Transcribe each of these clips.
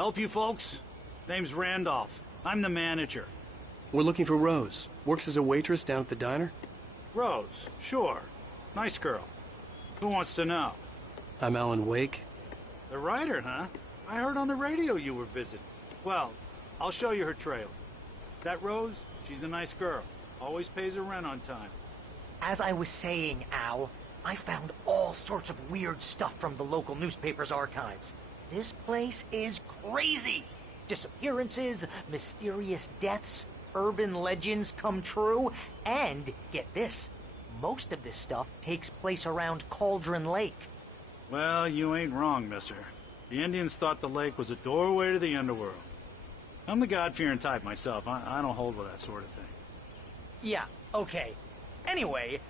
Help you folks? Name's Randolph. I'm the manager. We're looking for Rose. Works as a waitress down at the diner. Rose, sure. Nice girl. Who wants to know? I'm Alan Wake. The writer, huh? I heard on the radio you were visiting. Well, I'll show you her trailer. That Rose, she's a nice girl. Always pays her rent on time. As I was saying, Al, I found all sorts of weird stuff from the local newspaper's archives. This place is crazy. Disappearances, mysterious deaths, urban legends come true, and, get this, most of this stuff takes place around Cauldron Lake. Well, you ain't wrong, mister. The Indians thought the lake was a doorway to the underworld. I'm the God-fearing type myself. I don't hold with that sort of thing. Yeah, okay. Anyway,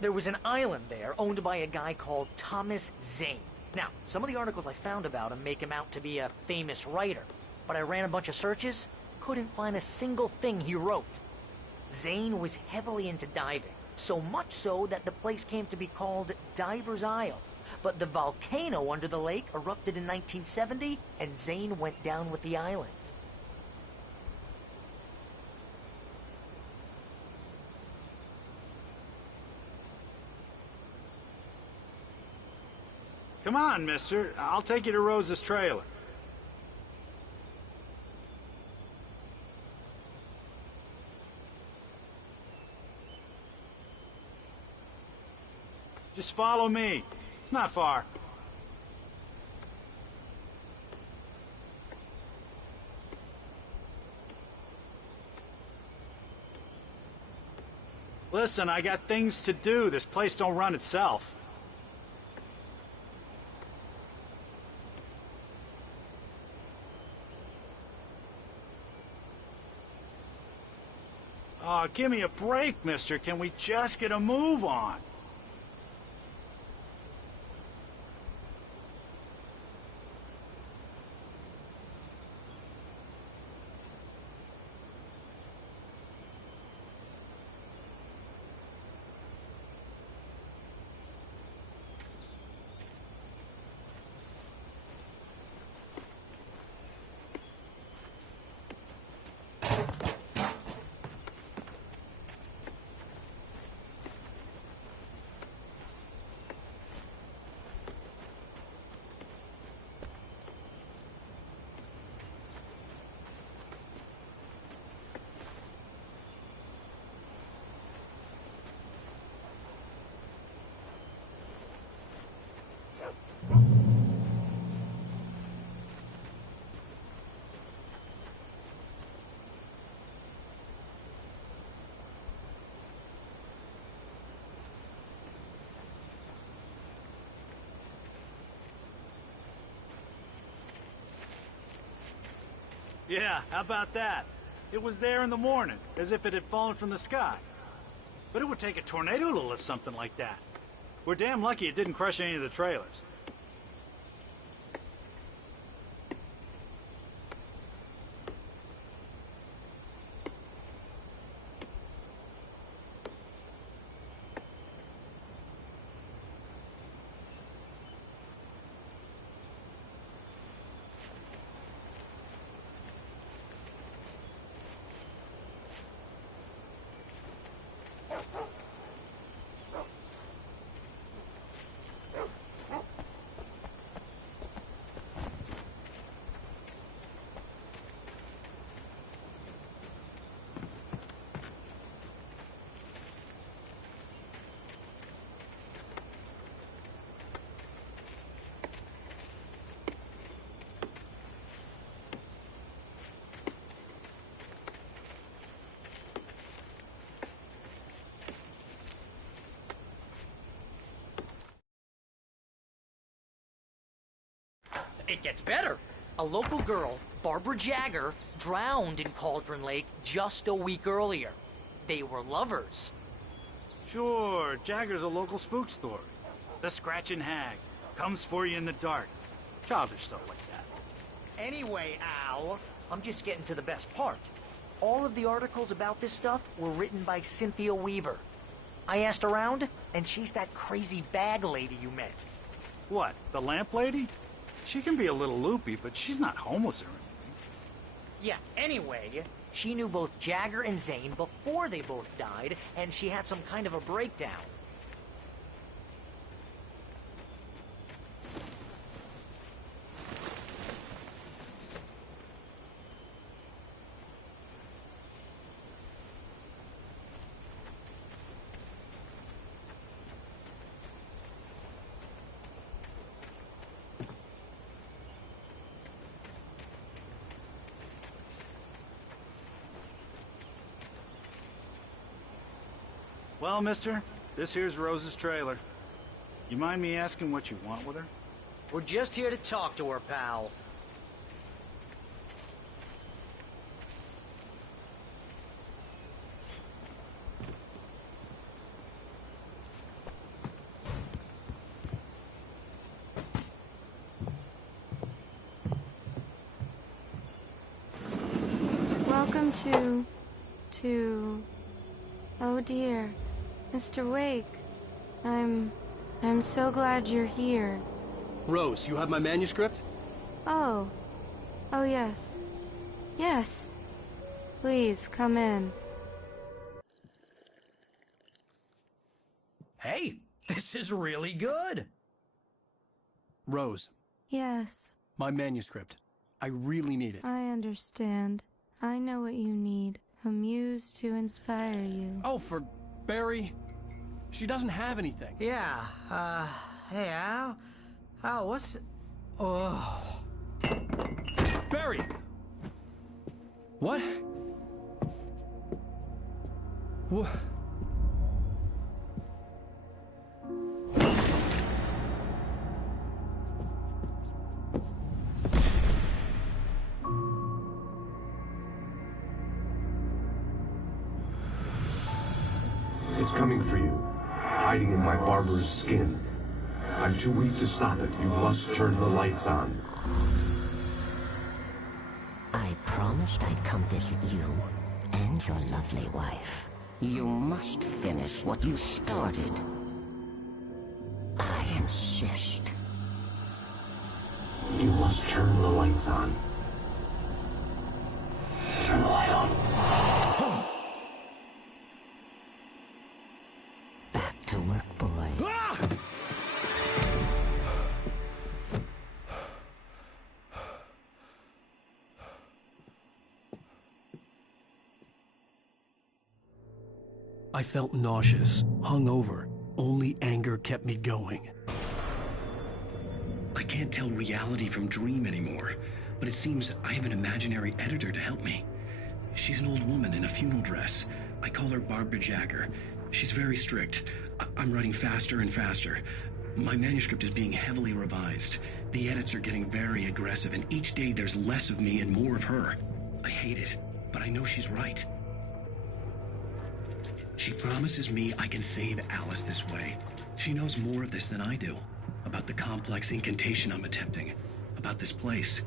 there was an island there owned by a guy called Thomas Zane. Now, some of the articles I found about him make him out to be a famous writer, but I ran a bunch of searches, couldn't find a single thing he wrote. Zane was heavily into diving, so much so that the place came to be called Diver's Isle. But the volcano under the lake erupted in 1970, and Zane went down with the island. Come on, mister. I'll take you to Rose's trailer. Just follow me. It's not far. Listen, I got things to do. This place don't run itself. Oh, give me a break, mister. Can we just get a move on? Yeah, how about that? It was there in the morning, as if it had fallen from the sky. But it would take a tornado to lift something like that. We're damn lucky it didn't crush any of the trailers. It gets better. A local girl, Barbara Jagger, drowned in Cauldron Lake just a week earlier. They were lovers. Sure, Jagger's a local spook story. The Scratching Hag. Comes for you in the dark. Childish stuff like that. Anyway, Al, I'm just getting to the best part. All of the articles about this stuff were written by Cynthia Weaver. I asked around, and she's that crazy bag lady you met. What, the lamp lady? She can be a little loopy, but she's not homeless or anything. Yeah, anyway, she knew both Jagger and Zane before they both died, and she had some kind of a breakdown. Well, mister, this here's Rose's trailer. You mind me asking what you want with her? We're just here to talk to her, pal. Welcome to... Oh dear, Mr. Wake. I'm so glad you're here. Rose, you have my manuscript? Oh. Oh yes. Yes. Please, come in. Hey, this is really good. Rose, Yes, my manuscript. I really need it. I understand. I know what you need. A muse to inspire you. Oh, for Barry? She doesn't have anything. Yeah, hey, Al? Al, what's... Oh... Barry! What? What? It's coming for you, hiding in my barber's skin. I'm too weak to stop it. You must turn the lights on. I promised I'd come visit you and your lovely wife. You must finish what you started. I insist. You must turn the lights on. Turn the light on. Back to work, boy. I felt nauseous, hungover. Only anger kept me going. I can't tell reality from dream anymore, but it seems I have an imaginary editor to help me. She's an old woman in a funeral dress. I call her Barbara Jagger. She's very strict. I'm writing faster and faster. My manuscript is being heavily revised. The edits are getting very aggressive, and each day there's less of me and more of her. I hate it, but I know she's right. She promises me I can save Alice this way. She knows more of this than I do. About the complex incantation I'm attempting. About this place.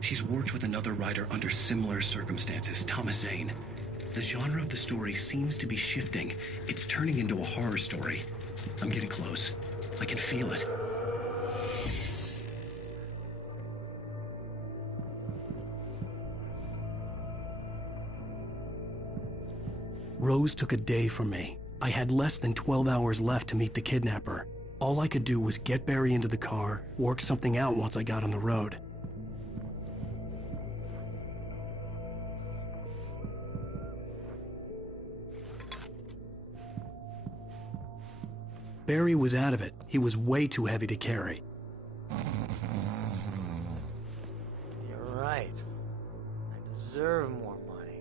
She's worked with another writer under similar circumstances, Thomas Zane. The genre of the story seems to be shifting. It's turning into a horror story. I'm getting close. I can feel it. Rose took a day from me. I had less than 12 hours left to meet the kidnapper. All I could do was get Barry into the car, work something out once I got on the road. Barry was out of it. He was way too heavy to carry. You're right. I deserve more money.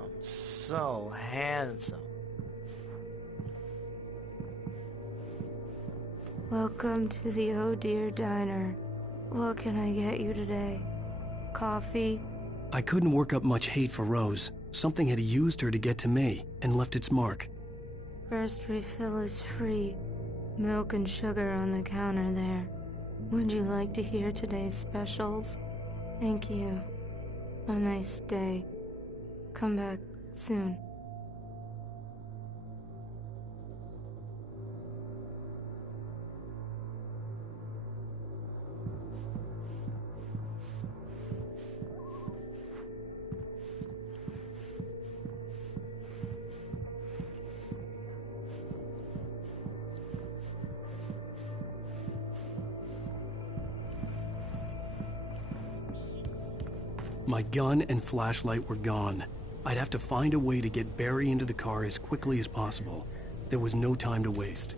I'm so handsome. Welcome to the Oh Dear Diner. What can I get you today? Coffee? I couldn't work up much hate for Rose. Something had used her to get to me and left its mark. First refill is free. Milk and sugar on the counter there. Would you like to hear today's specials? Thank you. A nice day. Come back soon. My gun and flashlight were gone. I'd have to find a way to get Barry into the car as quickly as possible. There was no time to waste.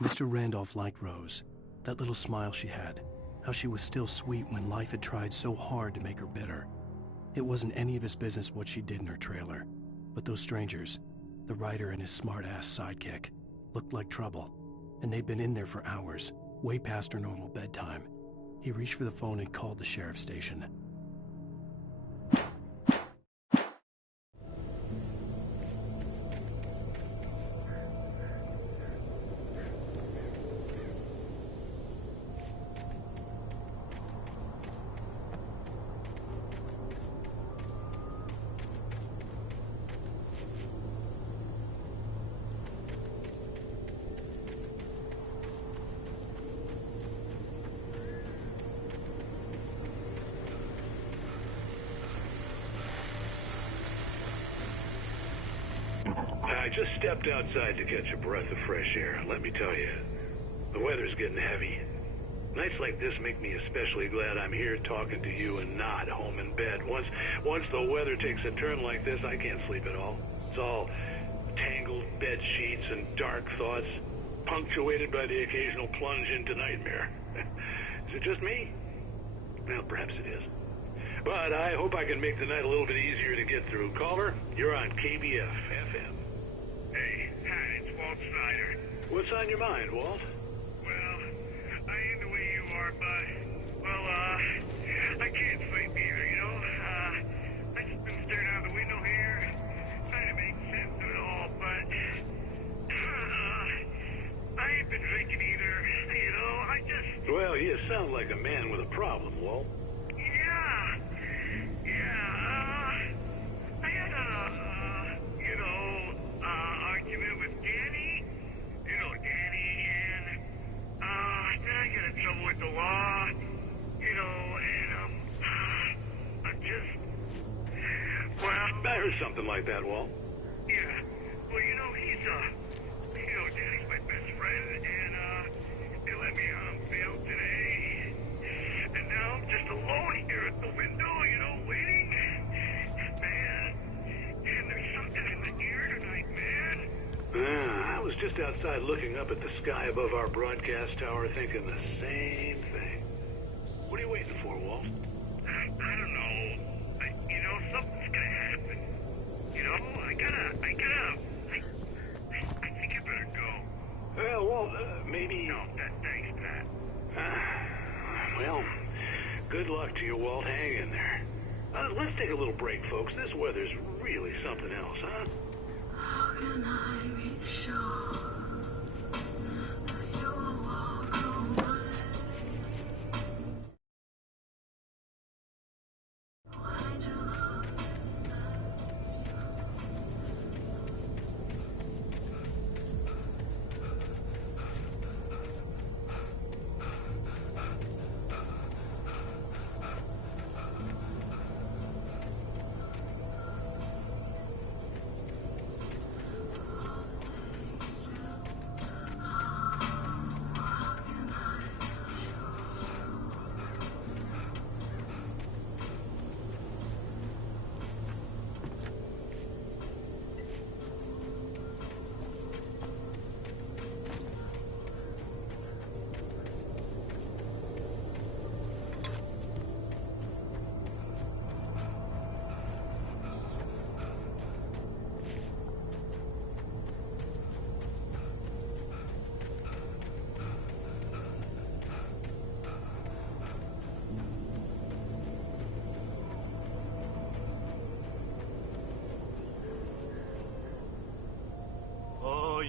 Mr. Randolph liked Rose. That little smile she had. How she was still sweet when life had tried so hard to make her bitter. It wasn't any of his business what she did in her trailer. But those strangers, the writer and his smart-ass sidekick, looked like trouble. And they'd been in there for hours, way past her normal bedtime. He reached for the phone and called the sheriff's station. I just stepped outside to catch a breath of fresh air. Let me tell you, the weather's getting heavy. Nights like this make me especially glad I'm here talking to you and not home in bed. Once the weather takes a turn like this, I can't sleep at all. It's all tangled bed sheets and dark thoughts, punctuated by the occasional plunge into nightmare. Is it just me? Well, perhaps it is. But I hope I can make the night a little bit easier to get through. Caller, you're on KBF FM. Hey, hi, it's Walt Snyder. What's on your mind, Walt? Well, I ain't the way you are, bud. Well, I can't sleep either, you know? I just been staring out the window here, trying to make sense of it all, but I ain't been drinking either, you know? I just... Well, you sound like a man with a problem, Walt. I had argument with Danny. You know Danny, and, then I got in trouble with the law, you know, and, I'm just, well... I heard something like that, Walt. Yeah, well, you know, Danny's my best friend, and, they let me out on bail today, and now I'm just alone here at the window, you know, waiting. Man, and there's something in the air tonight, man. I was just outside looking up at the sky above our broadcast tower thinking the same thing. What are you waiting for, Walt? I don't know. You know, something's gonna happen. You know, I think I better go. Well, Walt, maybe... No, thanks, Pat. Well, good luck to you, Walt. Hang in there. Let's take a little break, folks. This weather's really something else, huh? How can I be sure that you'll walk away? Why do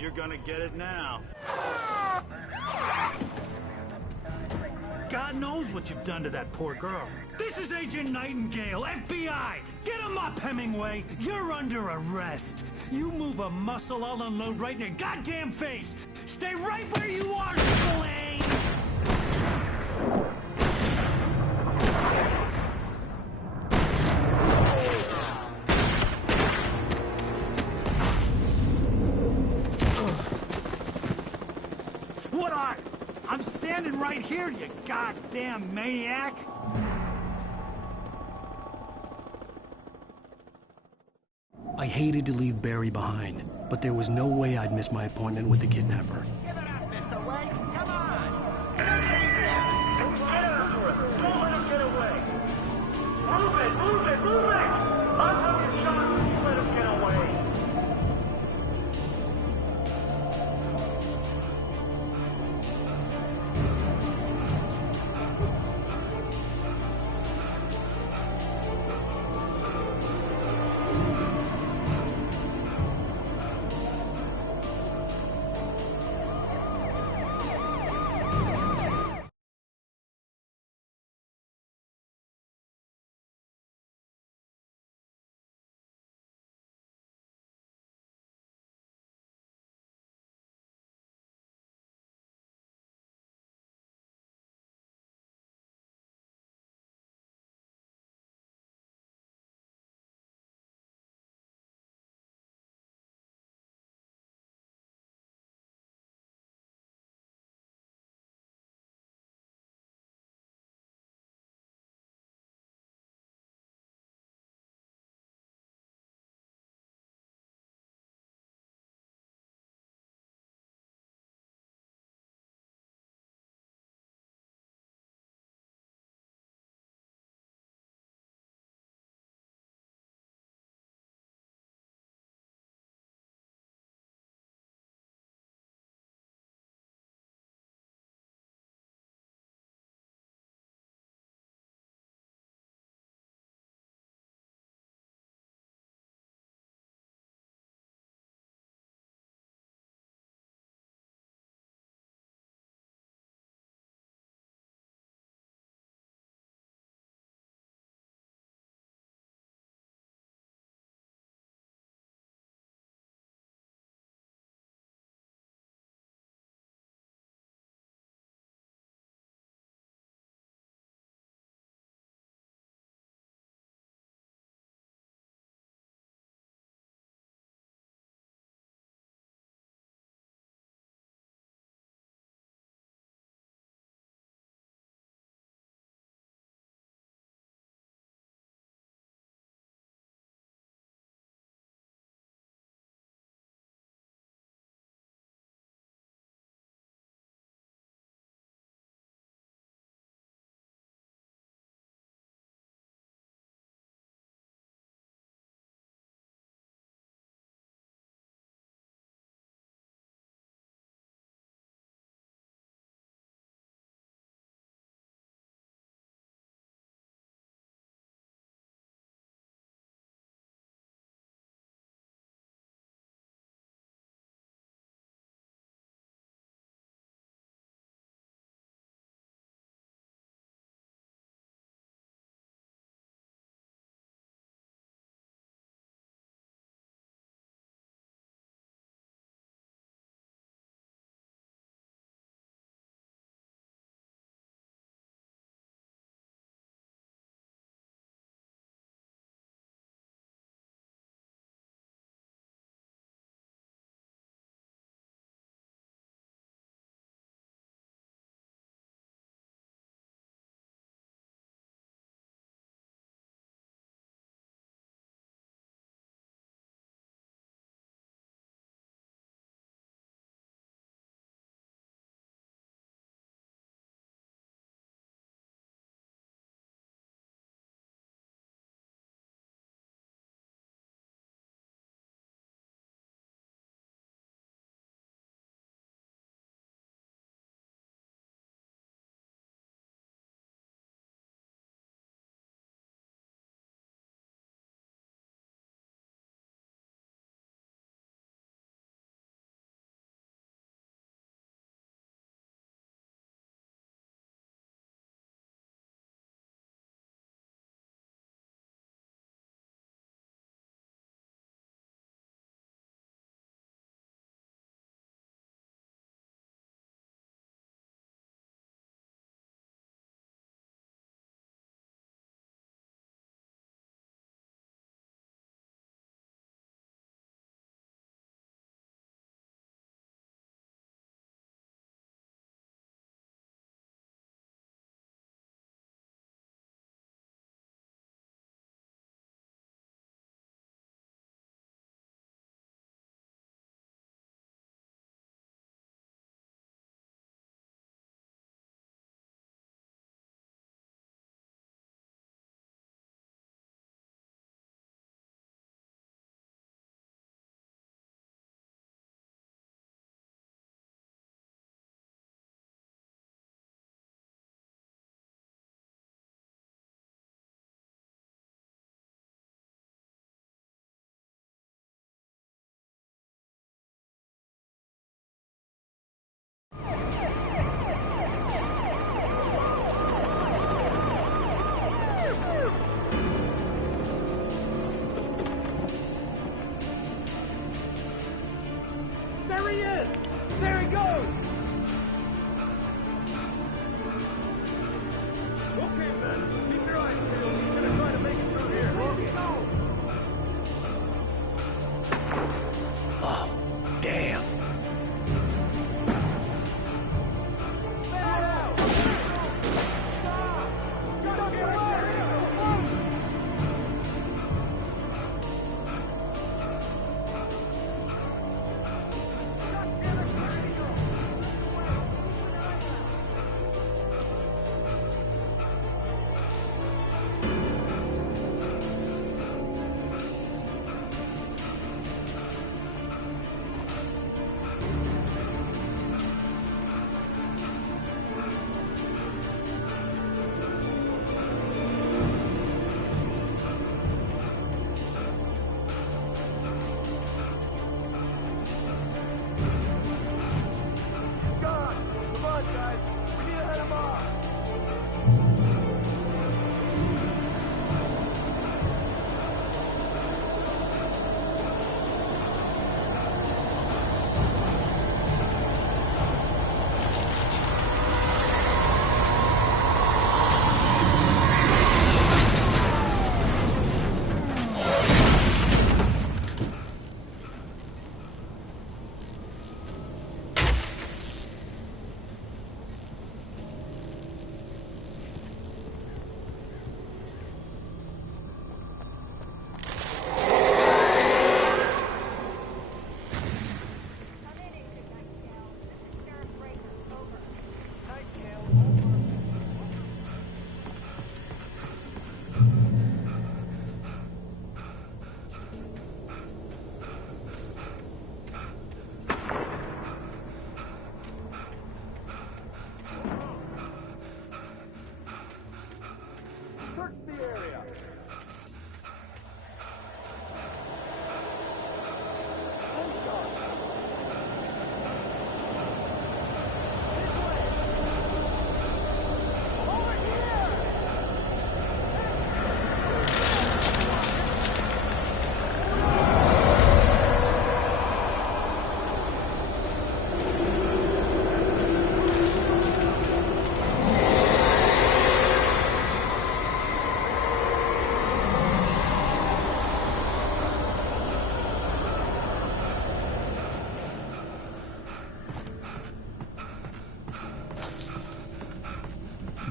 You're gonna get it now. God knows what you've done to that poor girl. This is Agent Nightingale, FBI! Get him up, Hemingway! You're under arrest! You move a muscle, I'll unload right in your goddamn face! Stay right where you are, Spillane! I'm standing right here, you goddamn maniac! hated to leave Barry behind, but there was no way I'd miss my appointment with the kidnapper. Give it up, Mr. Wake. Come on. Get after him. Don't let him get away. Move it, move it, move it. I'll have you shot if you let him get away.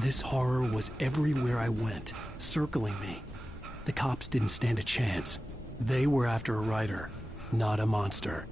This horror was everywhere I went, circling me. The cops didn't stand a chance. They were after a writer, not a monster.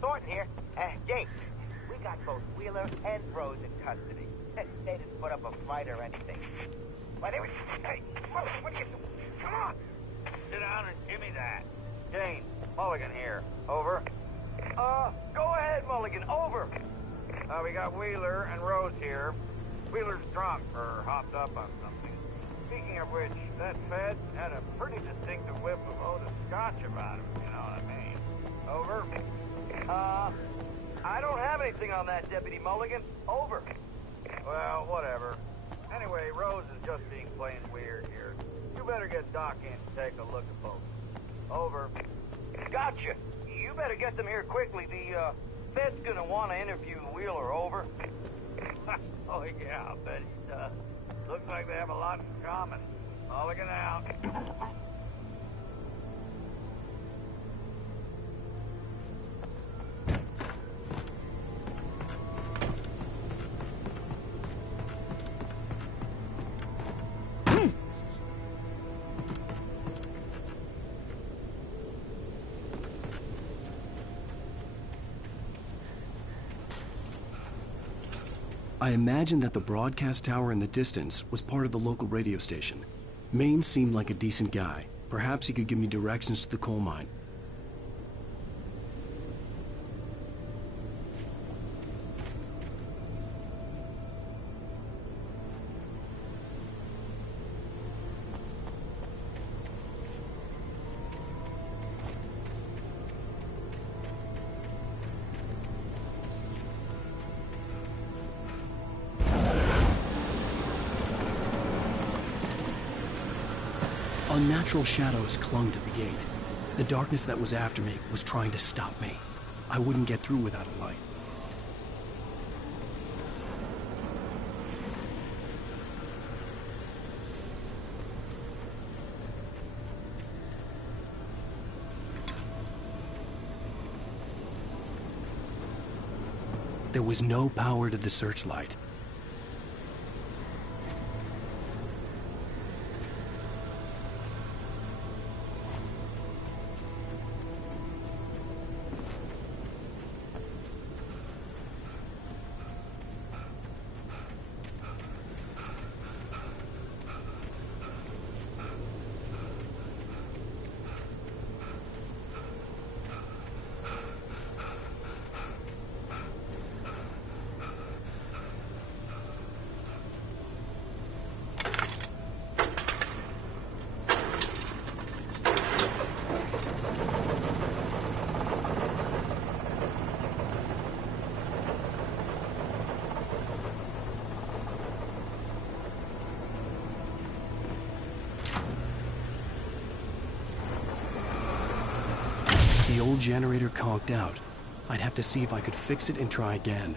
Thornton here. James, we got both Wheeler and Rose in custody. They didn't put up a fight or anything. Why, they were... Hey, what are you... Come on! Sit down and give me that. James, Mulligan here. Over. Go ahead, Mulligan. Over. We got Wheeler and Rose here. Wheeler's drunk or hopped up on something. Speaking of which, that Fed had a pretty distinctive whiff of Otis Scotch about him, you know what I mean. Over. I don't have anything on that, Deputy Mulligan. Over. Well, whatever. Anyway, Rose is just being plain weird here. You better get Doc in to take a look at both. Over. Gotcha. You better get them here quickly. The, Fed's gonna want to interview Wheeler. Over. Oh, yeah, I'll bet he does. Looks like they have a lot in common. Oh, look at out. I imagined that the broadcast tower in the distance was part of the local radio station. Maine seemed like a decent guy. Perhaps he could give me directions to the coal mine. Unnatural shadows clung to the gate. The darkness that was after me was trying to stop me. I wouldn't get through without a light. There was no power to the searchlight. The old generator conked out. I'd have to see if I could fix it and try again.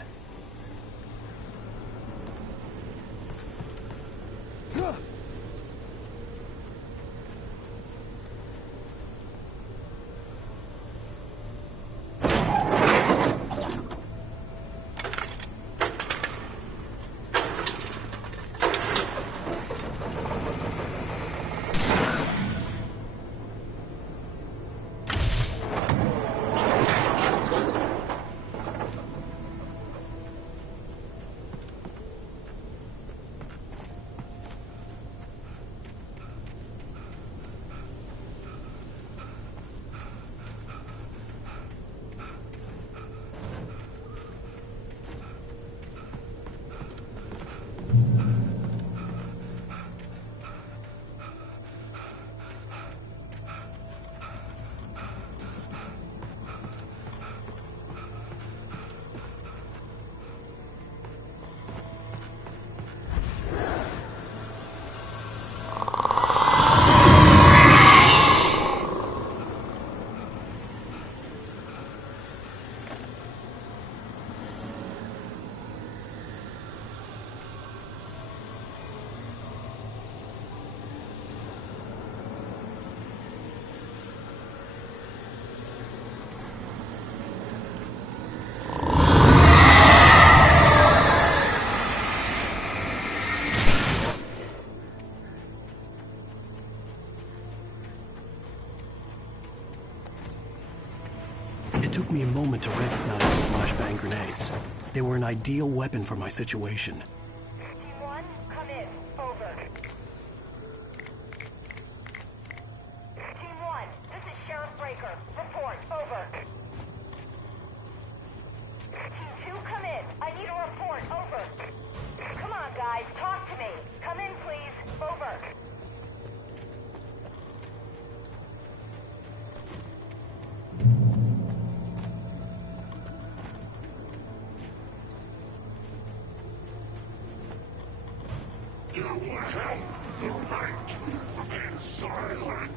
It took me a moment to recognize the flashbang grenades. They were an ideal weapon for my situation. Team 1, come in. Over. Team 1, this is Sheriff Breaker. Report. Over. Team 2, come in. I need a report. Over. Come on, guys. Talk to me. Come in, please. Over. You have the right to remain silent.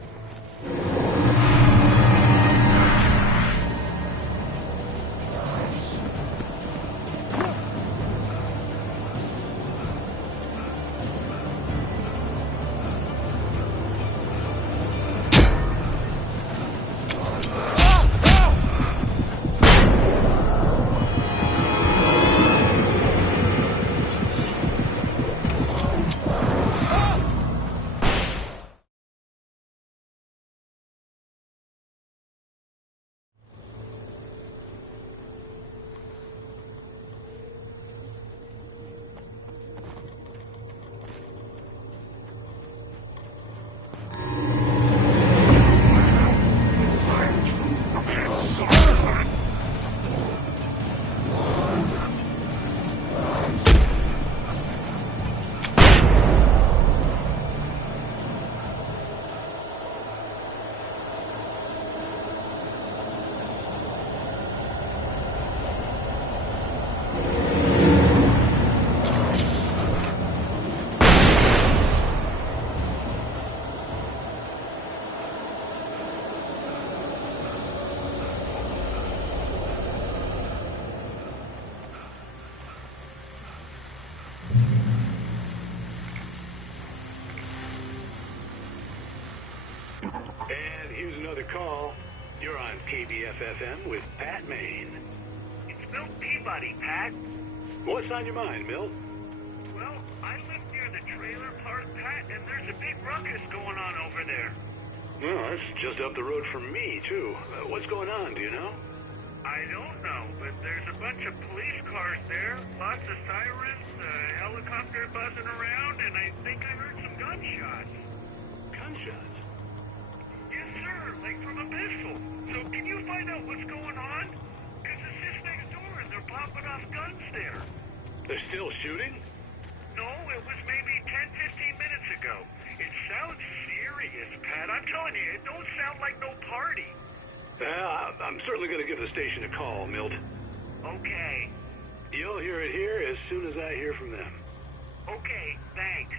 another call. You're on KBFFM with Pat Maine. It's Milt Peabody, Pat. What's on your mind, Milt? Well, I live near the trailer park, Pat, and there's a big ruckus going on over there. Well, that's just up the road from me, too. What's going on, do you know? I don't know, but there's a bunch of police cars there, lots of sirens, a helicopter buzzing around, and I think I heard some gunshots. Gunshots? Yes, sir, like from a pistol. So can you find out what's going on? Because it's just next door and they're popping off guns there. They're still shooting? No, it was maybe 10, 15 minutes ago. It sounds serious, Pat. I'm telling you, it don't sound like no party. I'm certainly going to give the station a call, Milt. Okay. You'll hear it here as soon as I hear from them. Okay, thanks.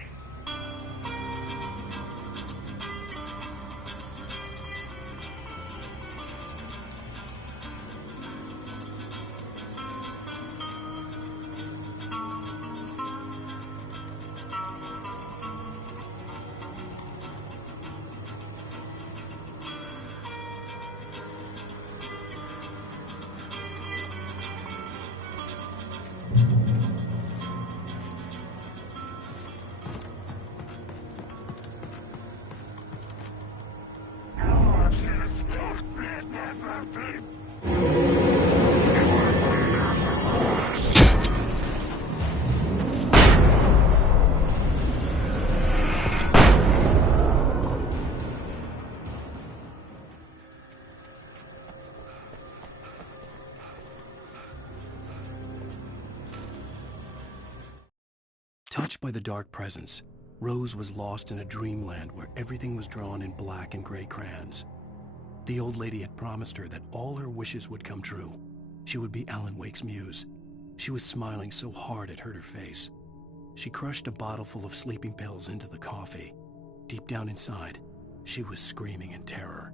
Touched by the dark presence, Rose was lost in a dreamland where everything was drawn in black and gray crayons. The old lady had promised her that all her wishes would come true. She would be Alan Wake's muse. She was smiling so hard it hurt her face. She crushed a bottle full of sleeping pills into the coffee. Deep down inside, she was screaming in terror.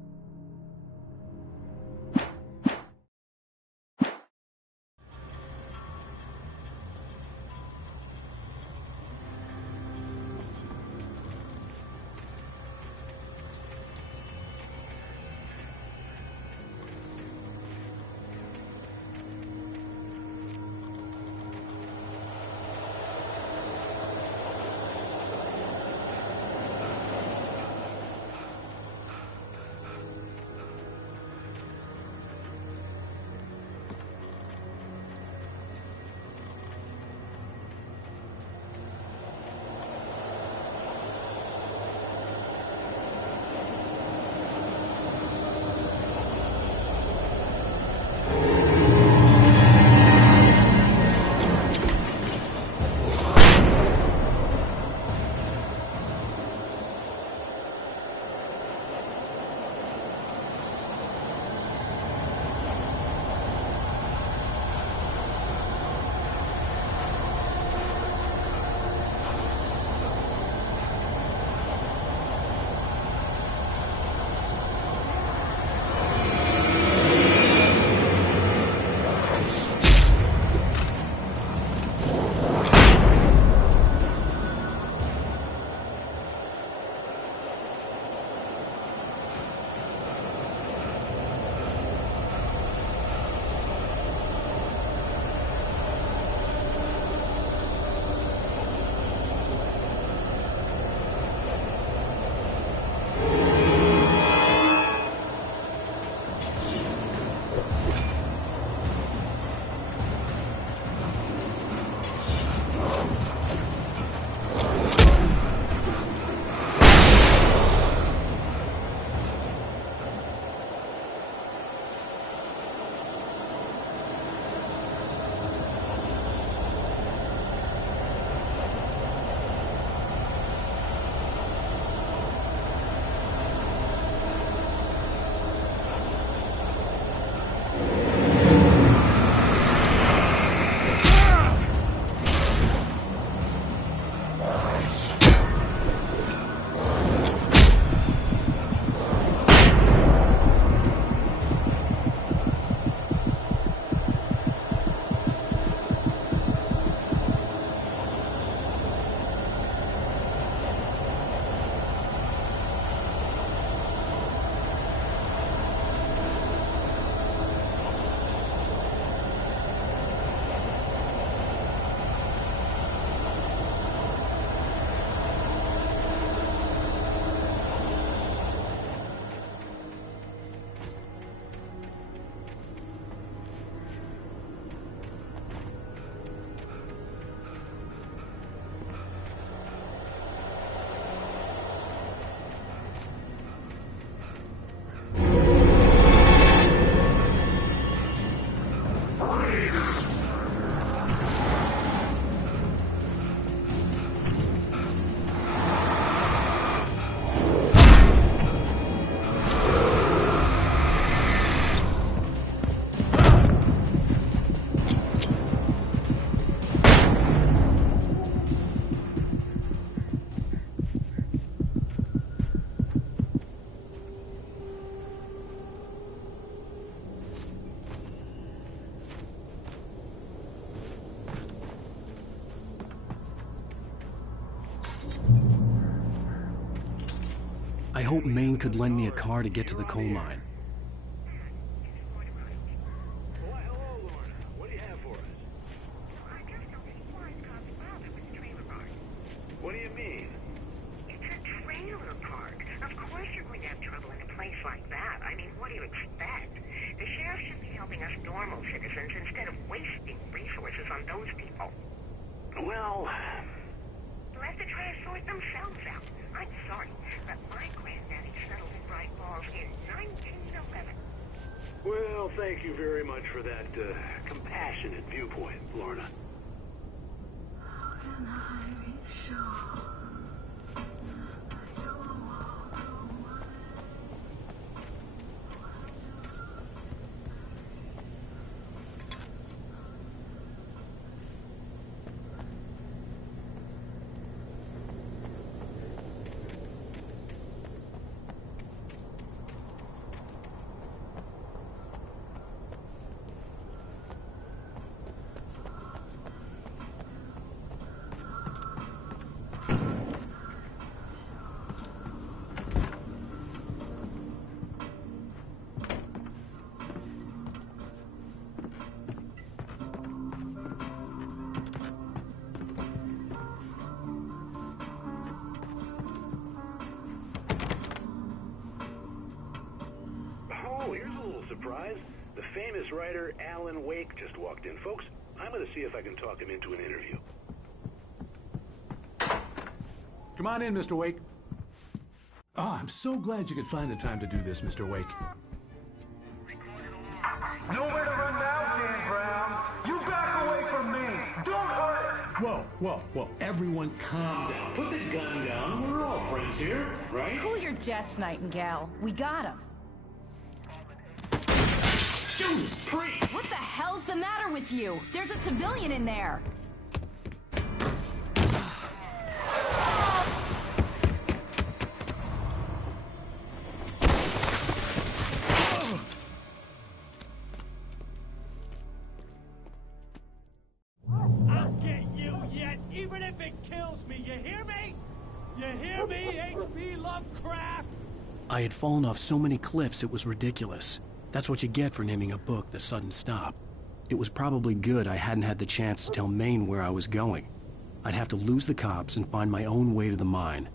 I hoped Maine could lend me a car to get to the coal mine. Why, hello, Lorna. What do you have for us? What do you mean? It's a trailer park. Of course you're going to have trouble in a place like that. I mean, what do you expect? The sheriff should be helping us normal citizens instead of wasting resources on those people. Well... They'll have to try to sort themselves out. I'm sorry, but my granddaddy settled in Bright Falls in 1911. Well, thank you very much for that compassionate viewpoint, Lorna. How can I be sure that you will walk away? Oh, here's a little surprise. The famous writer Alan Wake just walked in. Folks, I'm going to see if I can talk him into an interview. Come on in, Mr. Wake. Oh, I'm so glad you could find the time to do this, Mr. Wake. Nowhere to run now, Dan Brown. You back away from me. Don't hurt. Whoa. Everyone calm down. Put the gun down. We're all friends here, right? Cool your jets, Nightingale. We got him. Judas Priest! What the hell's the matter with you? There's a civilian in there. I'll get you yet, even if it kills me. You hear me? You hear me, H.P. Lovecraft? I had fallen off so many cliffs it was ridiculous. That's what you get for naming a book The Sudden Stop. It was probably good I hadn't had the chance to tell Maine where I was going. I'd have to lose the cops and find my own way to the mine.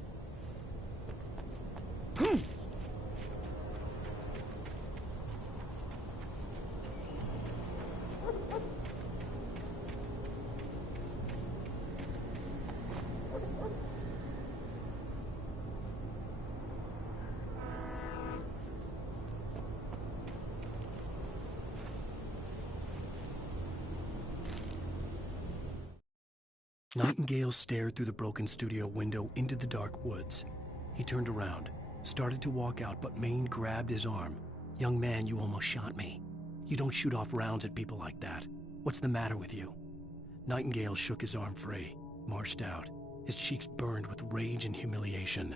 Nightingale stared through the broken studio window into the dark woods. He turned around, started to walk out, but Maine grabbed his arm. "Young man, you almost shot me. You don't shoot off rounds at people like that. What's the matter with you?" Nightingale shook his arm free, marched out. His cheeks burned with rage and humiliation.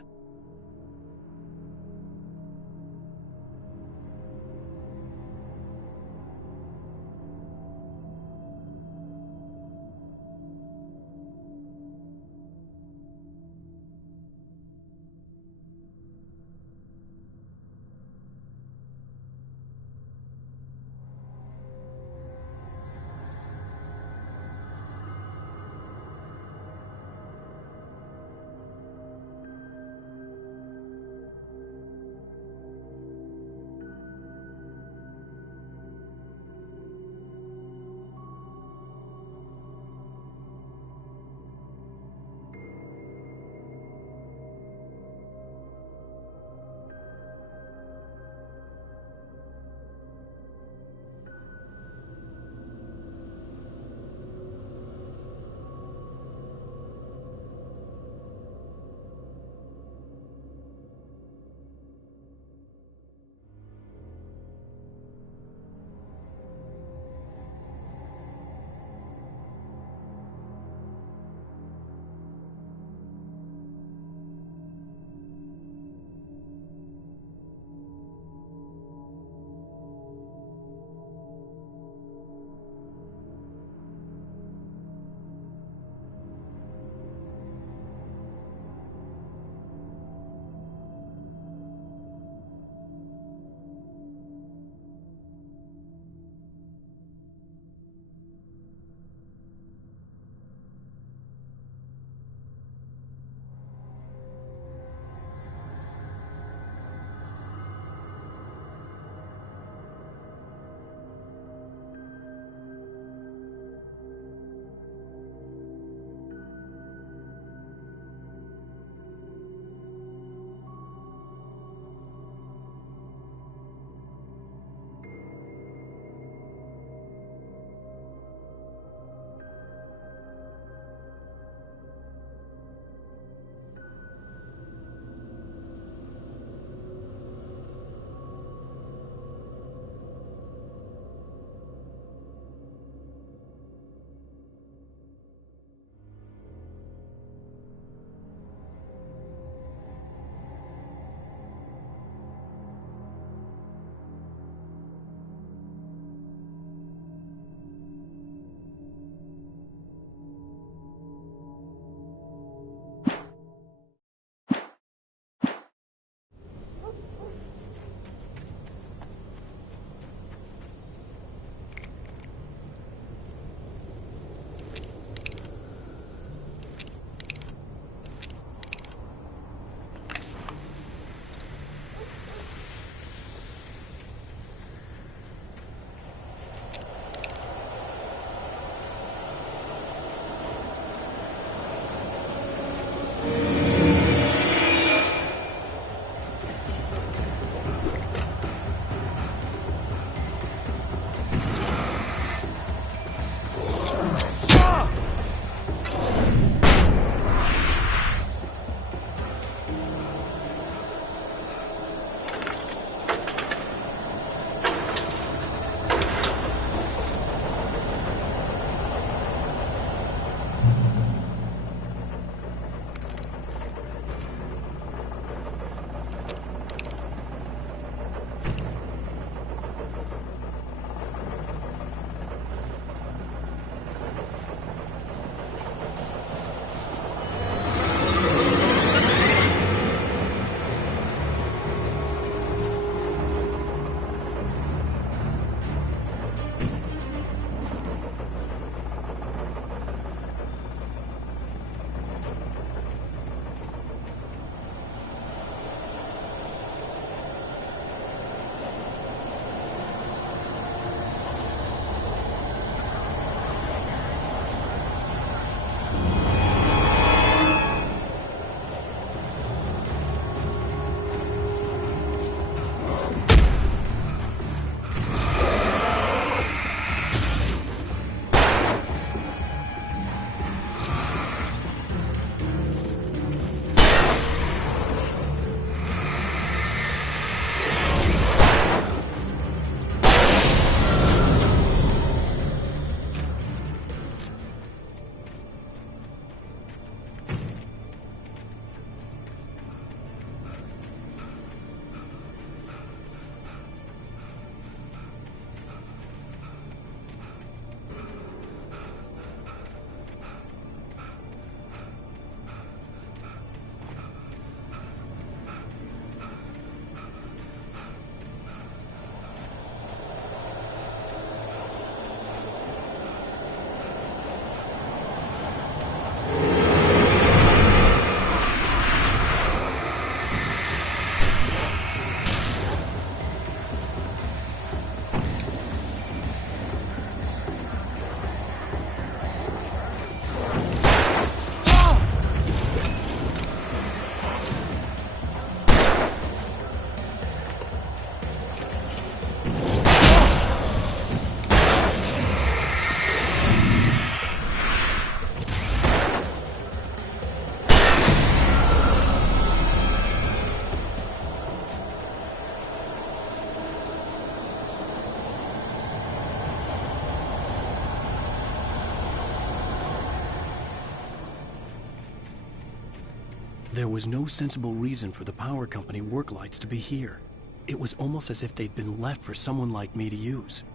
There was no sensible reason for the power company work lights to be here. It was almost as if they'd been left for someone like me to use.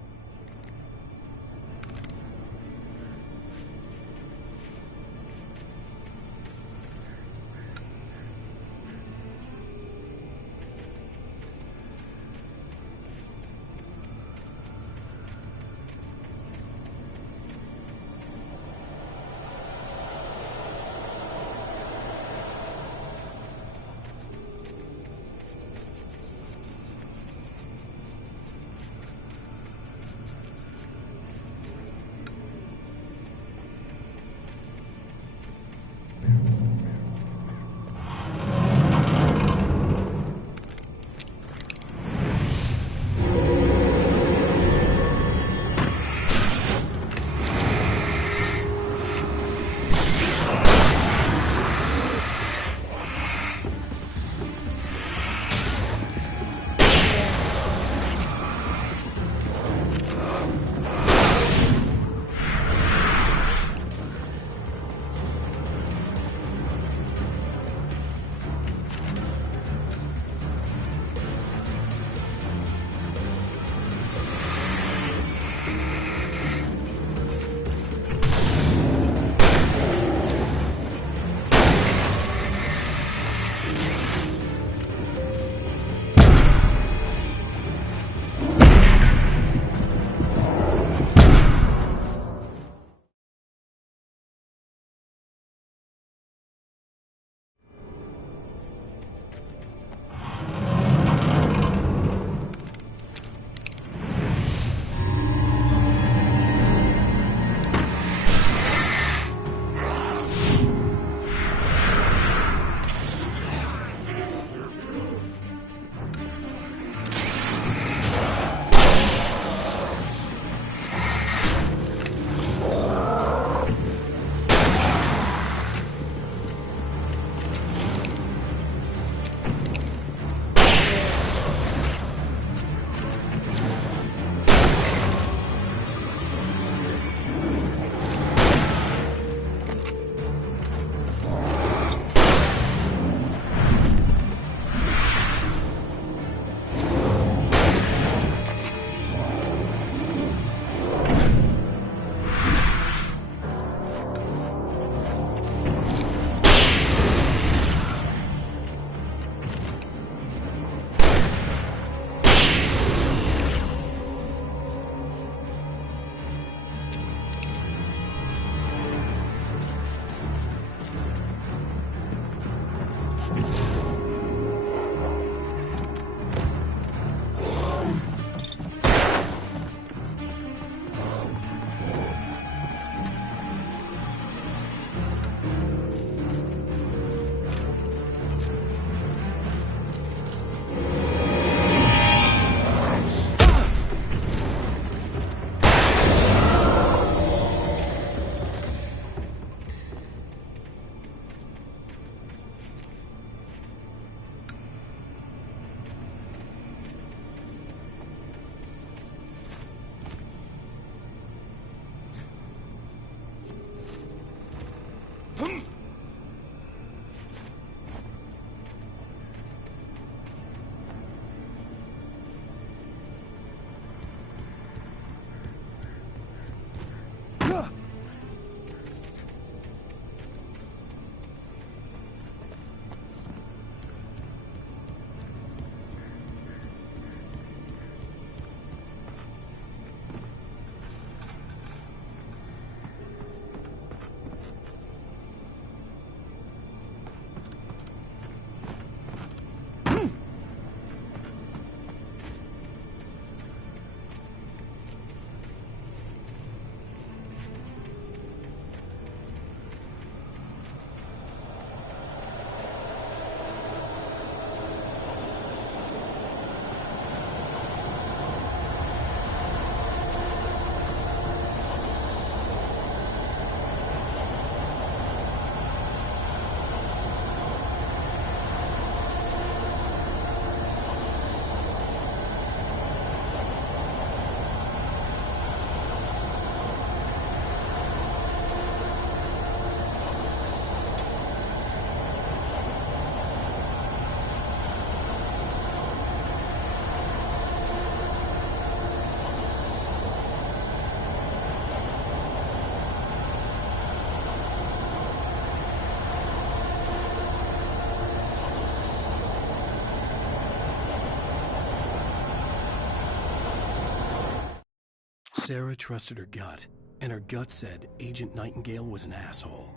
Sarah trusted her gut, and her gut said Agent Nightingale was an asshole.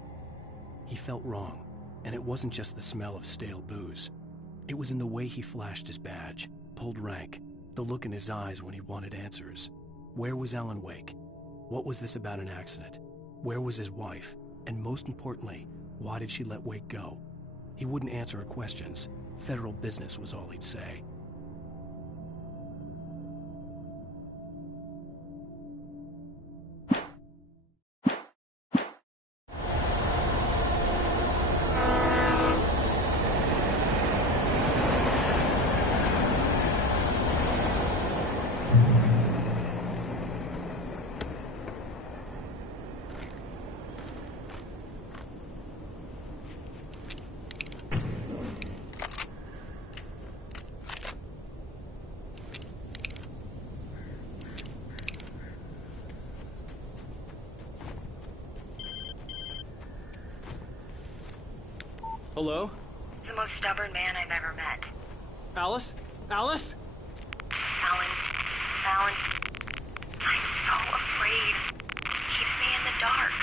He felt wrong, and it wasn't just the smell of stale booze. It was in the way he flashed his badge, pulled rank, the look in his eyes when he wanted answers. Where was Alan Wake? What was this about an accident? Where was his wife? And most importantly, why did she let Wake go? He wouldn't answer her questions. Federal business was all he'd say. Hello? The most stubborn man I've ever met. Alice? Alice? Alan, I'm so afraid. He keeps me in the dark.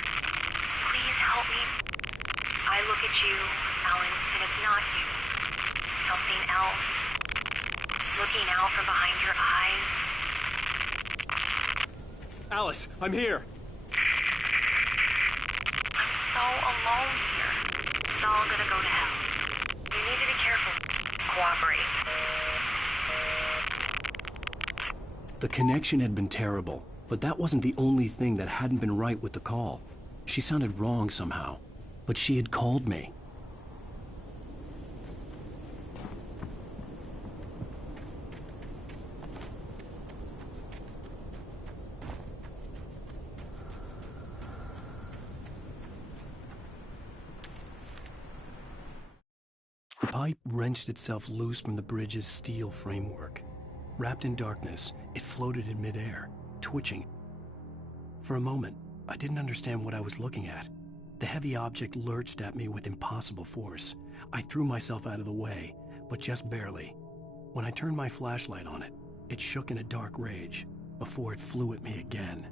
Please help me. I look at you, Alan, and it's not you. Something else. Looking out from behind your eyes. Alice, I'm here. I'm so alone here. It's all gonna go to hell. You need to be careful. Cooperate. The connection had been terrible, but that wasn't the only thing that hadn't been right with the call. She sounded wrong somehow, but she had called me. The pipe wrenched itself loose from the bridge's steel framework. Wrapped in darkness, it floated in midair, twitching. For a moment, I didn't understand what I was looking at. The heavy object lurched at me with impossible force. I threw myself out of the way, but just barely. When I turned my flashlight on it, it shook in a dark rage before it flew at me again.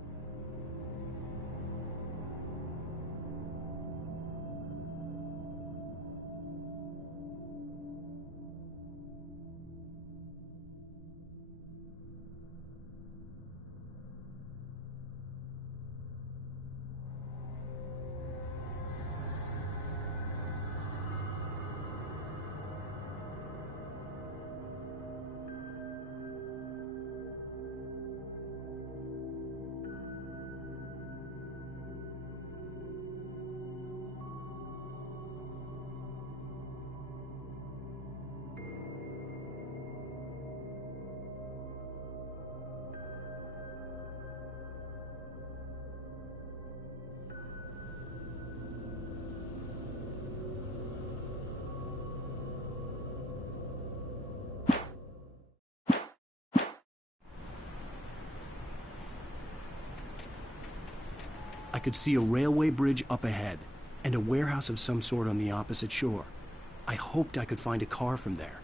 I could see a railway bridge up ahead, and a warehouse of some sort on the opposite shore. I hoped I could find a car from there.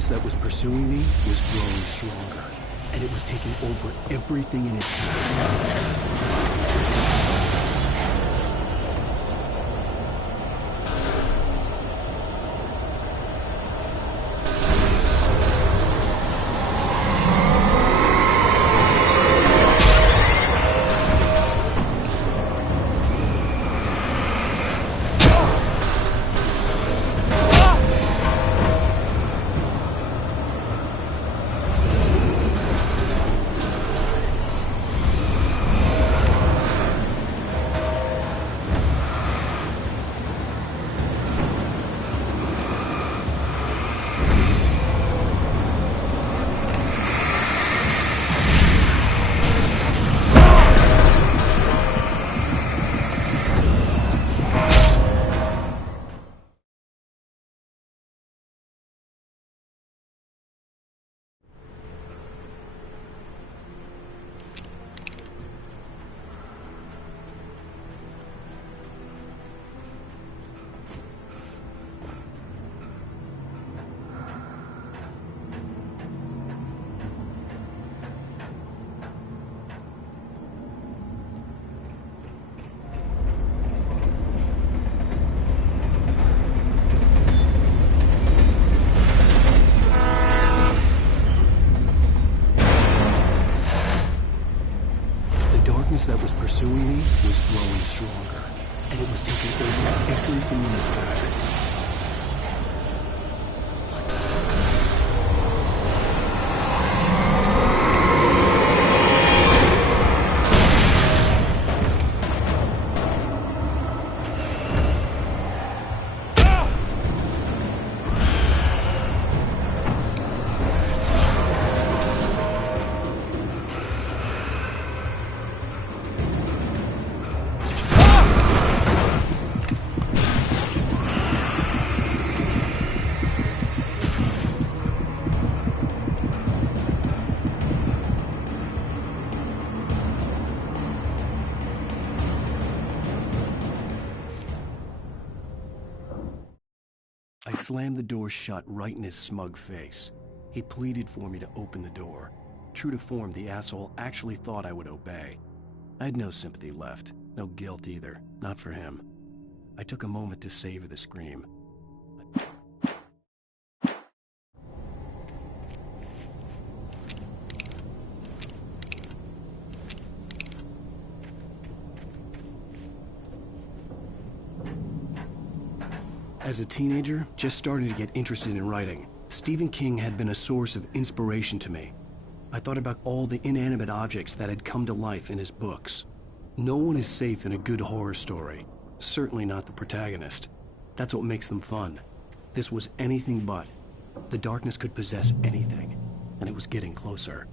darkness that was pursuing me was growing stronger, and it was taking over everything in its path. That was pursuing me was growing stronger, and it was taking over everything in its path. I slammed the door shut right in his smug face. He pleaded for me to open the door. True to form, the asshole actually thought I would obey. I had no sympathy left, no guilt either, not for him. I took a moment to savor the scream. As a teenager, just starting to get interested in writing, Stephen King had been a source of inspiration to me. I thought about all the inanimate objects that had come to life in his books. No one is safe in a good horror story. Certainly not the protagonist. That's what makes them fun. This was anything but. The darkness could possess anything, and it was getting closer.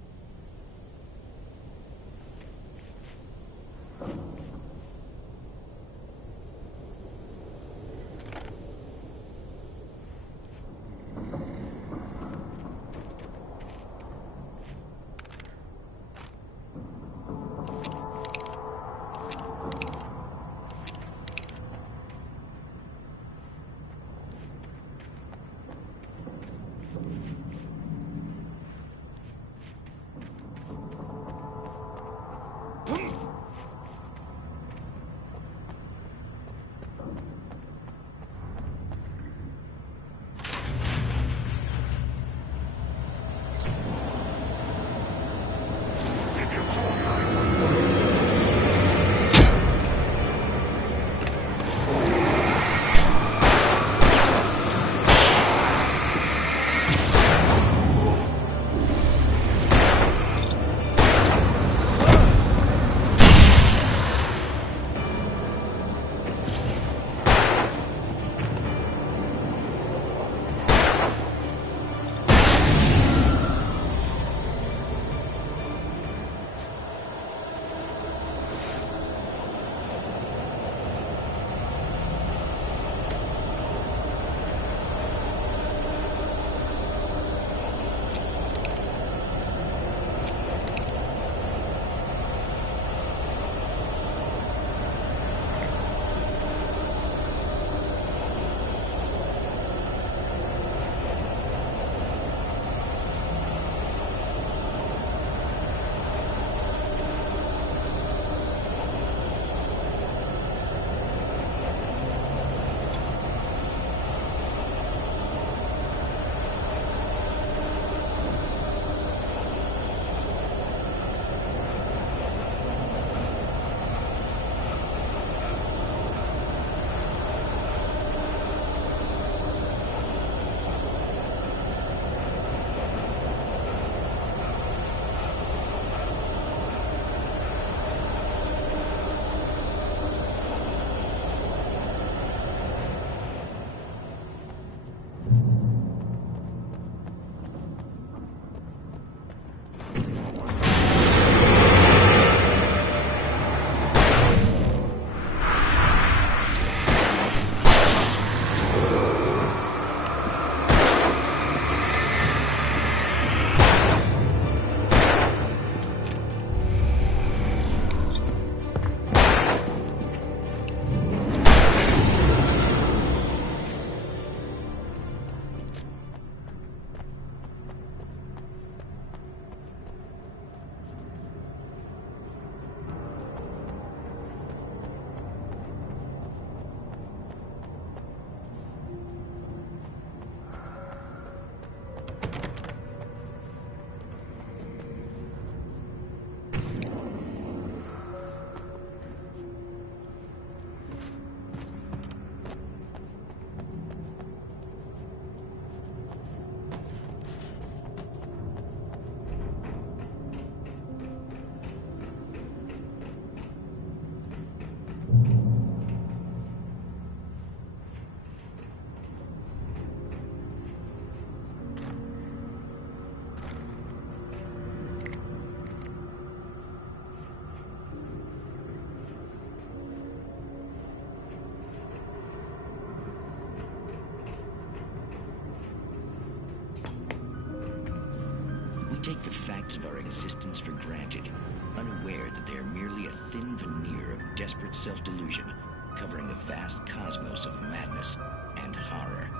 take the facts of our existence for granted, unaware that they are merely a thin veneer of desperate self-delusion, covering a vast cosmos of madness and horror.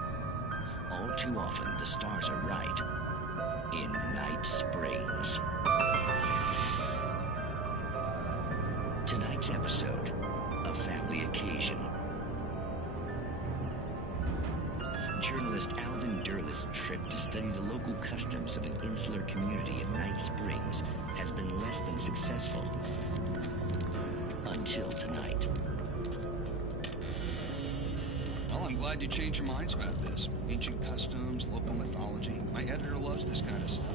All too often, the stars are right. In Night Springs. Tonight's episode, A Family Occasion. Journalist Alvin Derleth's trip to study the local customs of an insular community in Night Springs has been less than successful. Until tonight. Well, I'm glad you changed your minds about this. Ancient customs, local mythology. My editor loves this kind of stuff.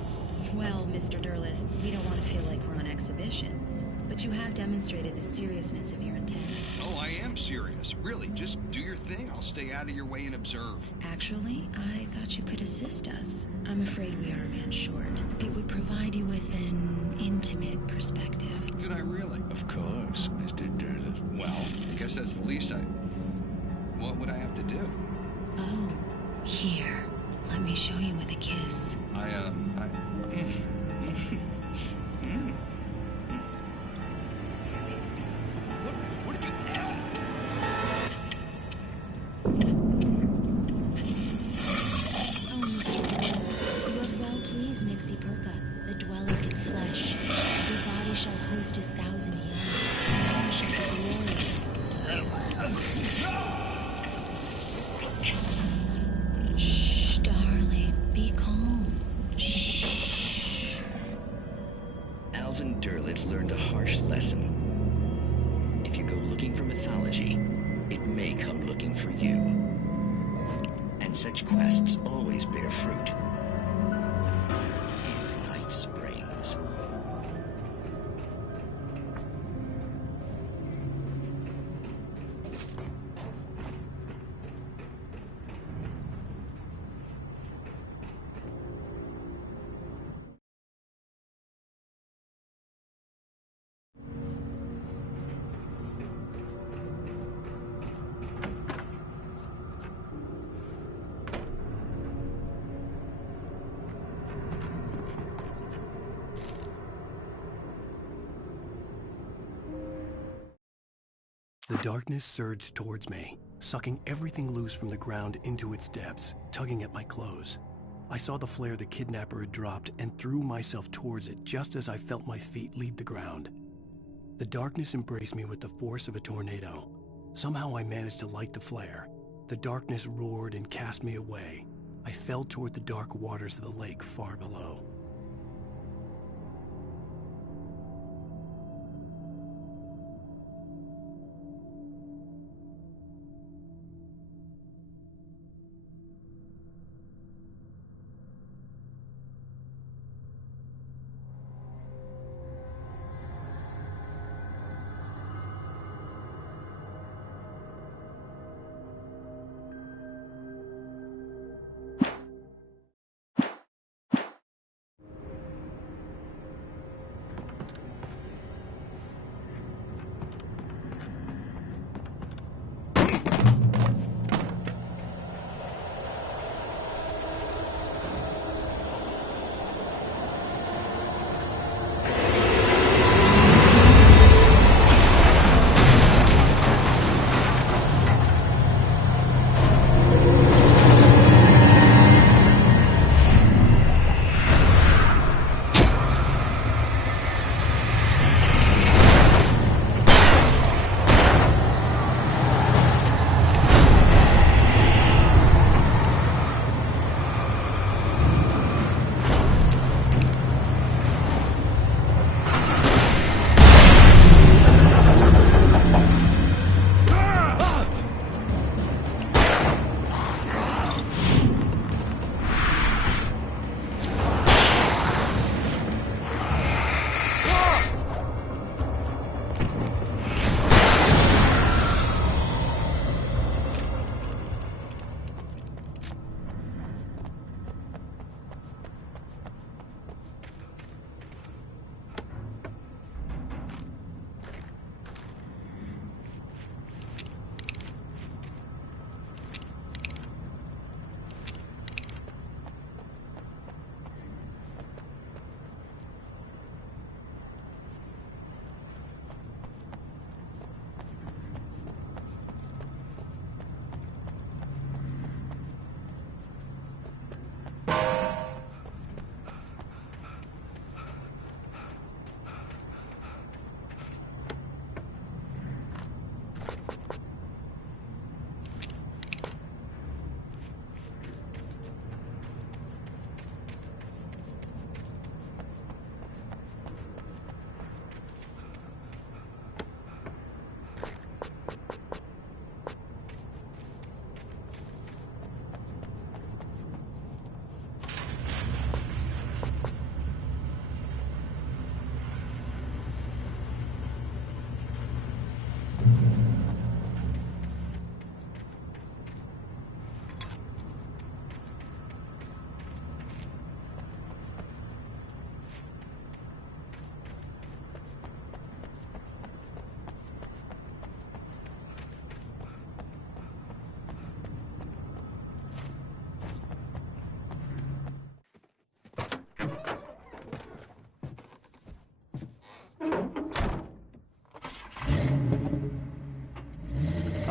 Well, Mr. Derleth, we don't want to feel like we're on exhibition. But you have demonstrated the seriousness of your intent. Oh, I am serious. Really, just do your thing. I'll stay out of your way and observe. Actually, I thought you could assist us. I'm afraid we are a man short. It would provide you with an intimate perspective. Could I really? Of course, Mr. Derleth. Well, I guess that's the least What would I have to do? Oh, here. Let me show you with a kiss. What did you add? Oh, Mr. Derleth, you have well pleased Nixie Perka, the dweller in flesh. Your body shall host his 1,000 young. Your shall be glory. Shh, darling. Be calm. Shh. Alvin Derleth learned a harsh lesson. If you go looking for mythology, it may come looking for you. And such quests always bear fruit. In Night Springs. The darkness surged towards me, sucking everything loose from the ground into its depths, tugging at my clothes. I saw the flare the kidnapper had dropped and threw myself towards it just as I felt my feet leave the ground. The darkness embraced me with the force of a tornado. Somehow I managed to light the flare. The darkness roared and cast me away. I fell toward the dark waters of the lake far below.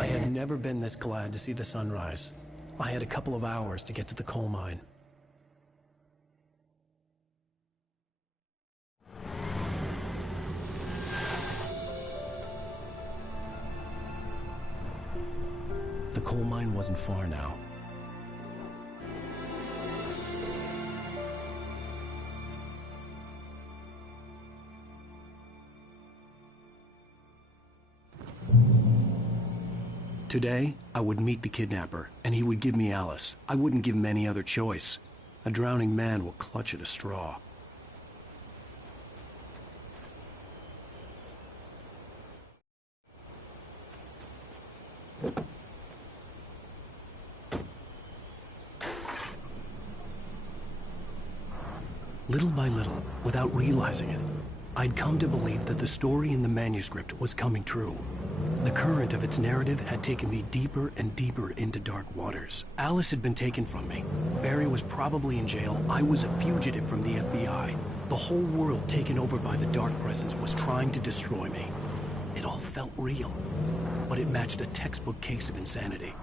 I had never been this glad to see the sunrise. I had a couple of hours to get to the coal mine. The coal mine wasn't far now. Today, I would meet the kidnapper, and he would give me Alice. I wouldn't give him any other choice. A drowning man will clutch at a straw. Little by little, without realizing it, I'd come to believe that the story in the manuscript was coming true. The current of its narrative had taken me deeper and deeper into dark waters. Alice had been taken from me. Barry was probably in jail. I was a fugitive from the FBI. The whole world taken over by the Dark Presence was trying to destroy me. It all felt real, but it matched a textbook case of insanity.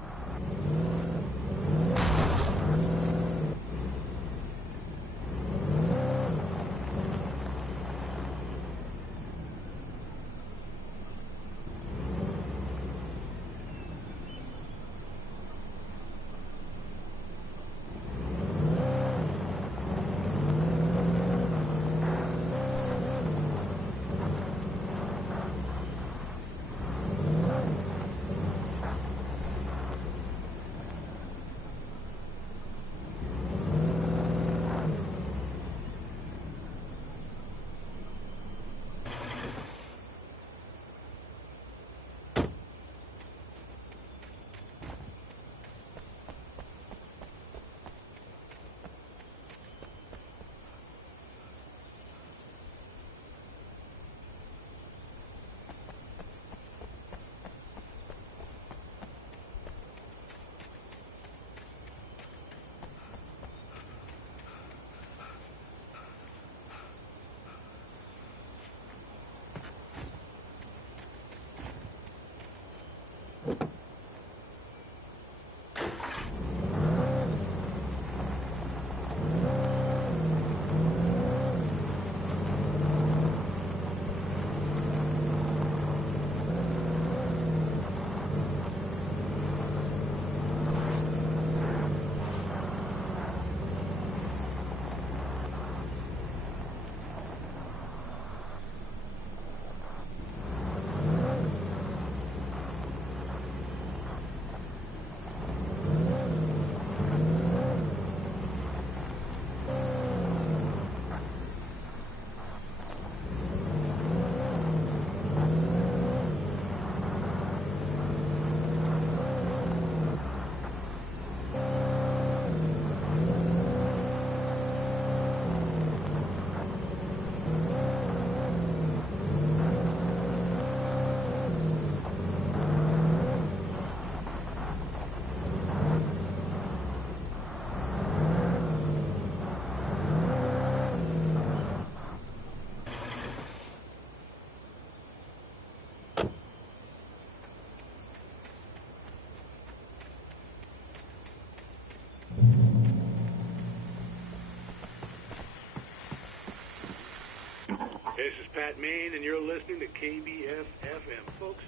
This is Pat Maine, and you're listening to KBF-FM. Folks,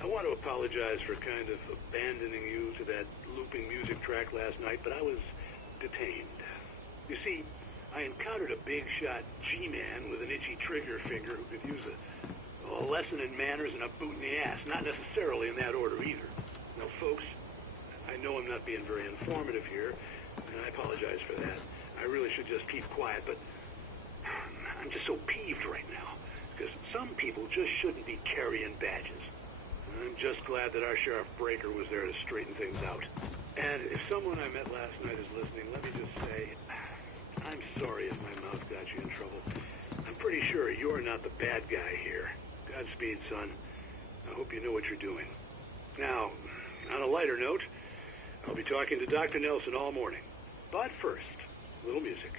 I want to apologize for kind of abandoning you to that looping music track last night, but I was detained. You see, I encountered a big-shot G-man with an itchy trigger finger who could use a lesson in manners and a boot in the ass. Not necessarily in that order, either. Now, folks, I know I'm not being very informative here, and I apologize for that. I really should just keep quiet, but I'm just so peeved right now, because some people just shouldn't be carrying badges. And I'm just glad that our Sheriff Breaker was there to straighten things out. And if someone I met last night is listening, let me just say, I'm sorry if my mouth got you in trouble. I'm pretty sure you're not the bad guy here. Godspeed, son. I hope you know what you're doing. Now, on a lighter note, I'll be talking to Dr. Nelson all morning. But first, a little music.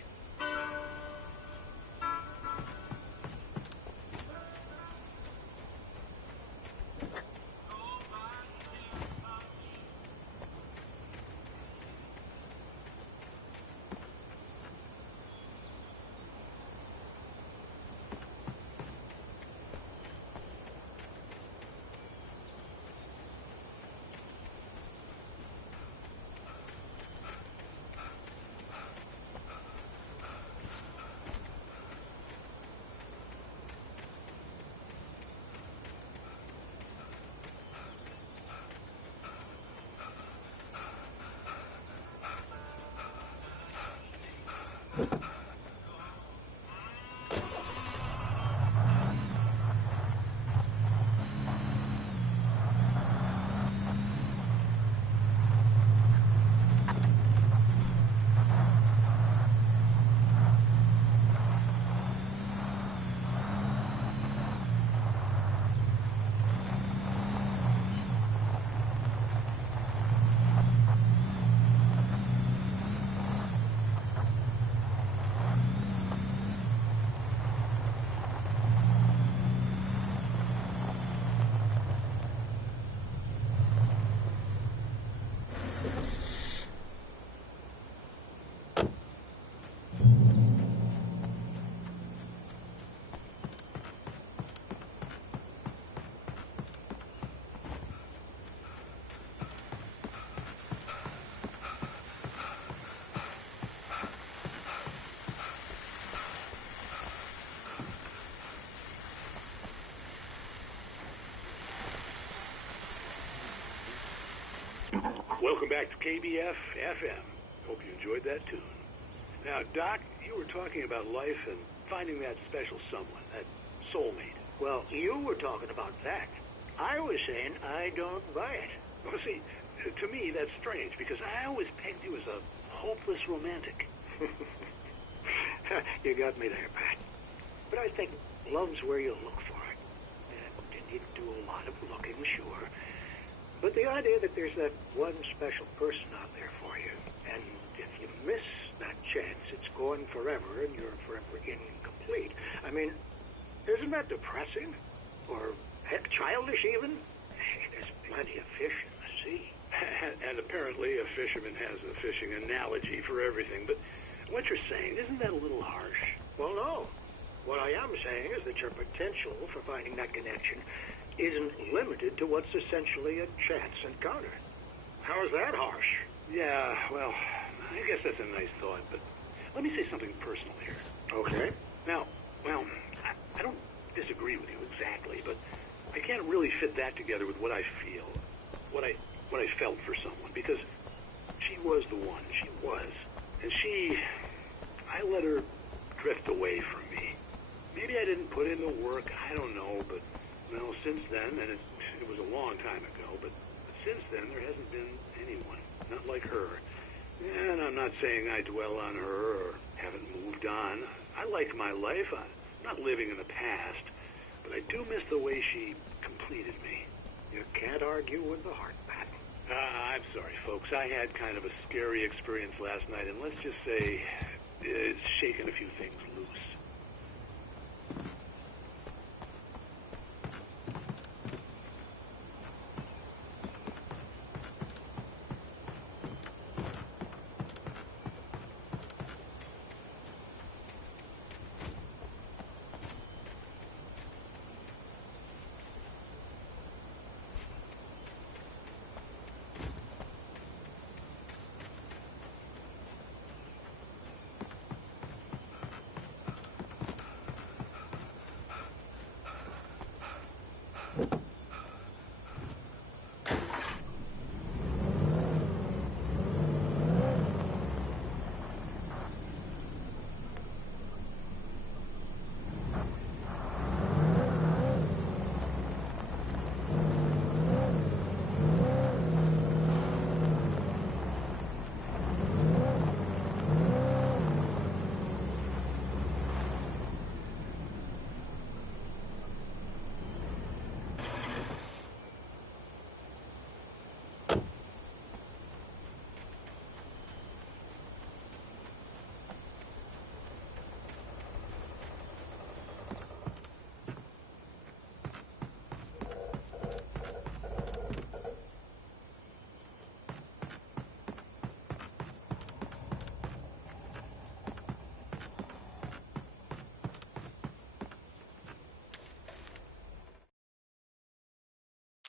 Welcome back to KBF FM. Hope you enjoyed that tune. Now, Doc, you were talking about life and finding that special someone, that soulmate. Well, you were talking about that. I was saying I don't buy it. Well, see, to me, that's strange, because I always pegged you as a hopeless romantic. You got me there, Pat. But I think love's where you look for it. And you need to do a lot of looking, sure. But the idea that there's that one special person out there for you, and if you miss that chance, it's gone forever, and you're forever incomplete. I mean, isn't that depressing? Or, heck, childish even? Hey, there's plenty of fish in the sea. And apparently a fisherman has a fishing analogy for everything, but what you're saying, isn't that a little harsh? Well, no. What I am saying is that your potential for finding that connection isn't limited to what's essentially a chance encounter. How is that harsh? Yeah, well, I guess that's a nice thought, but let me say something personal here. Okay. Now, well, I don't disagree with you exactly, but I can't really fit that together with what I feel, what I felt for someone, because she was the one. She was. And I let her drift away from me. Maybe I didn't put in the work, I don't know, but, well, since then, and it was a long time ago, but since then, there hasn't been anyone, not like her. And I'm not saying I dwell on her or haven't moved on. I like my life. I'm not living in the past, but I do miss the way she completed me. You can't argue with the heart, Pat. I'm sorry, folks. I had kind of a scary experience last night, and let's just say it's shaken a few things loose.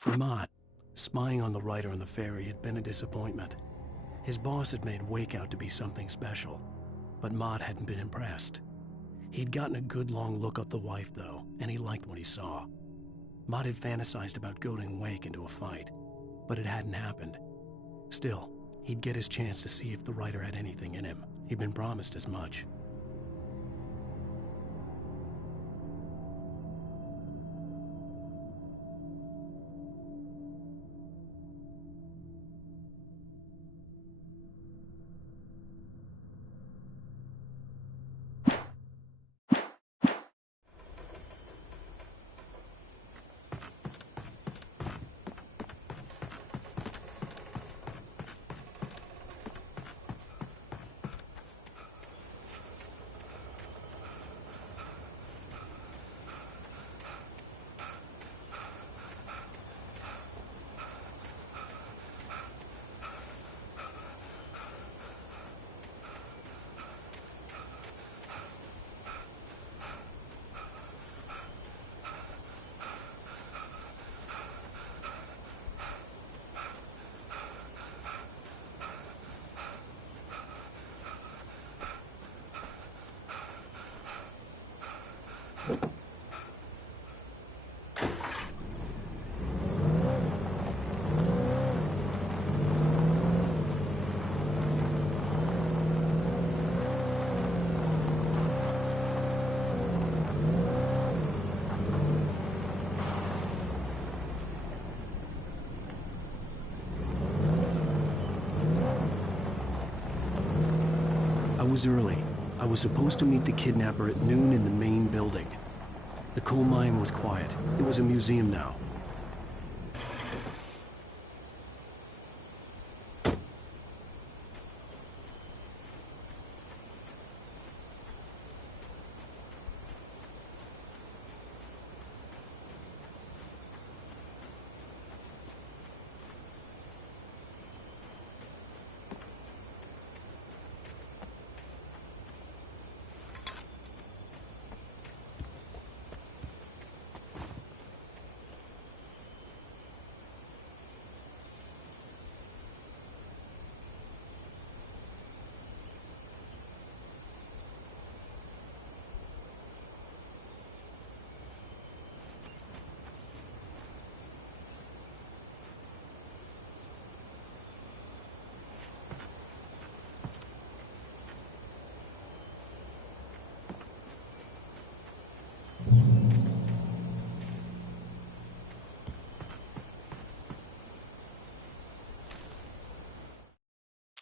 For Mott, spying on the writer on the ferry had been a disappointment. His boss had made Wake out to be something special, but Mott hadn't been impressed. He'd gotten a good long look at the wife, though, and he liked what he saw. Mott had fantasized about goading Wake into a fight, but it hadn't happened. Still, he'd get his chance to see if the writer had anything in him. He'd been promised as much. was early. I was supposed to meet the kidnapper at noon in the main building. The coal mine was quiet. It was a museum now.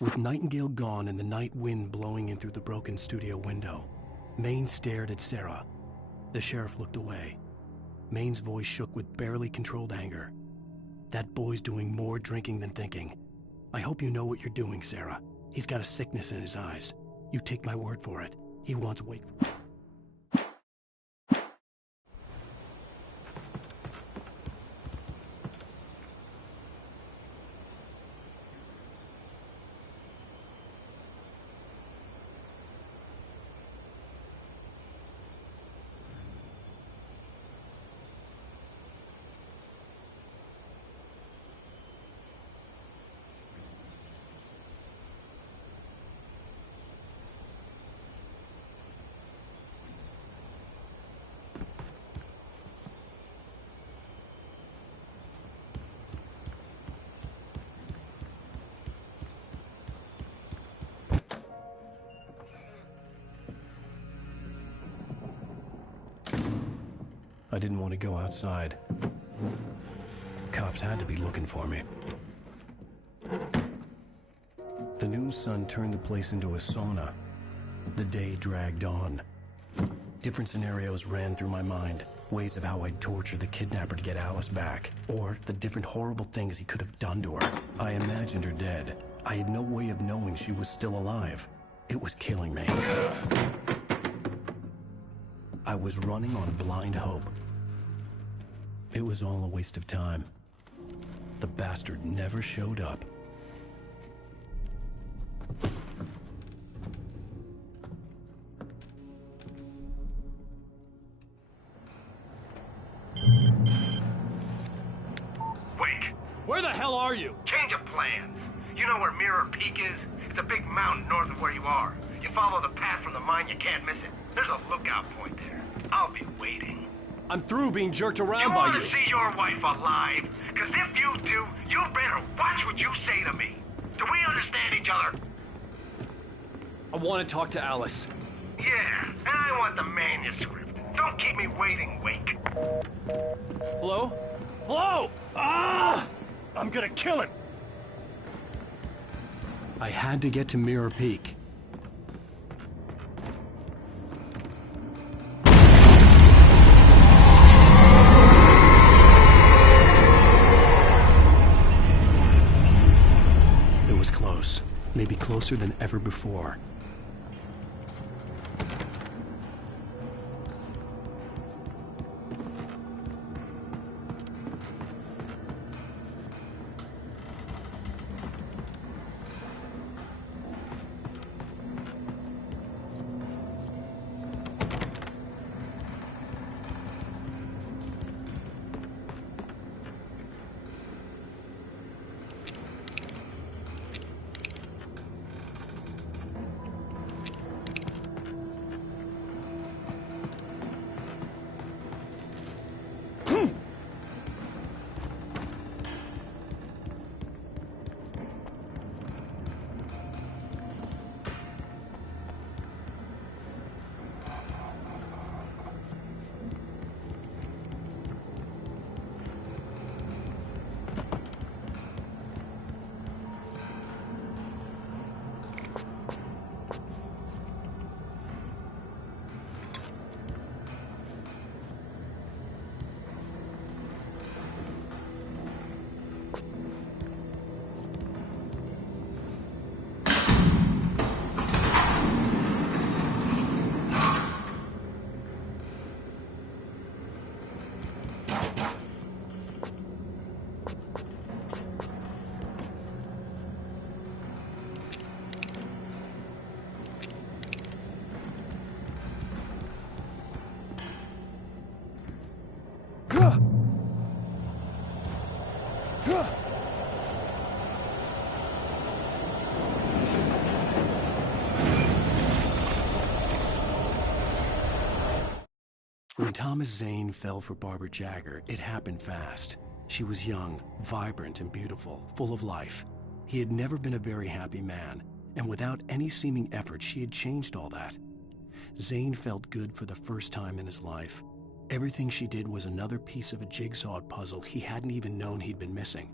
With Nightingale gone and the night wind blowing in through the broken studio window, Maine stared at Sarah. The sheriff looked away. Maine's voice shook with barely controlled anger. That boy's doing more drinking than thinking. I hope you know what you're doing, Sarah. He's got a sickness in his eyes. You take my word for it. He wants Wake... I didn't want to go outside. Cops had to be looking for me. The noon sun turned the place into a sauna. The day dragged on. Different scenarios ran through my mind. Ways of how I'd torture the kidnapper to get Alice back. Or the different horrible things he could have done to her. I imagined her dead. I had no way of knowing she was still alive. It was killing me. I was running on blind hope. It was all a waste of time. The bastard never showed up. Wake! Where the hell are you? Change of plans. You know where Mirror Peak is? It's a big mountain north of where you are. You follow the path from the mine, you can't miss it. There's a lookout point there. I'll be waiting. I'm through being jerked around by You you. want to see your wife alive? Because if you do, you better watch what you say to me. Do we understand each other? I want to talk to Alice. Yeah, and I want the manuscript. Don't keep me waiting, Wake. Hello? Hello! Ah! I'm gonna kill him! I had to get to Mirror Peak. It was close. Maybe closer than ever before. When Thomas Zane fell for Barbara Jagger, it happened fast. She was young, vibrant, and beautiful, full of life. He had never been a very happy man, and without any seeming effort, she had changed all that. Zane felt good for the first time in his life. Everything she did was another piece of a jigsaw puzzle he hadn't even known he'd been missing.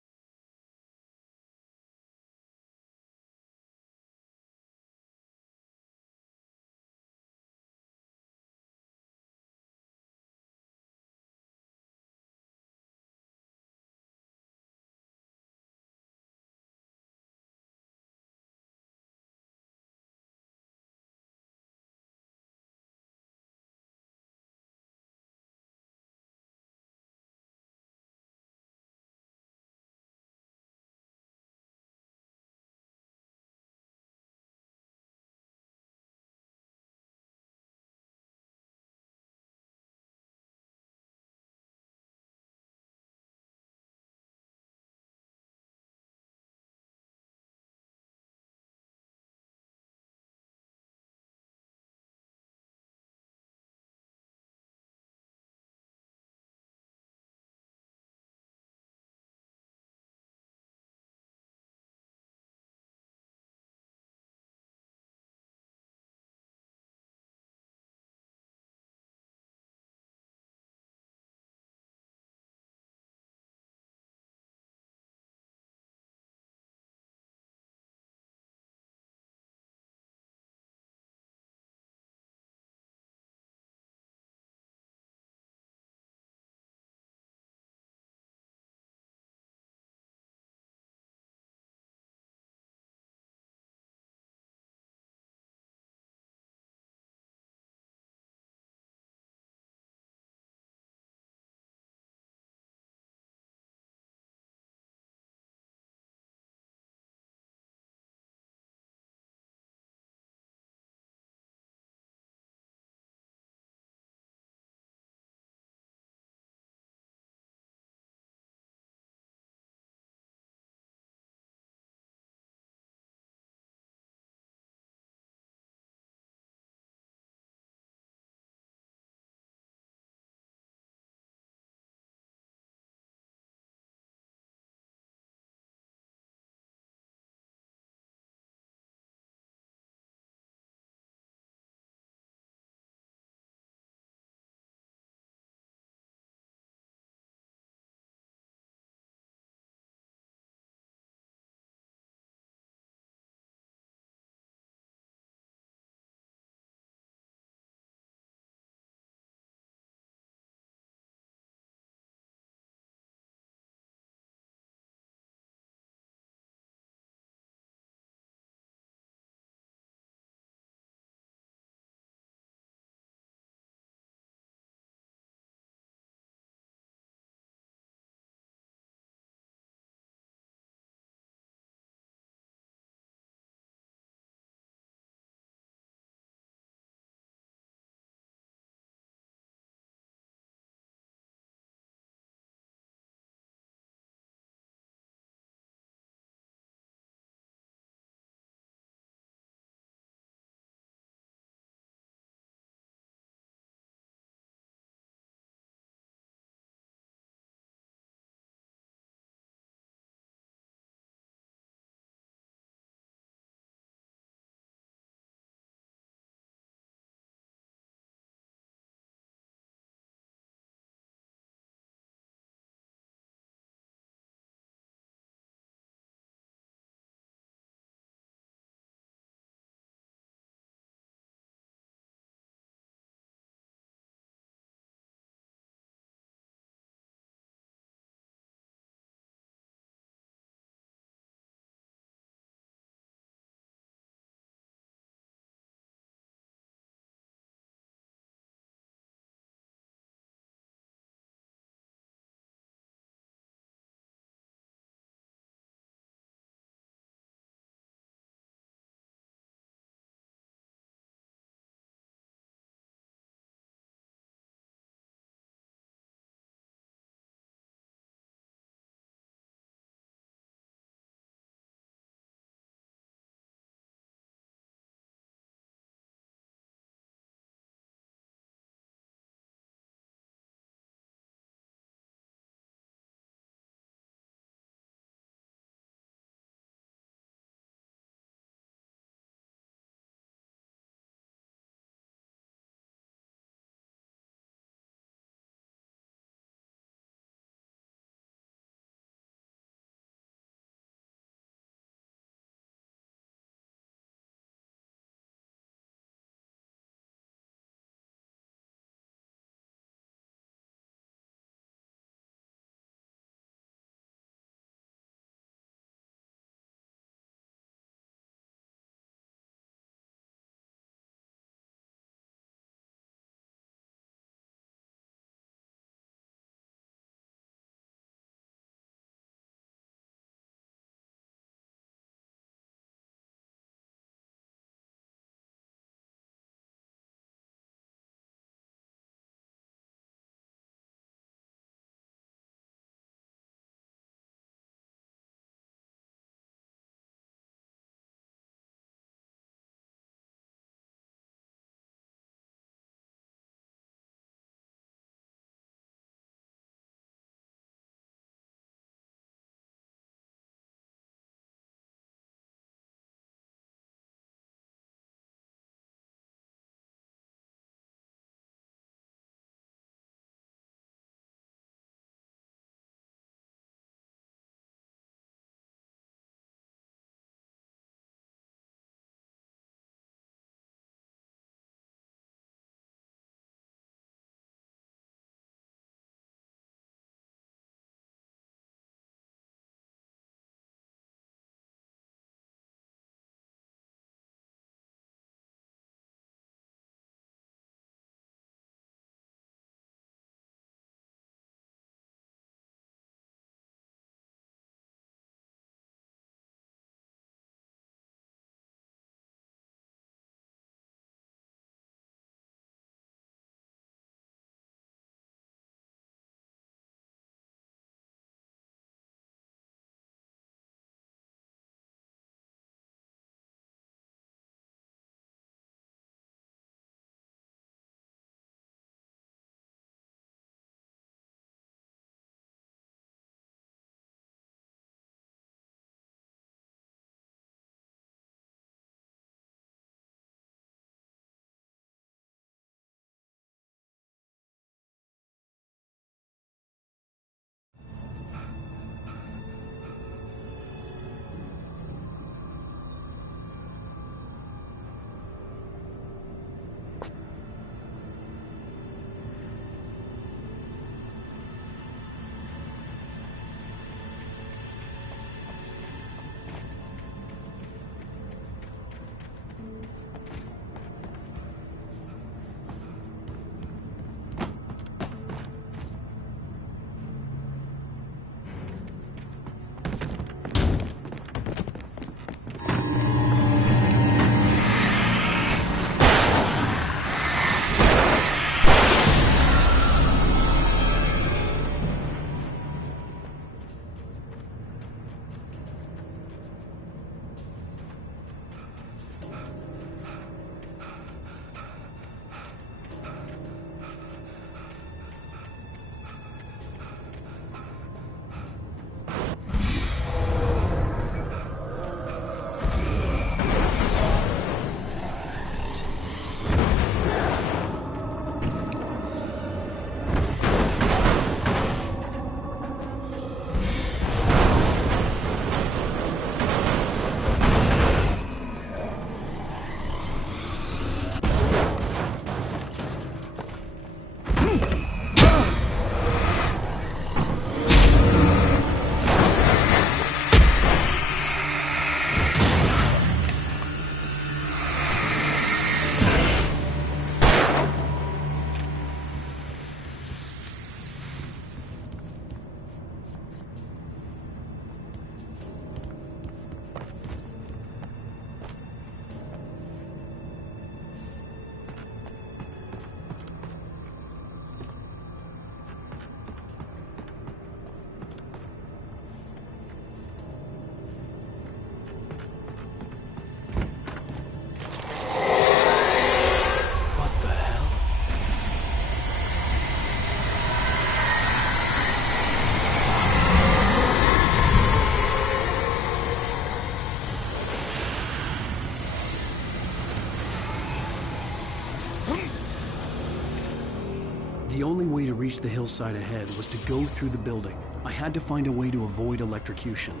The only way to reach the hillside ahead was to go through the building. I had to find a way to avoid electrocution.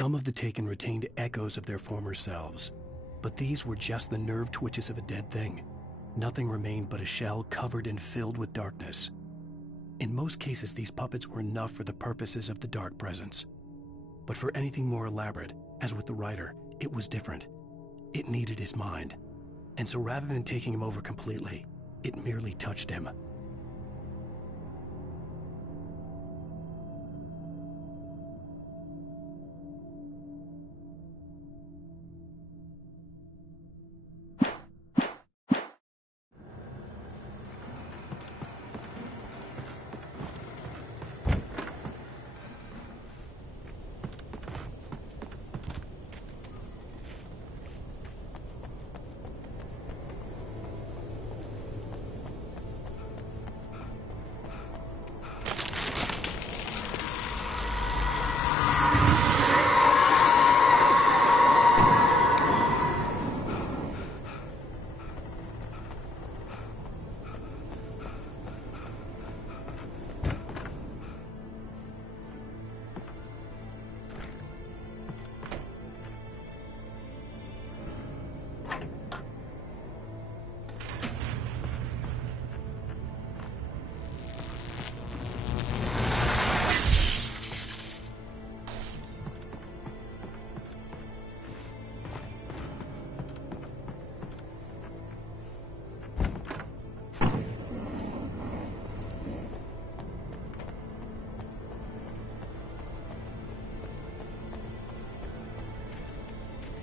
Some of the Taken retained echoes of their former selves, but these were just the nerve twitches of a dead thing. Nothing remained but a shell covered and filled with darkness. In most cases, these puppets were enough for the purposes of the Dark Presence. But for anything more elaborate, as with the writer, it was different. It needed his mind. And so rather than taking him over completely, it merely touched him.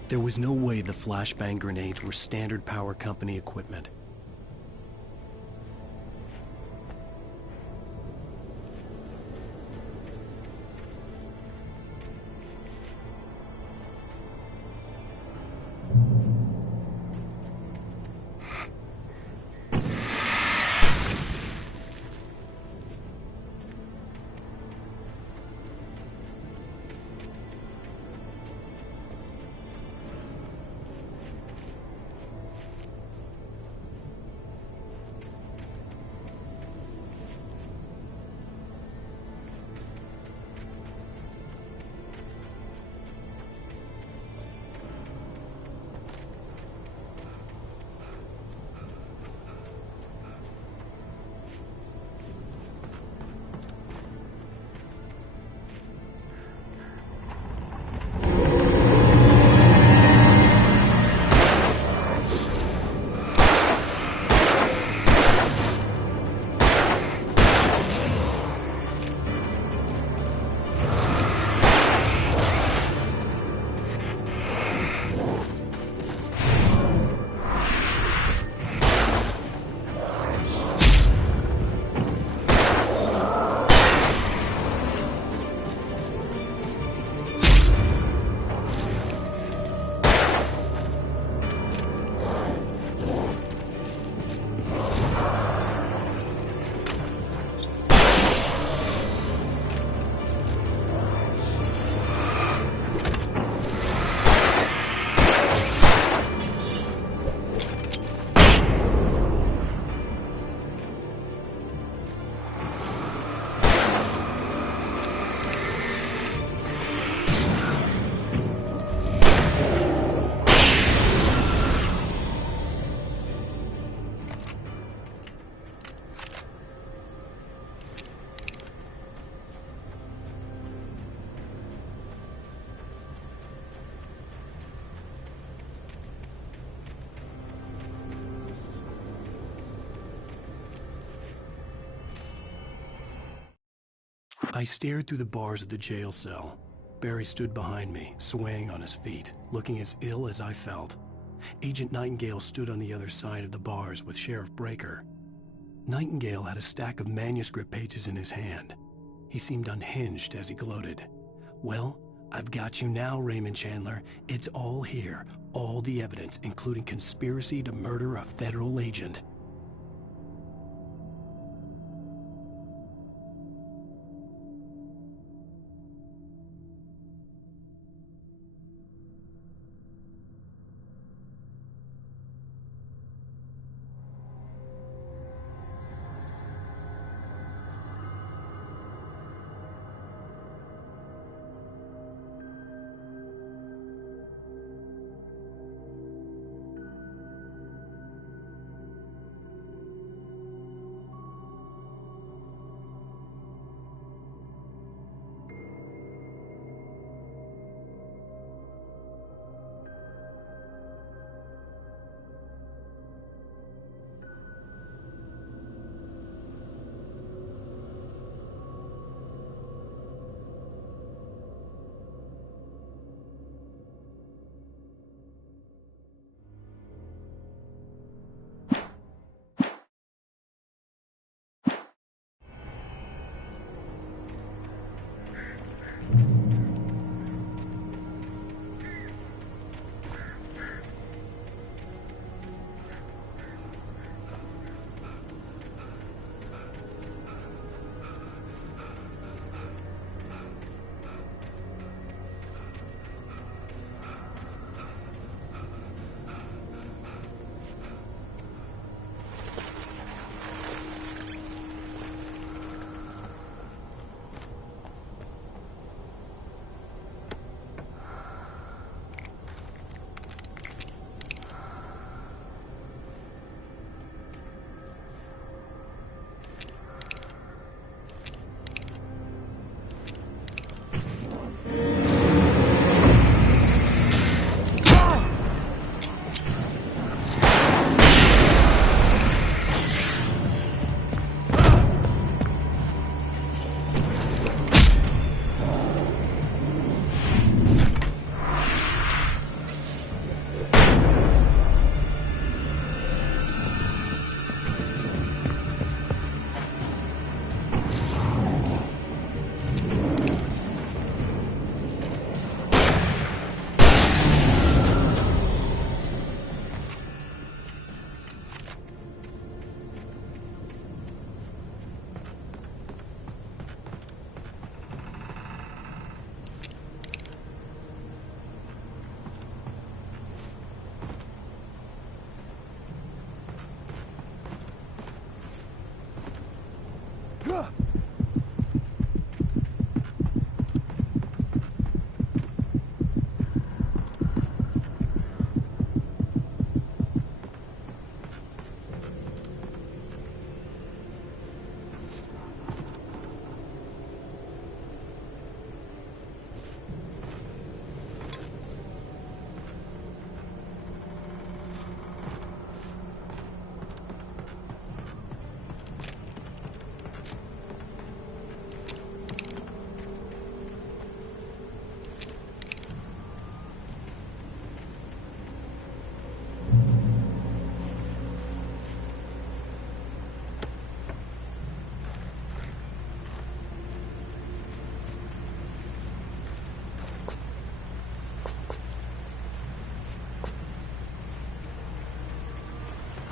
There was no way the flashbang grenades were standard power company equipment. I stared through the bars of the jail cell. Barry stood behind me, swaying on his feet, looking as ill as I felt. Agent Nightingale stood on the other side of the bars with Sheriff Breaker. Nightingale had a stack of manuscript pages in his hand. He seemed unhinged as he gloated. Well, I've got you now, Raymond Chandler. It's all here. All the evidence, including conspiracy to murder a federal agent.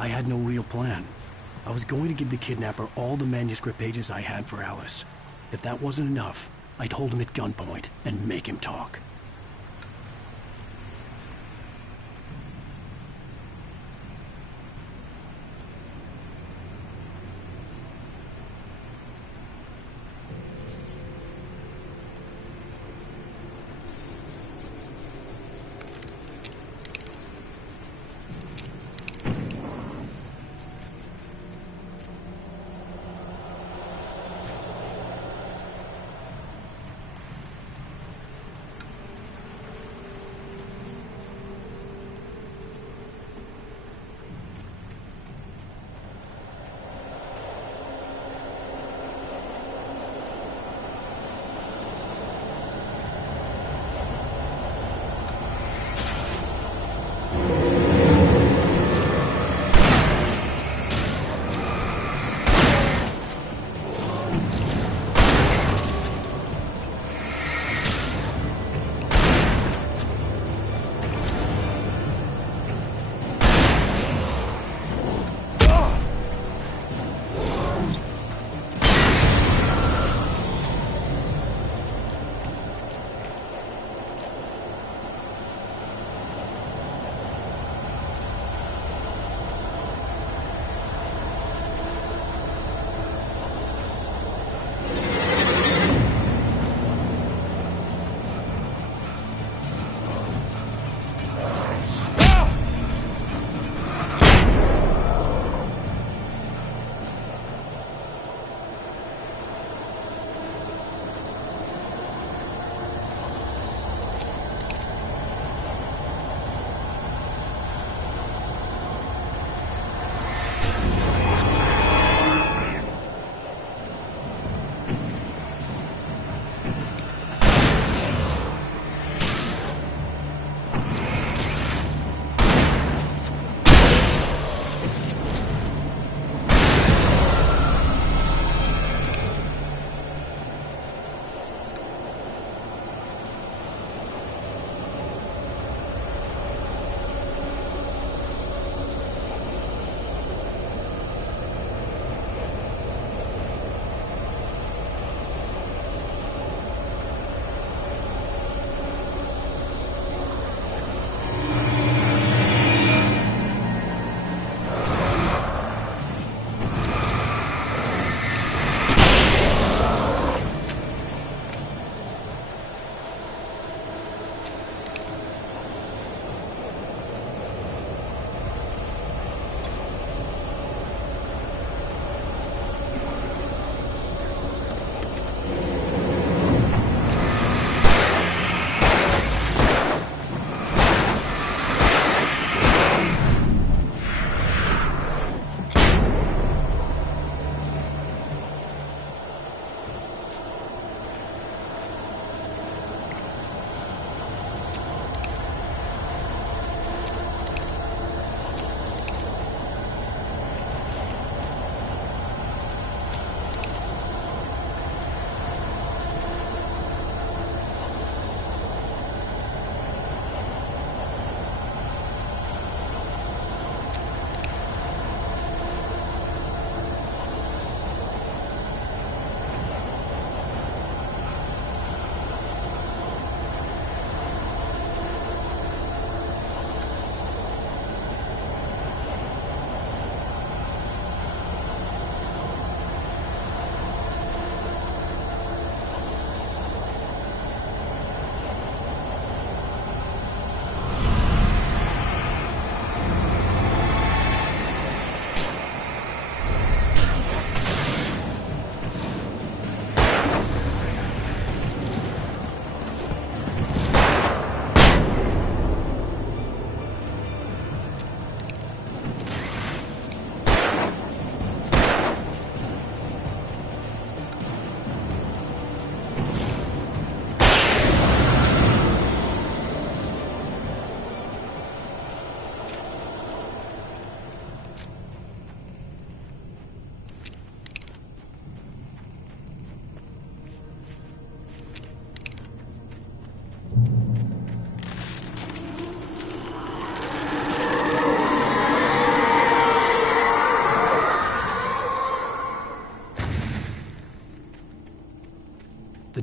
I had no real plan. I was going to give the kidnapper all the manuscript pages I had for Alice. If that wasn't enough, I'd hold him at gunpoint and make him talk.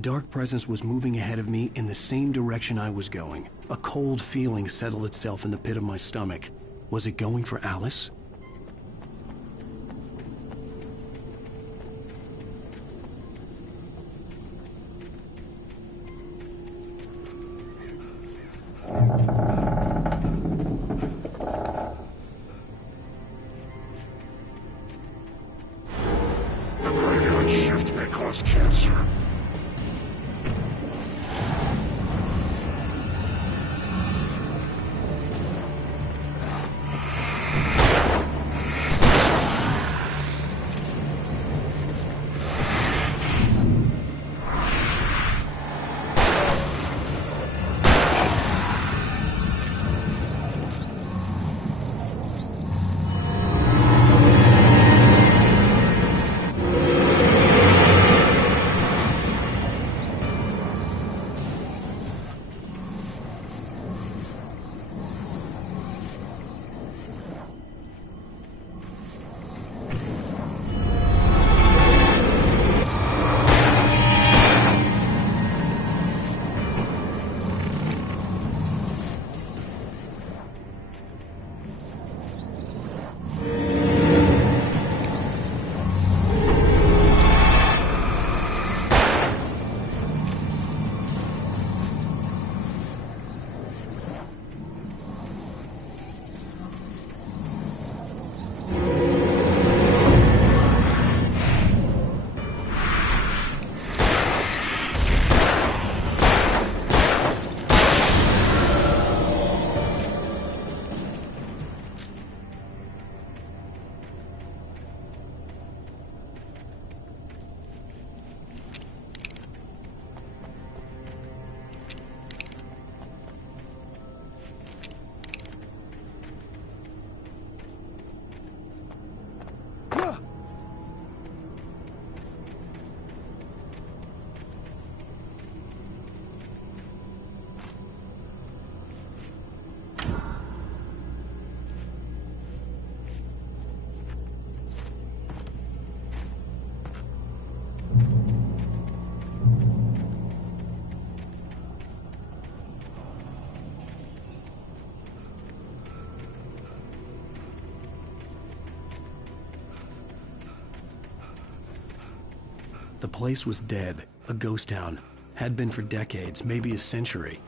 dark presence was moving ahead of me in the same direction I was going. A cold feeling settled itself in the pit of my stomach. Was it going for Alice? The graveyard shift may cause cancer. The place was dead, a ghost town. Had been for decades, maybe a century.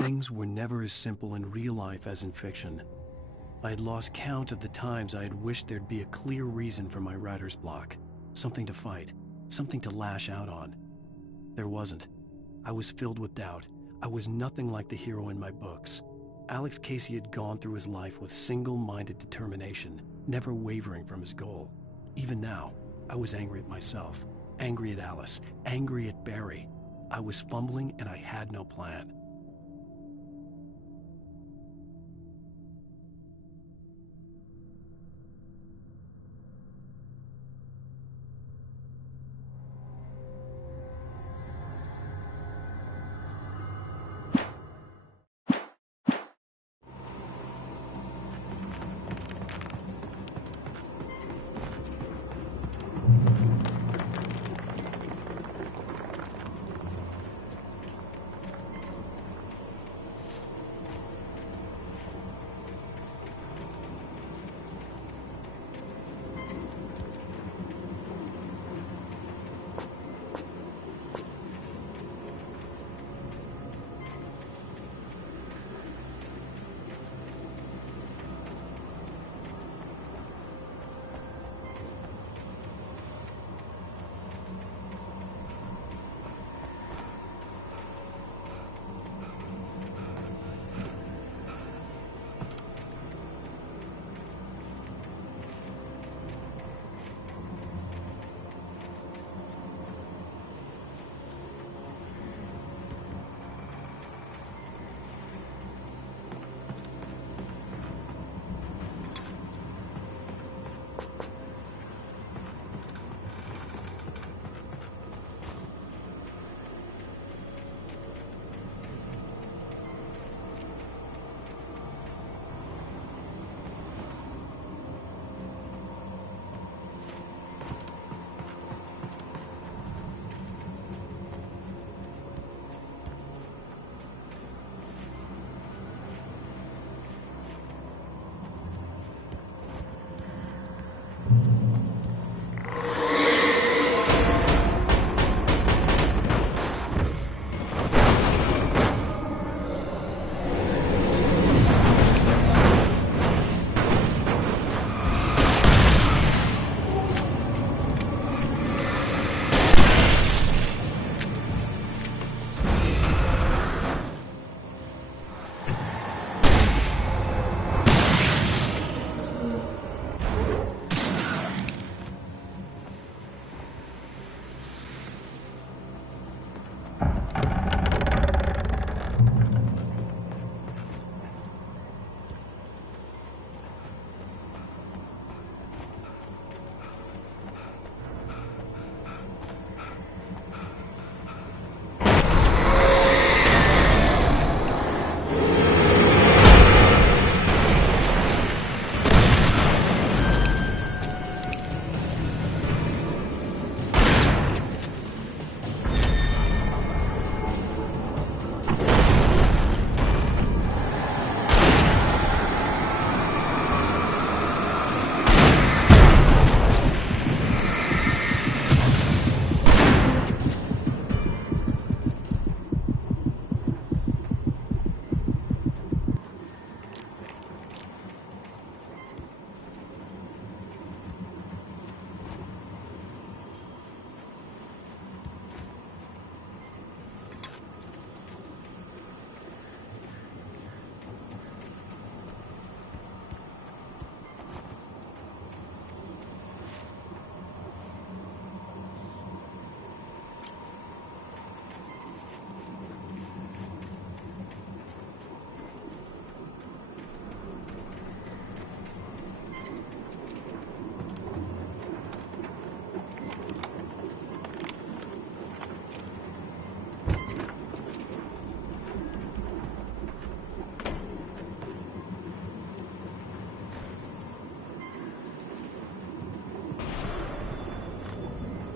Things were never as simple in real life as in fiction. I had lost count of the times I had wished there'd be a clear reason for my writer's block. Something to fight, something to lash out on. There wasn't. I was filled with doubt. I was nothing like the hero in my books. Alex Casey had gone through his life with single-minded determination, never wavering from his goal. Even now, I was angry at myself, angry at Alice, angry at Barry. I was fumbling and I had no plan.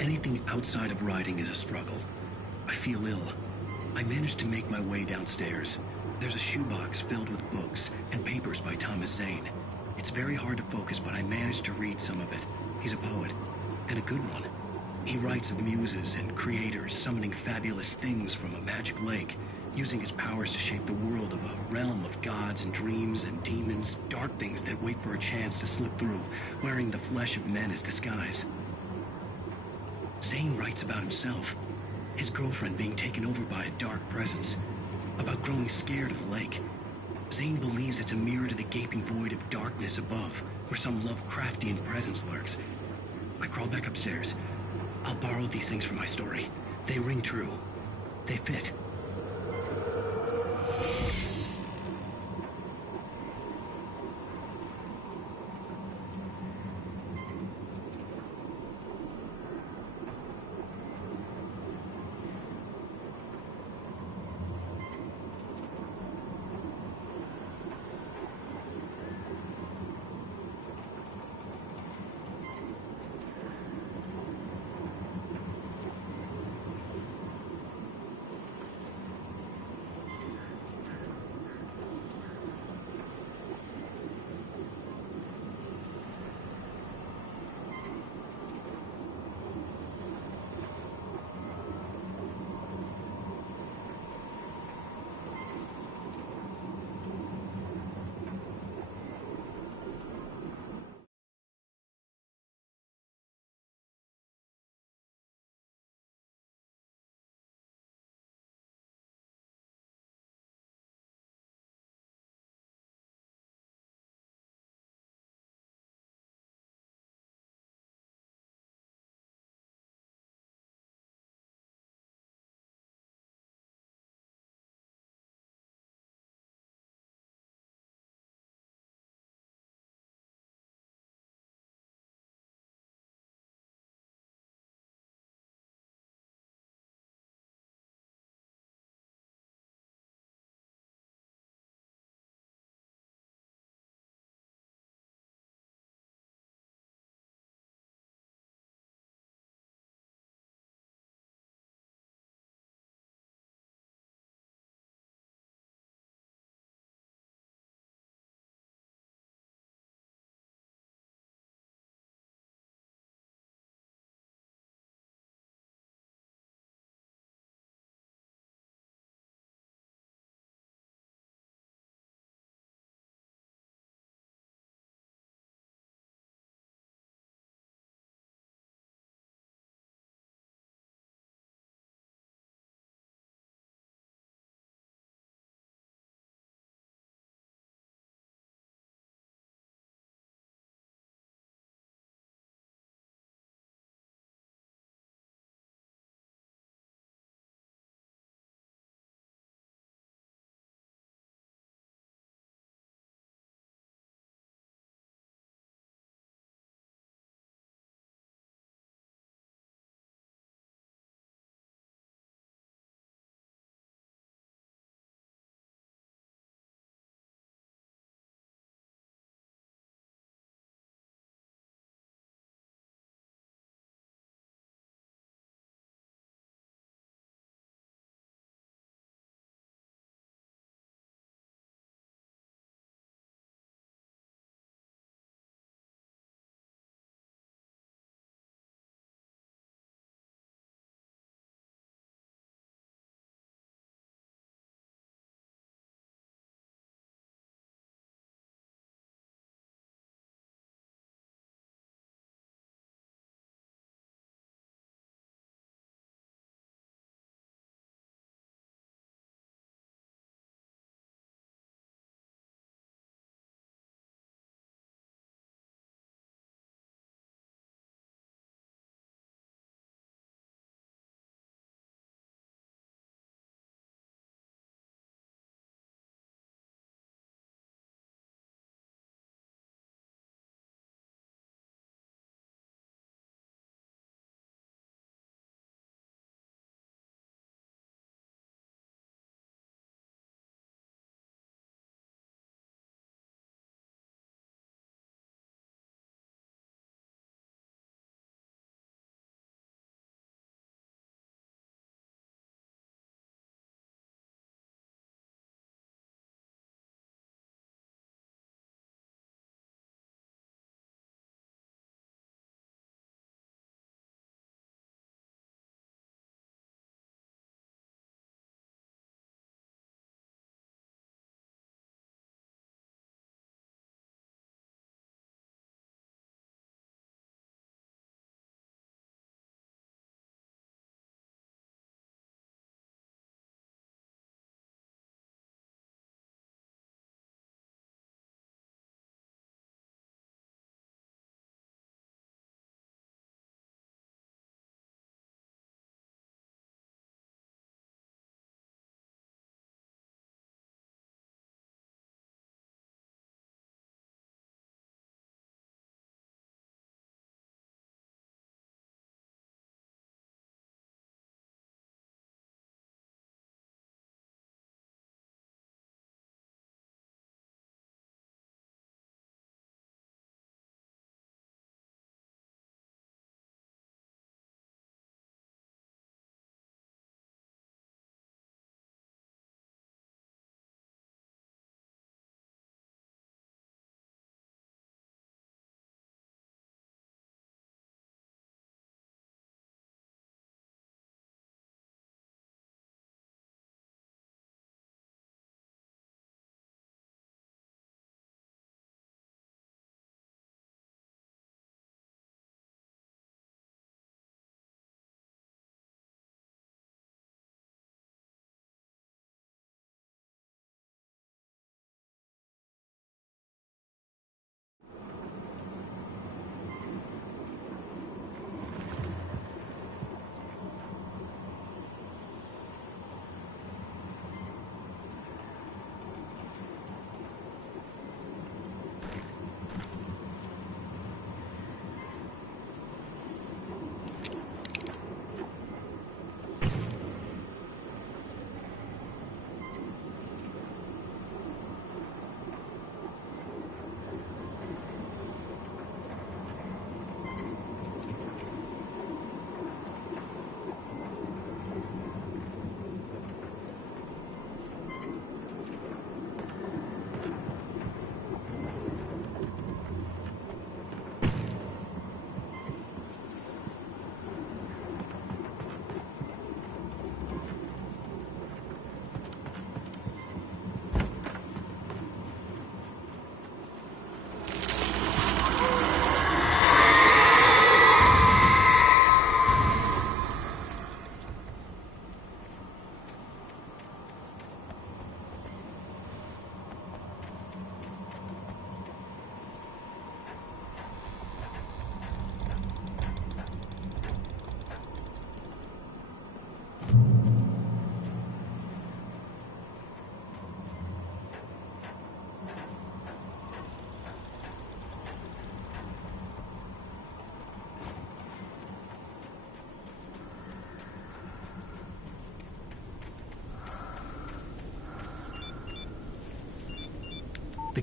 Anything outside of writing is a struggle. I feel ill. I managed to make my way downstairs. There's a shoebox filled with books and papers by Thomas Zane. It's very hard to focus, but I managed to read some of it. He's a poet, and a good one. He writes of muses and creators summoning fabulous things from a magic lake, using his powers to shape the world of a realm of gods and dreams and demons, dark things that wait for a chance to slip through, wearing the flesh of men as disguise. Zane writes about himself, his girlfriend being taken over by a dark presence, about growing scared of the lake. Zane believes it's a mirror to the gaping void of darkness above, where some Lovecraftian presence lurks. I crawl back upstairs. I'll borrow these things for my story. They ring true. They fit.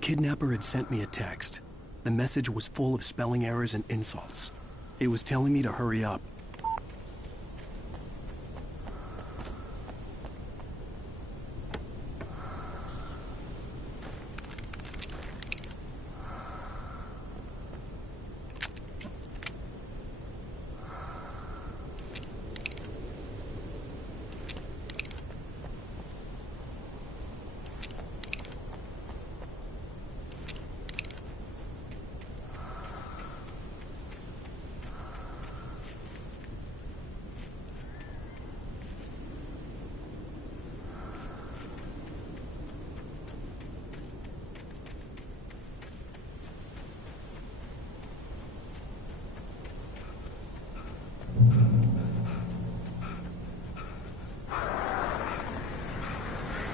kidnapper had sent me a text. The message was full of spelling errors and insults. It was telling me to hurry up.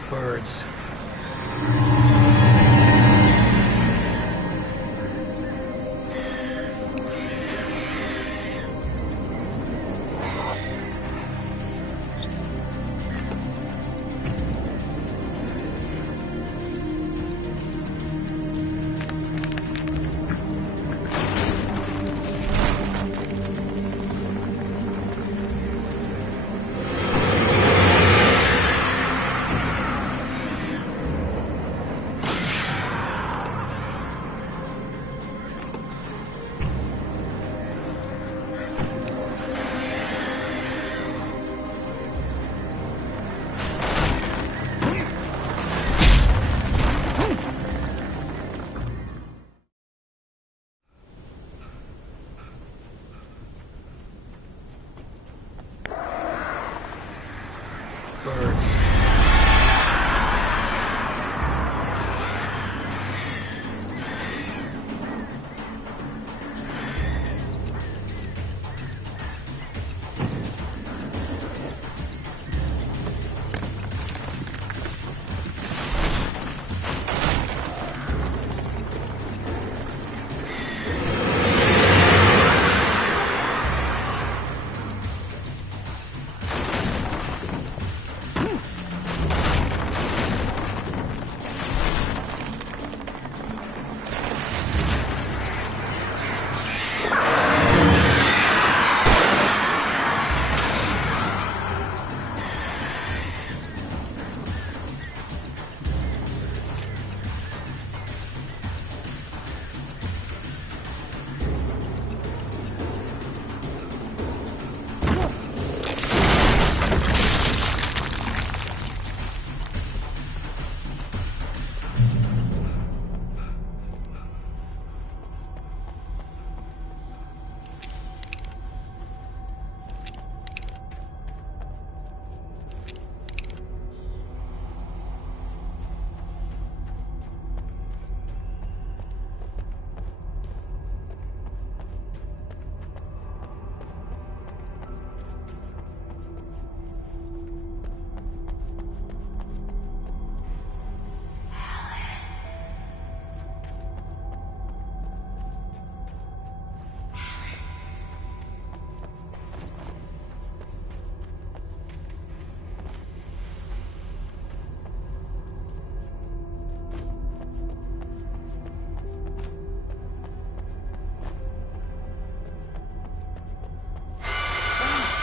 Birds. Birds.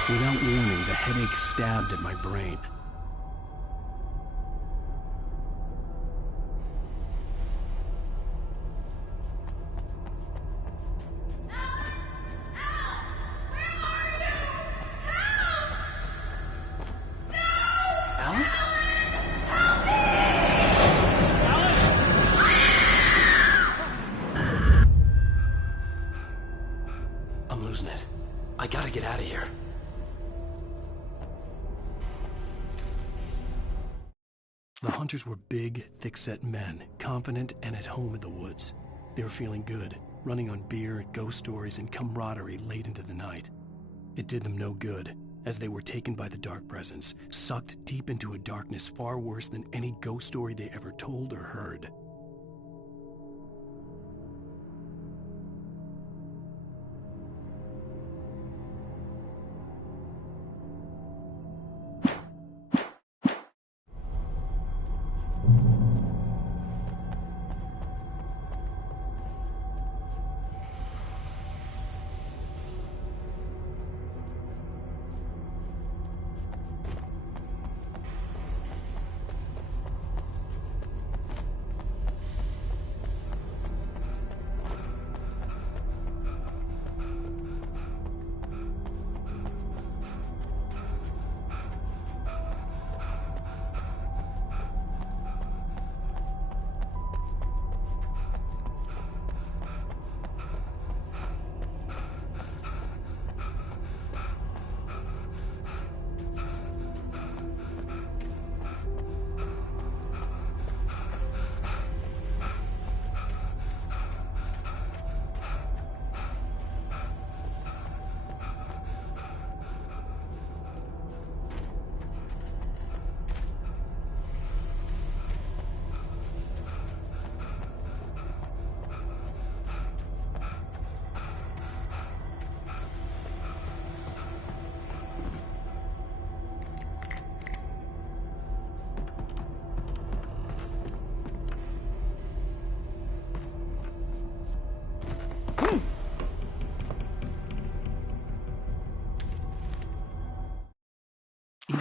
Without warning, the headache stabbed at my brain. Alice? I'm losing it. I gotta get out of here. The hunters were big, thick-set men, confident and at home in the woods. They were feeling good, running on beer, ghost stories, and camaraderie late into the night. It did them no good, as they were taken by the dark presence, sucked deep into a darkness far worse than any ghost story they ever told or heard.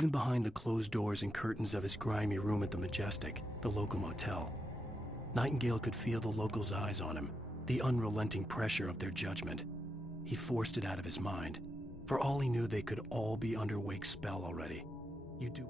even behind the closed doors and curtains of his grimy room at the Majestic, the local motel. Nightingale could feel the locals' eyes on him, the unrelenting pressure of their judgment. He forced it out of his mind. For all he knew, they could all be under Wake's spell already. You do...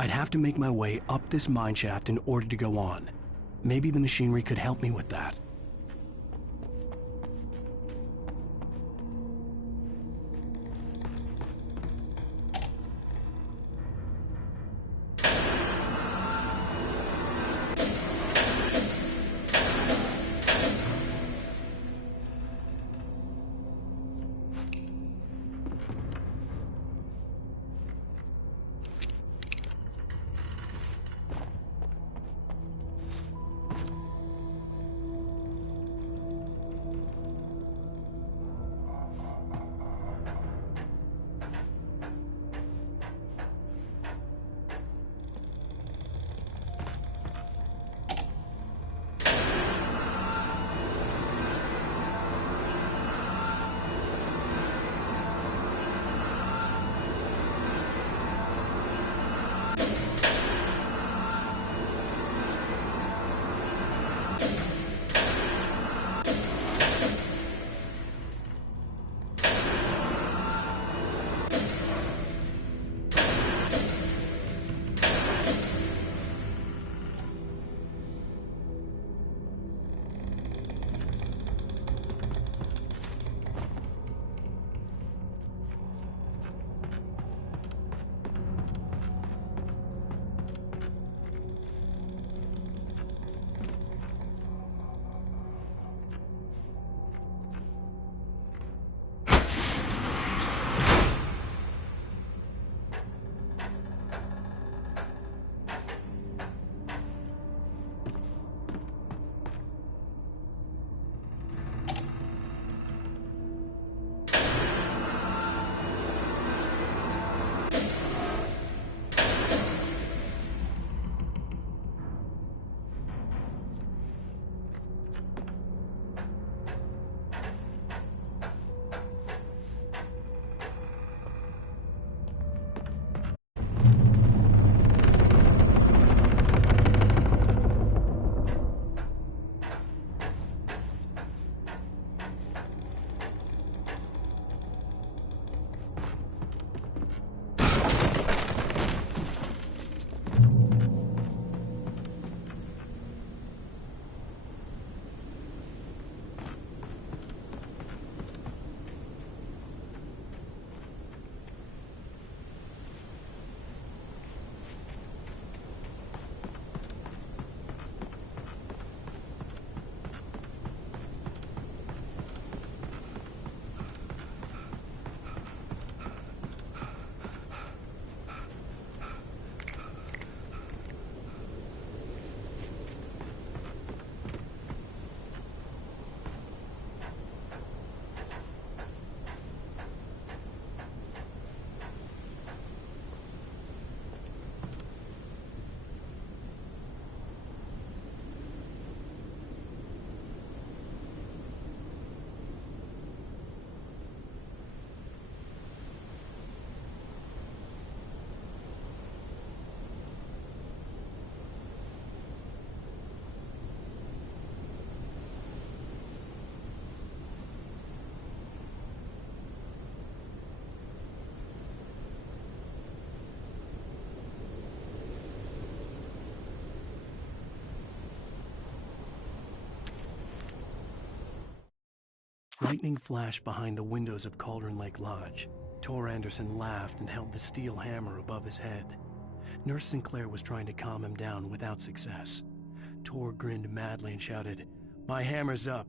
I'd have to make my way up this mineshaft in order to go on. Maybe the machinery could help me with that. Lightning flashed behind the windows of Cauldron Lake Lodge. Tor Anderson laughed and held the steel hammer above his head. Nurse Sinclair was trying to calm him down without success. Tor grinned madly and shouted, "My hammer's up."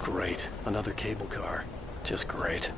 Great. Another cable car. Just great.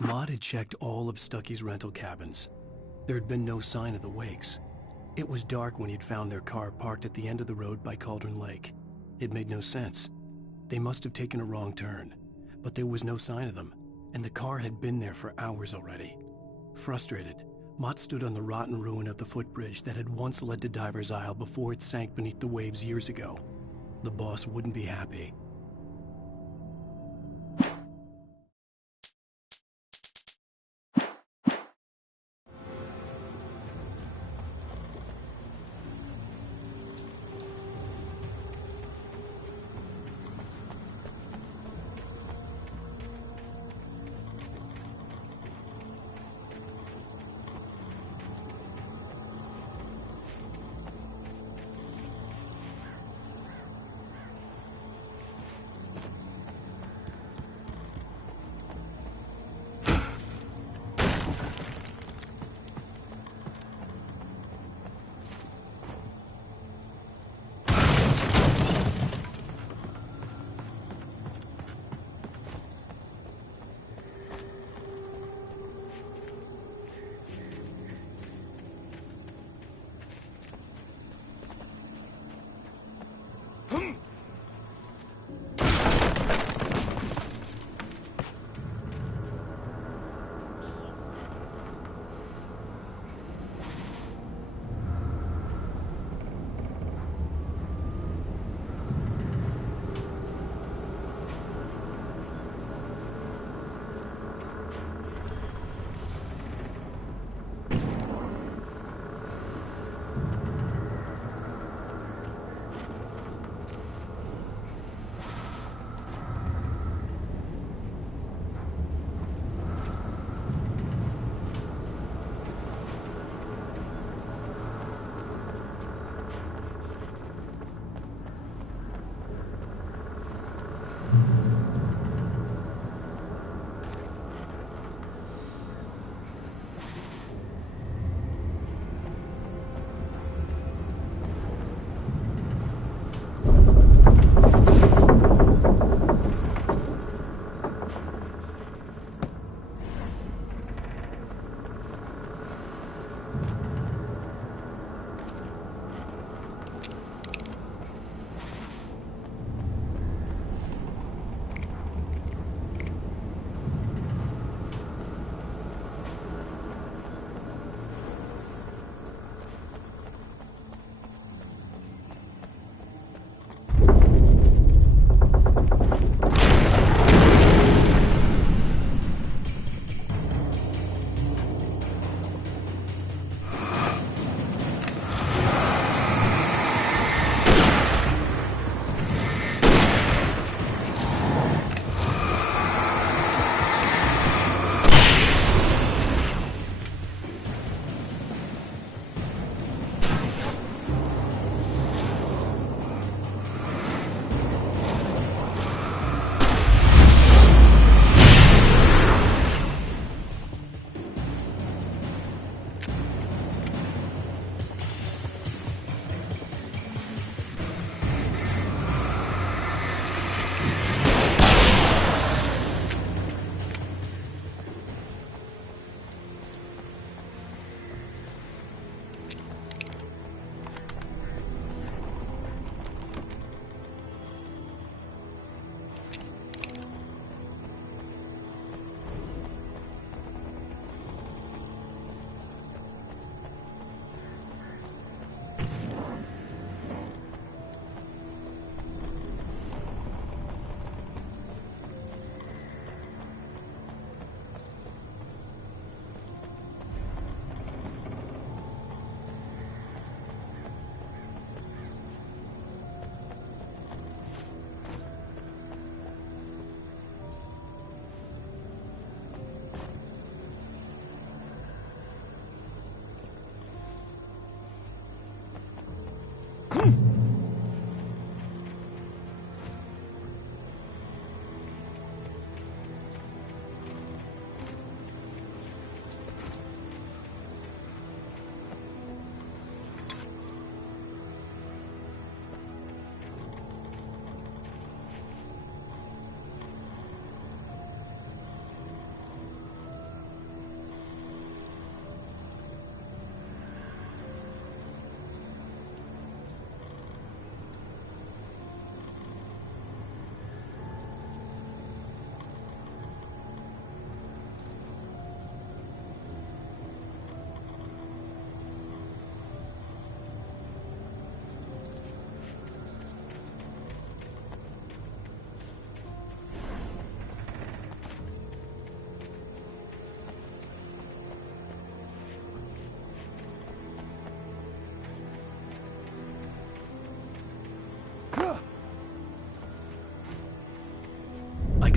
Maud had checked all of Stucky's rental cabins. There had been no sign of the Wakes. It was dark when he'd found their car parked at the end of the road by Cauldron Lake. It made no sense. They must have taken a wrong turn, but there was no sign of them, and the car had been there for hours already. Frustrated, Mott stood on the rotten ruin of the footbridge that had once led to Diver's Isle before it sank beneath the waves years ago. The boss wouldn't be happy.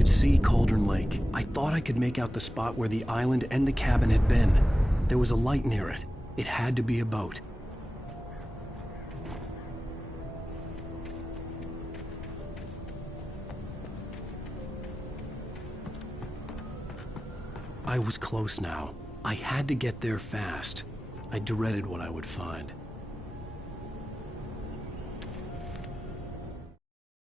could see Cauldron Lake. I thought I could make out the spot where the island and the cabin had been. There was a light near it. It had to be a boat. I was close now. I had to get there fast. I dreaded what I would find.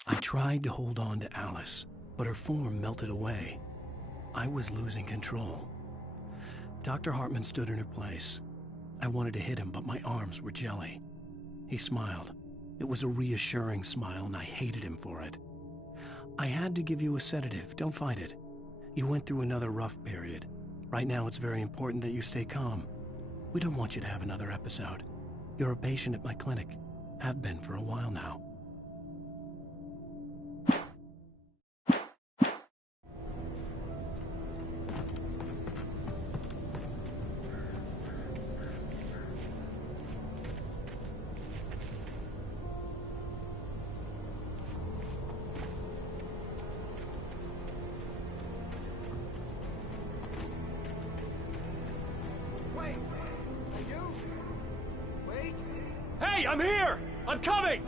I tried to hold on to Alice, but her form melted away. I was losing control. Dr. Hartman stood in her place. I wanted to hit him, but my arms were jelly. He smiled. It was a reassuring smile, and I hated him for it. I had to give you a sedative. Don't fight it. You went through another rough period. Right now, it's very important that you stay calm. We don't want you to have another episode. You're a patient at my clinic. Have been for a while now. Hey, I'm here! I'm coming!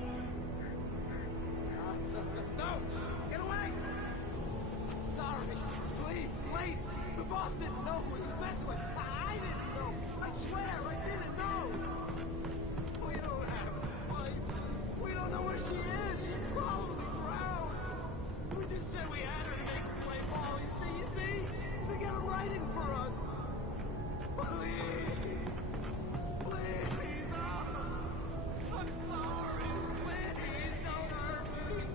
No! Get away! Sorry. Please, wait! The boss didn't know who he was messing with. I didn't know. I swear, I didn't know. We don't have a wife. We don't know where she is. She's probably drowned. We just said we had her to make her play ball. You see? To get him writing for us. Please. Please, I'm sorry. Please, don't hurt me.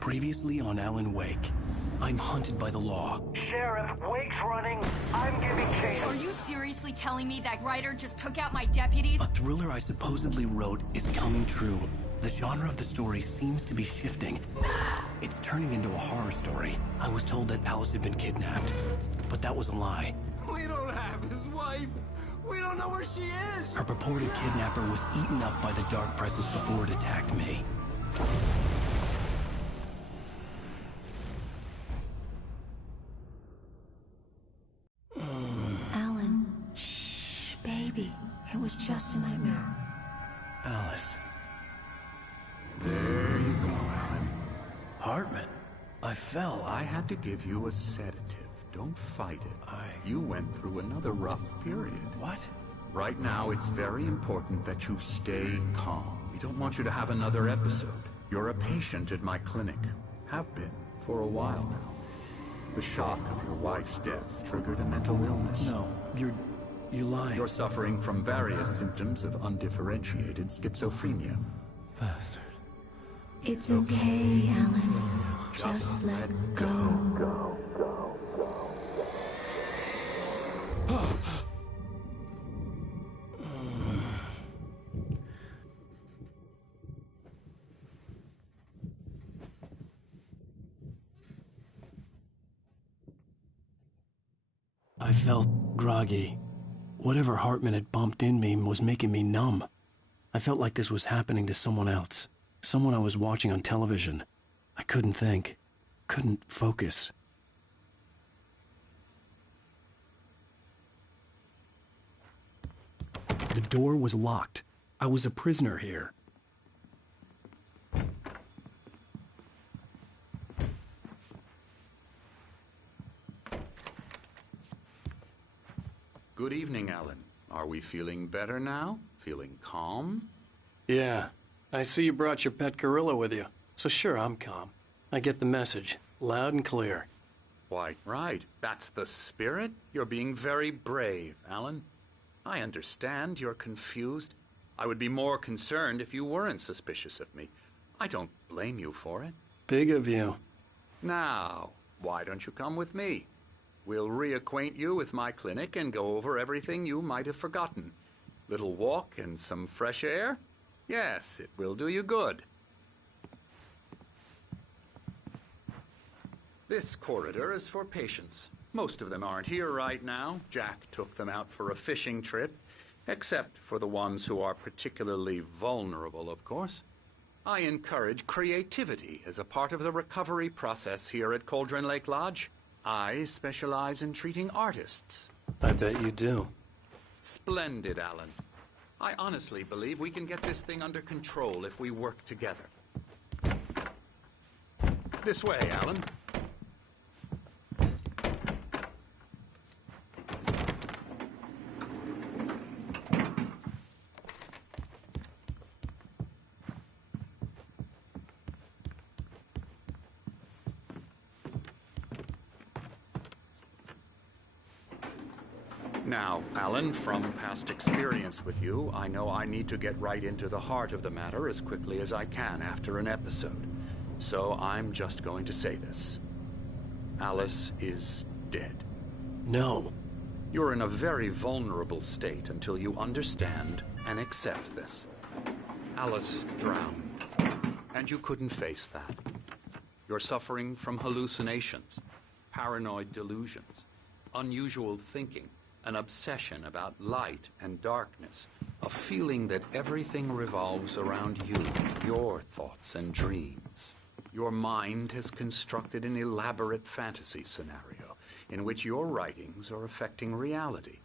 Previously on Alan Wake, I'm hunted by the law. Sheriff, Wake's running. I'm giving chase. Are you seriously telling me that writer just took out my deputies? A thriller I supposedly wrote is coming true. The genre of the story seems to be shifting. It's turning into a horror story. I was told that Alice had been kidnapped, but that was a lie. We don't have his wife. We don't know where she is. Her purported kidnapper was eaten up by the dark presence before it attacked me. Alan, shh, baby. It was just a nightmare. Alice. There you go, Alan. Hartman, I fell. I had to give you a sedative. Don't fight it. You went through another rough period. What? Right now, it's very important that you stay calm. We don't want you to have another episode. You're a patient at my clinic. Have been for a while now. The shock of your wife's death triggered a mental illness. No, you're lying. You're suffering from various symptoms of undifferentiated schizophrenia. Bastard. It's okay, Alan. Just let go. I felt groggy. Whatever Hartman had bumped in me was making me numb. I felt like this was happening to someone else. Someone I was watching on television. I couldn't think. Couldn't focus. The door was locked. I was a prisoner here. Good evening, Alan. Are we feeling better now? Feeling calm? Yeah. I see you brought your pet gorilla with you. So sure, I'm calm. I get the message. Loud and clear. Why, right. That's the spirit. You're being very brave, Alan. I understand you're confused. I would be more concerned if you weren't suspicious of me. I don't blame you for it. Big of you. Now, why don't you come with me? We'll reacquaint you with my clinic and go over everything you might have forgotten. Little walk and some fresh air? Yes, it will do you good. This corridor is for patients. Most of them aren't here right now. Jack took them out for a fishing trip, except for the ones who are particularly vulnerable, of course. I encourage creativity as a part of the recovery process here at Cauldron Lake Lodge. I specialize in treating artists. I bet you do. Splendid, Alan. I honestly believe we can get this thing under control if we work together. This way, Alan. Now, Alan, from past experience with you, I know I need to get right into the heart of the matter as quickly as I can after an episode. So I'm just going to say this. Alice is dead. No. You're in a very vulnerable state until you understand and accept this. Alice drowned, and you couldn't face that. You're suffering from hallucinations, paranoid delusions, unusual thinking, an obsession about light and darkness, a feeling that everything revolves around you, your thoughts and dreams. Your mind has constructed an elaborate fantasy scenario in which your writings are affecting reality.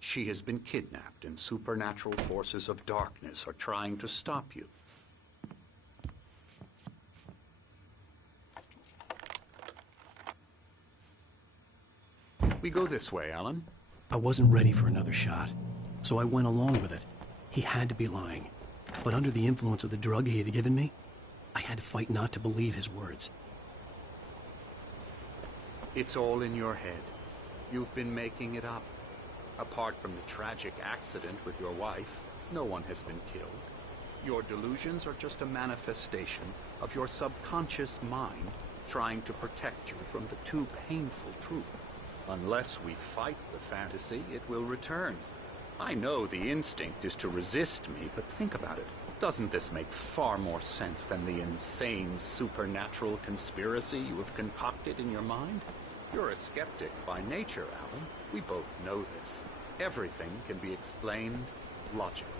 She has been kidnapped and supernatural forces of darkness are trying to stop you. We go this way, Alan. I wasn't ready for another shot, so I went along with it. He had to be lying. But under the influence of the drug he had given me, I had to fight not to believe his words. It's all in your head. You've been making it up. Apart from the tragic accident with your wife, no one has been killed. Your delusions are just a manifestation of your subconscious mind trying to protect you from the too painful truth. Unless we fight the fantasy, it will return. I know the instinct is to resist me, but think about it. Doesn't this make far more sense than the insane supernatural conspiracy you have concocted in your mind? You're a skeptic by nature, Alan. We both know this. Everything can be explained logically.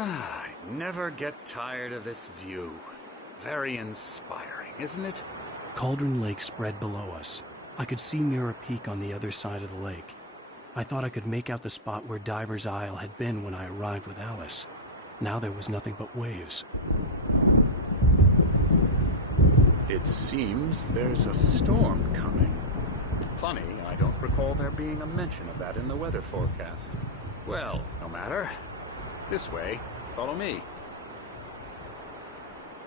I never get tired of this view. Very inspiring, isn't it? Cauldron Lake spread below us. I could see Mirror Peak on the other side of the lake. I thought I could make out the spot where Diver's Isle had been when I arrived with Alice. Now there was nothing but waves. It seems there's a storm coming. Funny, I don't recall there being a mention of that in the weather forecast. Well, no matter. This way. Follow me.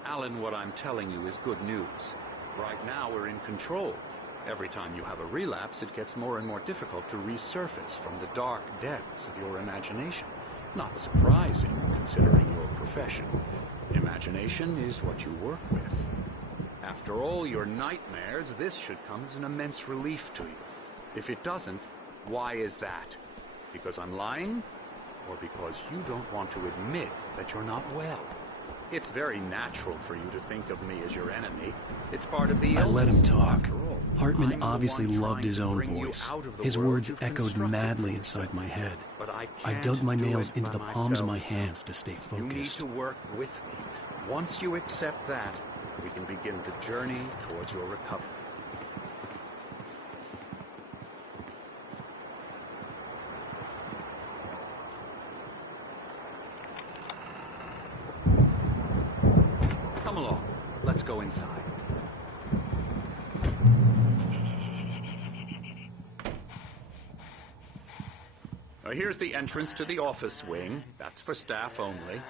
Alan, what I'm telling you is good news. Right now we're in control. Every time you have a relapse, it gets more and more difficult to resurface from the dark depths of your imagination. Not surprising, considering your profession. Imagination is what you work with. After all your nightmares, this should come as an immense relief to you. If it doesn't, why is that? Because I'm lying? Or because you don't want to admit that you're not well? It's very natural for you to think of me as your enemy. It's part of the illness. I let him talk. After all, Hartman I'm obviously the one loved his trying to own bring you voice. out of the His world words you've echoed constructed madly for inside yourself. my head. But I I can't dug my do nails it into by the palms of myself. my hands to stay You need focused. to work with me. Once you accept that, we can begin the journey towards your recovery. Come along. Let's go inside. Here's the entrance to the office wing. That's for staff only.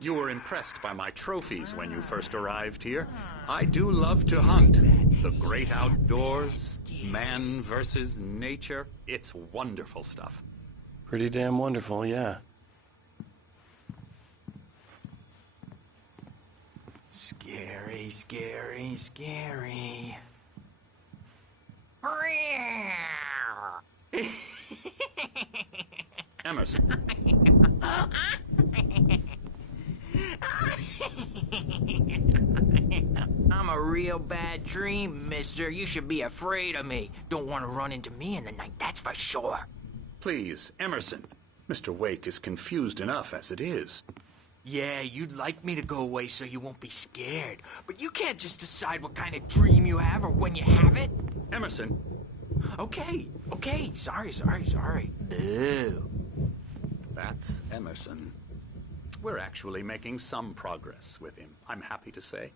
You were impressed by my trophies when you first arrived here. I do love to hunt. The great outdoors, man versus nature. It's wonderful stuff. Pretty damn wonderful, yeah. Scary, scary, scary. Emerson. I'm a real bad dream, mister. You should be afraid of me. Don't want to run into me in the night, that's for sure. Please, Emerson. Mr. Wake is confused enough as it is. Yeah, you'd like me to go away so you won't be scared. But you can't just decide what kind of dream you have or when you have it. Emerson. Okay. Sorry. Boo. That's Emerson. We're actually making some progress with him, I'm happy to say.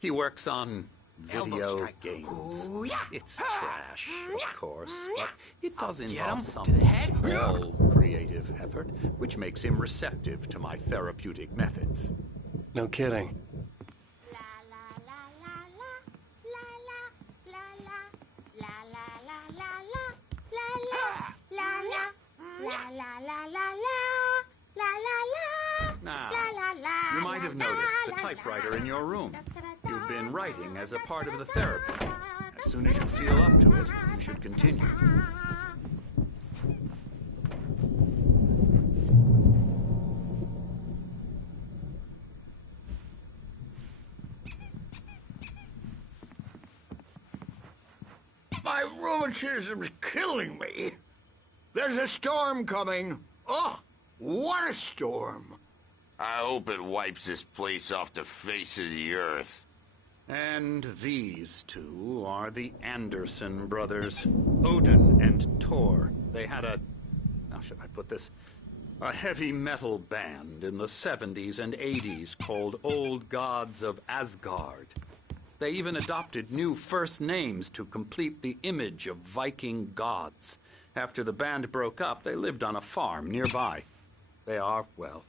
He works on video games. Ooh, yeah. It's trash, of course, but it does Get involve him some to the head. small creative effort, which makes him receptive to my therapeutic methods. No kidding. Now, you might have noticed the typewriter in your room. You've been writing as a part of the therapy. As soon as you feel up to it, you should continue. My rheumatism's killing me. There's a storm coming. Oh, what a storm. I hope it wipes this place off the face of the earth. And these two are the Anderson brothers, Odin and Thor. They had how should I put this? A heavy metal band in the 70s and 80s called Old Gods of Asgard. They even adopted new first names to complete the image of Viking gods. After the band broke up, they lived on a farm nearby. They are, well,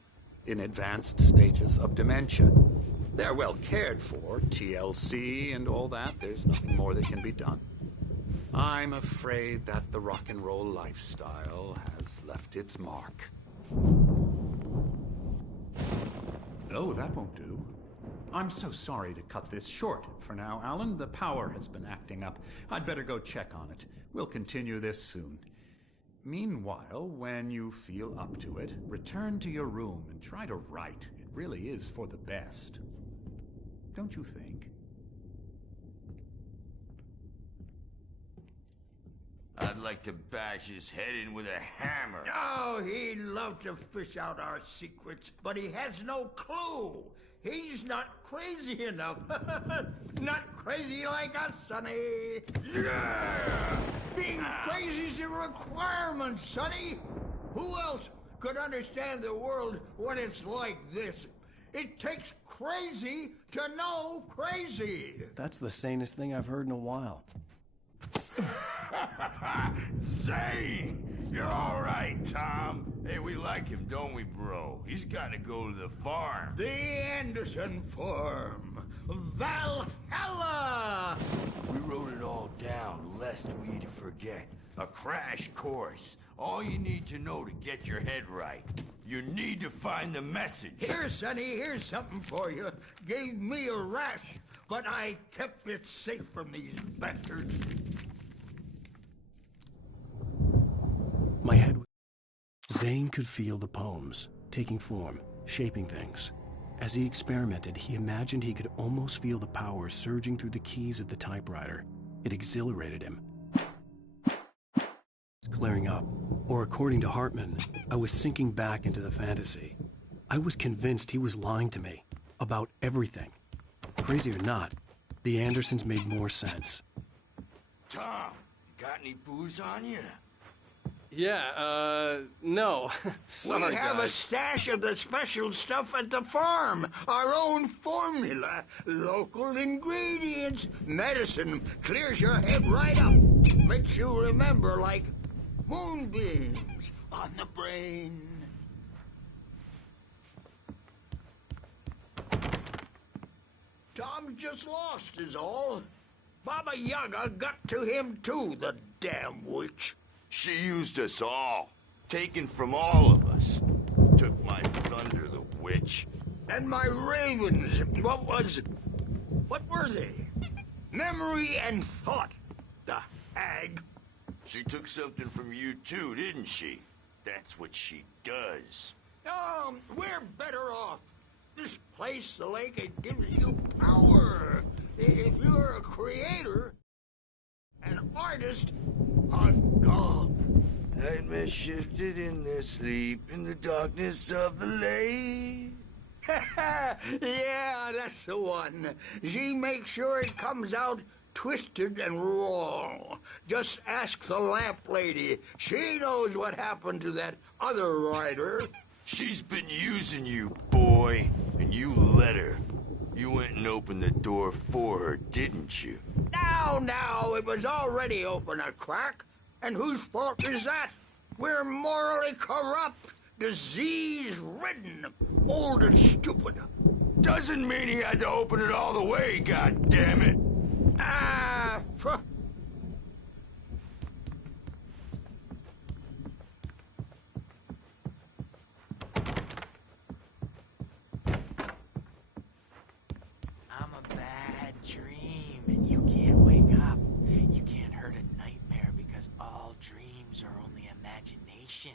in advanced stages of dementia. They're well cared for, TLC and all that. There's nothing more that can be done. I'm afraid that the rock and roll lifestyle has left its mark. Oh, that won't do. I'm so sorry to cut this short for now, Alan. The power has been acting up. I'd better go check on it. We'll continue this soon. Meanwhile, when you feel up to it, return to your room and try to write. It really is for the best. Don't you think? I'd like to bash his head in with a hammer. Oh, he'd love to fish out our secrets, but he has no clue. He's not crazy enough. Not crazy like us, Sonny. Yeah! Being crazy's a requirement, Sonny. Who else could understand the world when it's like this? It takes crazy to know crazy. That's the sanest thing I've heard in a while. Zane! You're all right, Tom. Hey, we like him, don't we, bro? He's got to go to the farm. The Anderson farm. Valhalla! We wrote it all down, lest we'd forget. A crash course. All you need to know to get your head right. You need to find the message. Here, Sonny, here's something for you. Gave me a rash, but I kept it safe from these bastards. My head... Zane could feel the poems, taking form, shaping things. As he experimented, he imagined he could almost feel the power surging through the keys of the typewriter. It exhilarated him. Clearing up. Or according to Hartman, I was sinking back into the fantasy. I was convinced he was lying to me. About everything. Crazy or not, the Andersons made more sense. Tom, got any booze on you? Yeah, no. Sorry, we have guys. a stash of the special stuff at the farm. Our own formula. Local ingredients. Medicine clears your head right up. Makes you remember like moonbeams on the brain. Tom just lost is all. Baba Yaga got to him too, the damn witch. She used us all. Taken from all of us. Took my thunder, the witch. And my ravens. What were they? Memory and thought. The hag. She took something from you too, didn't she? That's what she does. We're better off. This place, the lake, it gives you power. If you're a creator, an artist, a god. Nightmare shifted in their sleep in the darkness of the lake. Yeah, that's the one. She makes sure it comes out twisted and wrong. Just ask the lamp lady. She knows what happened to that other writer. She's been using you, boy, and you let her. You went and opened the door for her, didn't you? Now, it was already open a crack. And whose fault is that? We're morally corrupt, disease-ridden, old and stupid. Doesn't mean he had to open it all the way, goddammit. I'm a bad dream, and you can't wake up. You can't hurt a nightmare because all dreams are only imagination.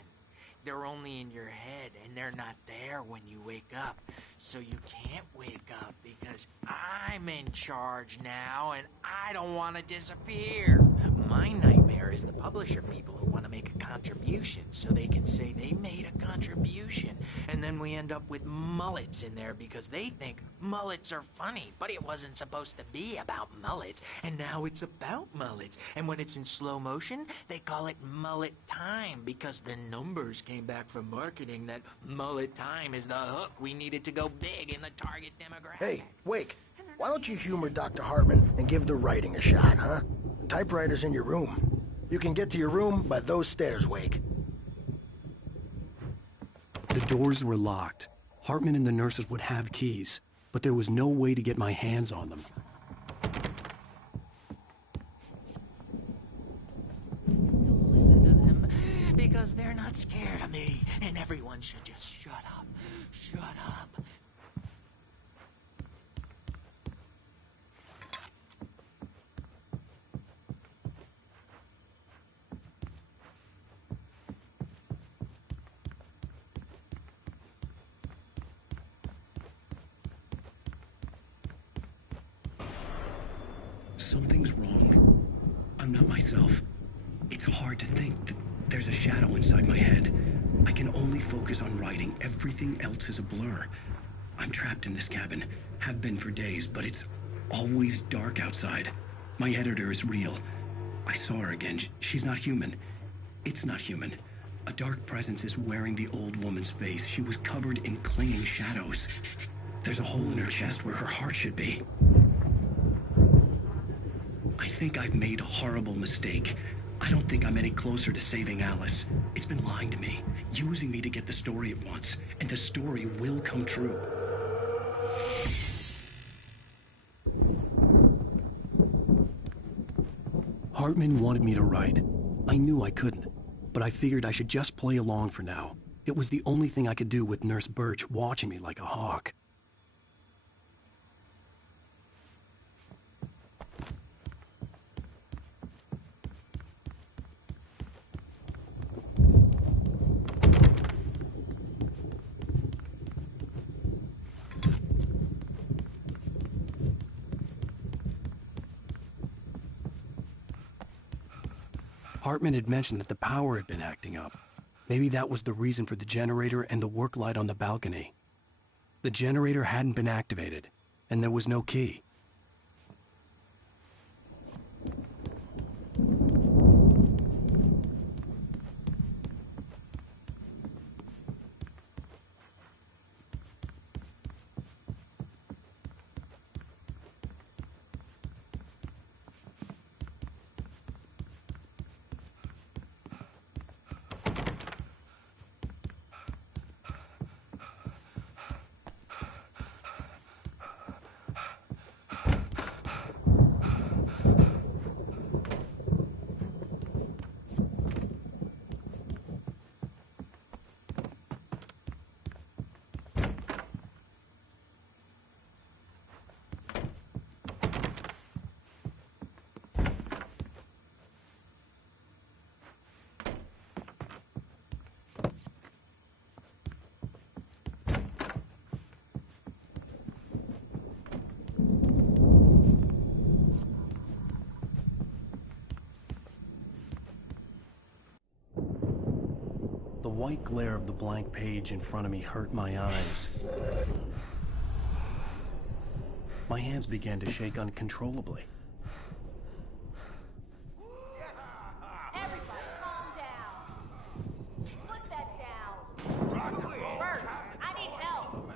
They're only in your head, and they're not there when you wake up. So you can't wake up because I'm in charge now, and I don't want to disappear. My nightmare is the publisher people who want to make a contribution so they can say they made a contribution. And then we end up with mullets in there because they think mullets are funny. But it wasn't supposed to be about mullets, and now it's about mullets. And when it's in slow motion, they call it mullet time because the numbers came back from marketing that mullet time is the hook we needed to go big in the target demographic. Hey, Wake, why don't you humor Dr. Hartman and give the writing a shot, huh? The typewriter's in your room. You can get to your room by those stairs, Wake. The doors were locked. Hartman and the nurses would have keys, but there was no way to get my hands on them. Listen to them because they're not scared of me, and everyone should just shut up. Shut up. Something's wrong. I'm not myself. It's hard to think that there's a shadow inside my head. I can only focus on writing. Everything else is a blur. I'm trapped in this cabin. Have been for days, but it's always dark outside. My editor is real. I saw her again. She's not human. It's not human. A dark presence is wearing the old woman's face. She was covered in clinging shadows. There's a hole in her chest where her heart should be. I think I've made a horrible mistake. I don't think I'm any closer to saving Alice. It's been lying to me, using me to get the story it wants, and the story will come true. Hartman wanted me to write. I knew I couldn't, but I figured I should just play along for now. It was the only thing I could do with Nurse Birch watching me like a hawk. Hartman had mentioned that the power had been acting up. Maybe that was the reason for the generator and the work light on the balcony. The generator hadn't been activated, and there was no key. The white glare of the blank page in front of me hurt my eyes. My hands began to shake uncontrollably. Everybody, calm down. Put that down. Bert, I need help.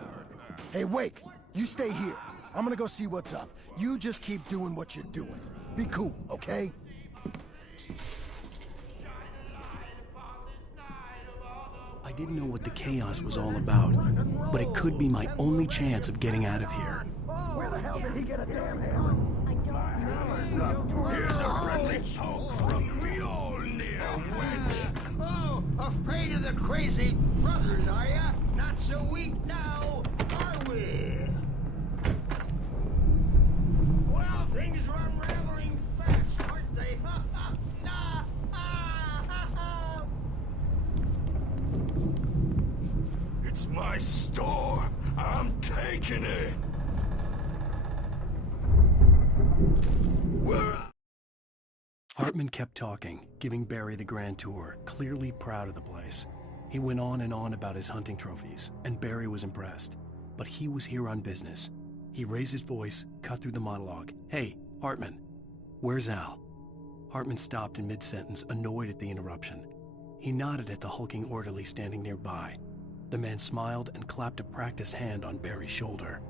Hey, Wake, you stay here. I'm gonna go see what's up. You just keep doing what you're doing. Be cool, okay? I didn't know what the chaos was all about, but it could be my only chance of getting out of here. Where the hell did he get a damn hammer? I don't know. Here's a friendly poke from Mjolnir, wench. Oh, afraid of the crazy brothers, are ya? Not so weak now, are we? Well, things are unraveling fast, aren't they? Nah. It's my store. I'm taking it. Hartman kept talking, giving Barry the grand tour, clearly proud of the place. He went on and on about his hunting trophies, and Barry was impressed. But he was here on business. He raised his voice, cut through the monologue. Hey, Hartman, where's Al? Hartman stopped in mid-sentence, annoyed at the interruption. He nodded at the hulking orderly standing nearby. The man smiled and clapped a practiced hand on Barry's shoulder.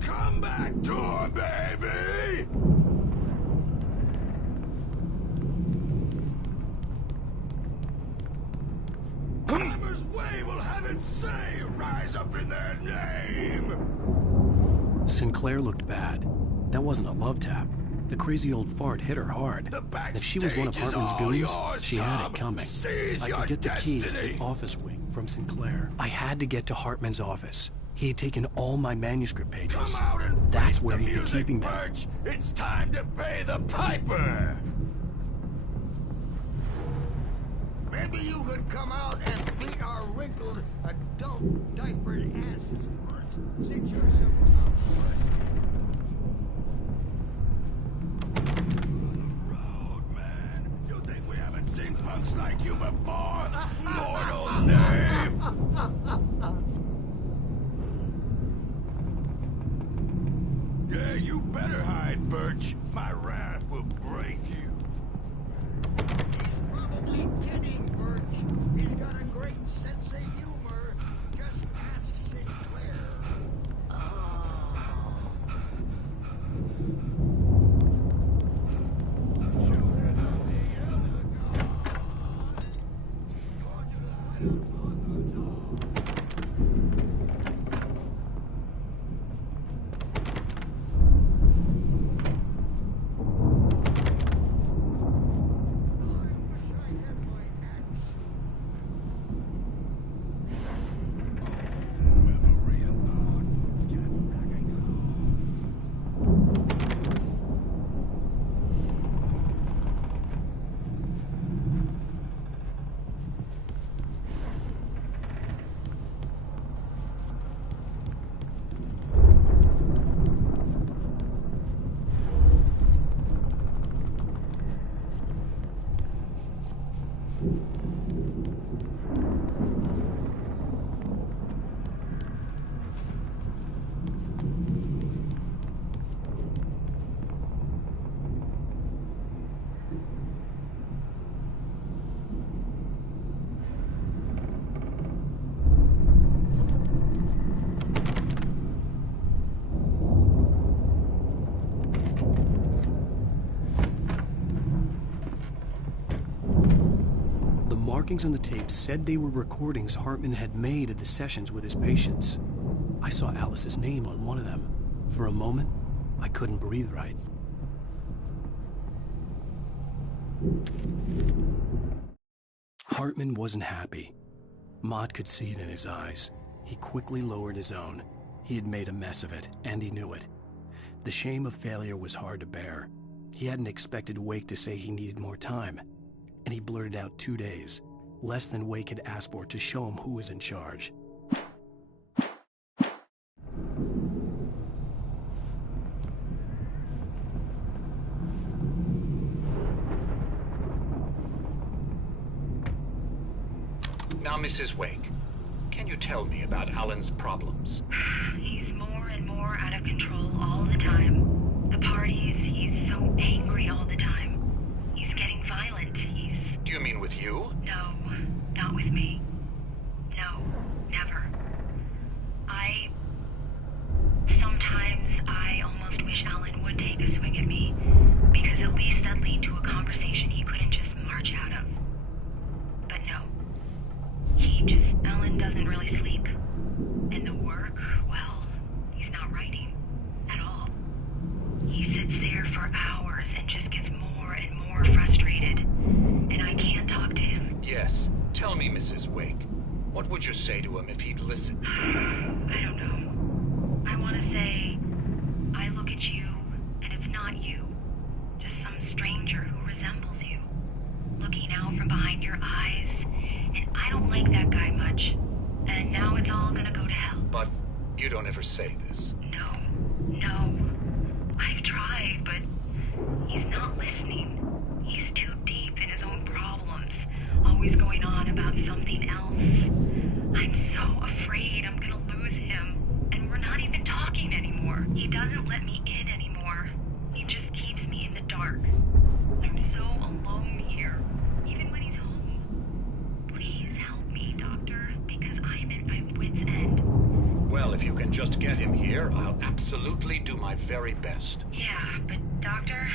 Come back door, baby! Hammer's Way will have its say rise up in their name! Sinclair looked bad. That wasn't a love tap. The crazy old fart hit her hard. And if she was one of Hartman's goons, she had it coming. I could get the key to the office wing from Sinclair. I had to get to Hartman's office. He had taken all my manuscript pages. That's where he'd be keeping them. It's time to pay the piper! Maybe you could come out and beat our wrinkled adult diapered asses for it, since you're so tough for it. you better hide, Birch. My wrath will break you. He's probably kidding, Birch. He's got a great sense of humor. Just ask Sinclair. Markings on the tape said they were recordings Hartman had made at the sessions with his patients. I saw Alice's name on one of them. For a moment, I couldn't breathe right. Hartman wasn't happy. Maude could see it in his eyes. He quickly lowered his own. He had made a mess of it, and he knew it. The shame of failure was hard to bear. He hadn't expected Wake to say he needed more time, and he blurted out 2 days. Less than Wake had asked for to show him who was in charge. Now, Mrs. Wake, can you tell me about Alan's problems? He's more and more out of control all the time. The parties, he's so angry all the time. He's getting violent. Do you mean with you? No, not with me. No, never. Sometimes I almost wish Alan would take a swing at me, because at least that'd lead to a conversation he couldn't just march out of. But no. Alan doesn't really sleep. And the work, well, he's not writing at all. He sits there for hours and just gets more and more frustrated. And I can't talk to him. Yes. Tell me, Mrs. Wake. What would you say to him if he'd listen? I don't know. I want to say, I look at you, and it's not you. Just some stranger who resembles you. Looking out from behind your eyes. And I don't like that guy much. And now it's all gonna go to hell. But you don't ever say this. No. I've tried, but he's not listening. He's too deep in his own problems, always going on about something else. I'm so afraid I'm gonna lose him, and we're not even talking anymore. He doesn't let me in anymore. He just keeps me in the dark. I'm so alone here, even when he's home. Please help me, Doctor, because I'm at my wit's end. Well, if you can just get him here, I'll absolutely do my very best. Yeah, but Doctor,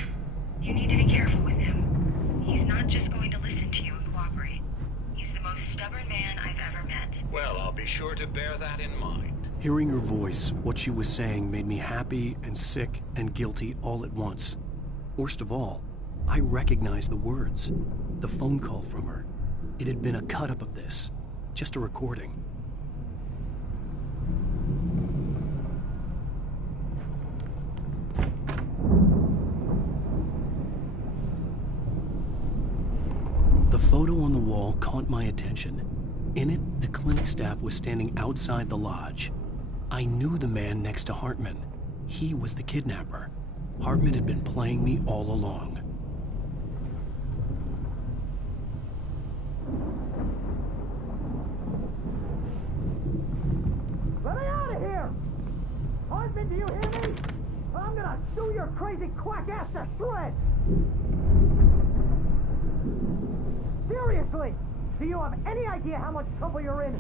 you need to be careful with him. He's not just going to listen to you and cooperate. He's the most stubborn man I've ever met. Well, I'll be sure to bear that in mind. Hearing her voice, what she was saying made me happy and sick and guilty all at once. Worst of all, I recognized the words. The phone call from her. It had been a cut-up of this. Just a recording. The photo on the wall caught my attention. In it, the clinic staff was standing outside the lodge. I knew the man next to Hartman. He was the kidnapper. Hartman had been playing me all along. Let me out of here! Hartman, do you hear me? I'm I'm gonna sue your crazy quack ass to shreds! Seriously! Do you have any idea how much trouble you're in?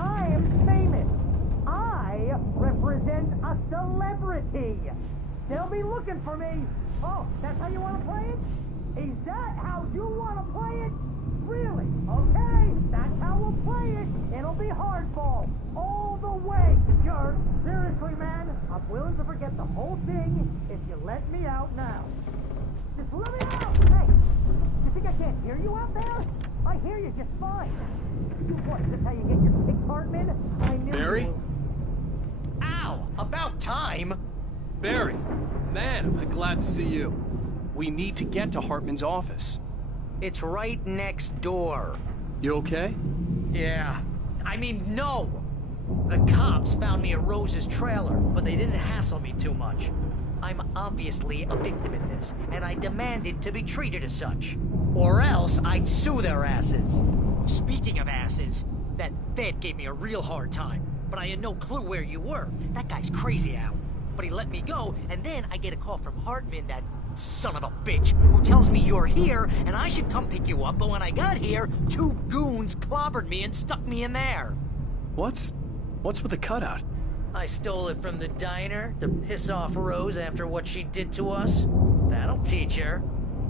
I am famous. I represent a celebrity. They'll be looking for me. Oh, that's how you want to play it? Is that how you want to play it? Really? Okay, that's how we'll play it. It'll be hardball. All the way, jerk. Seriously, man, I'm willing to forget the whole thing if you let me out now. Just let me out! Hey, you think I can't hear you out there? I hear you just fine. What, is this how you get your kick, Hartman? I knew Barry? you. Ow! About time! Barry, man, I'm glad to see you. We need to get to Hartman's office. It's right next door. You okay? Yeah. I mean, no! The cops found me at Rose's trailer, but they didn't hassle me too much. I'm obviously a victim in this, and I demanded to be treated as such. Or else I'd sue their asses. Speaking of asses, that Fed gave me a real hard time, but I had no clue where you were. That guy's crazy, Al. But he let me go, and then I get a call from Hartman, that son of a bitch, who tells me you're here, and I should come pick you up, but when I got here, 2 goons clobbered me and stuck me in there. What's with the cutout? I stole it from the diner to piss off Rose after what she did to us. That'll teach her.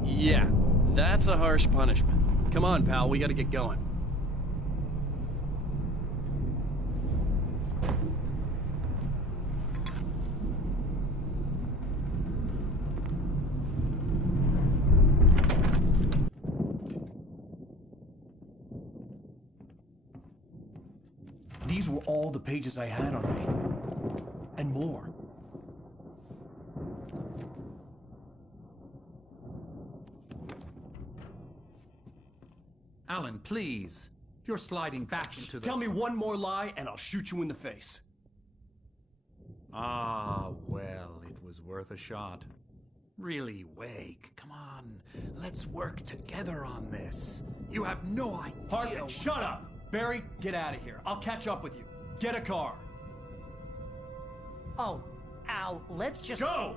Yeah, that's a harsh punishment. Come on, pal, we gotta get going. These were all the pages I had on me. And more. Alan, please. You're sliding back into the... Tell me one more lie and I'll shoot you in the face. Ah, well, it was worth a shot. Really, Wake, come on. Let's work together on this. You have no idea... Hartman, shut up! Barry, get out of here. I'll catch up with you. Get a car. Oh, Al, let's just... Go!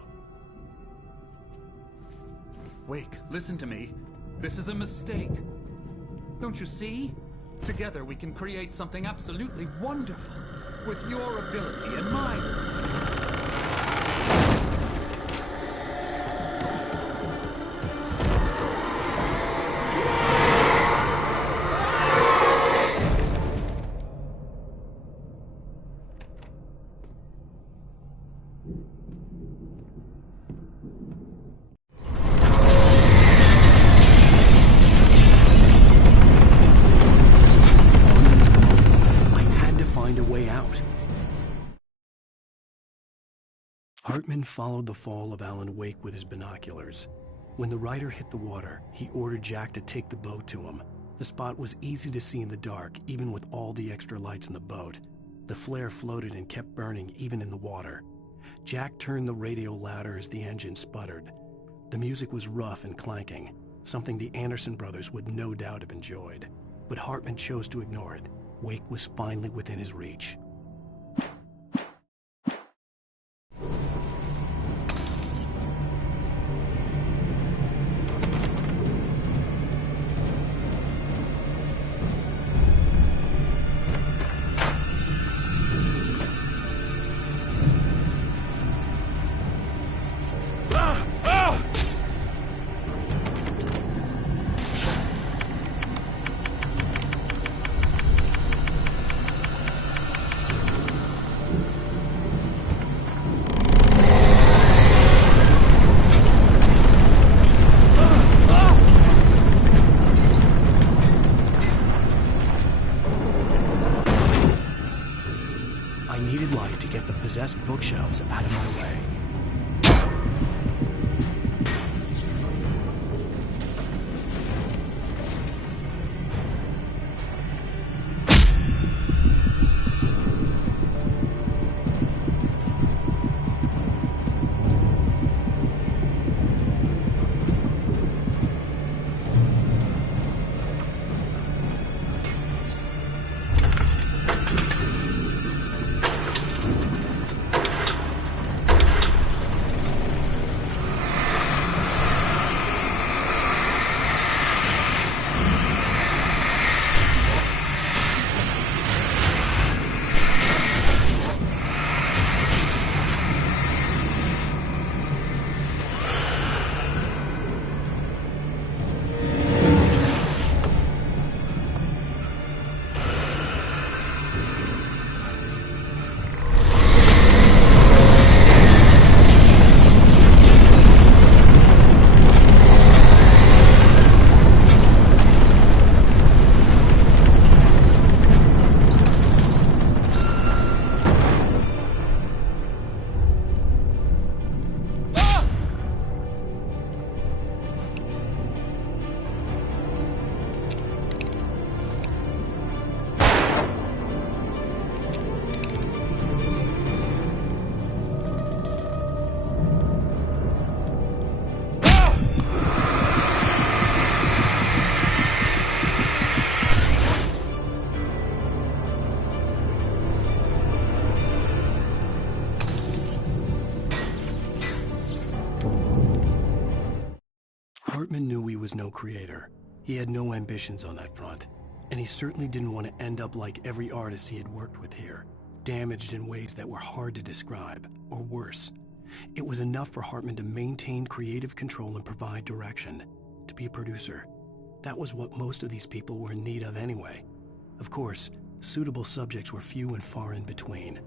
Wake, listen to me. This is a mistake. Don't you see? Together we can create something absolutely wonderful. With your ability and mine. Hartman followed the fall of Alan Wake with his binoculars. When the rider hit the water, he ordered Jack to take the boat to him. The spot was easy to see in the dark, even with all the extra lights in the boat. The flare floated and kept burning even in the water. Jack turned the radio louder as the engine sputtered. The music was rough and clanking, something the Anderson brothers would no doubt have enjoyed. But Hartman chose to ignore it. Wake was finally within his reach. Possessed bookshelves out of my way. Hartman knew he was no creator. He had no ambitions on that front, and he certainly didn't want to end up like every artist he had worked with here, damaged in ways that were hard to describe, or worse. It was enough for Hartman to maintain creative control and provide direction, to be a producer. That was what most of these people were in need of anyway. Of course, suitable subjects were few and far in between.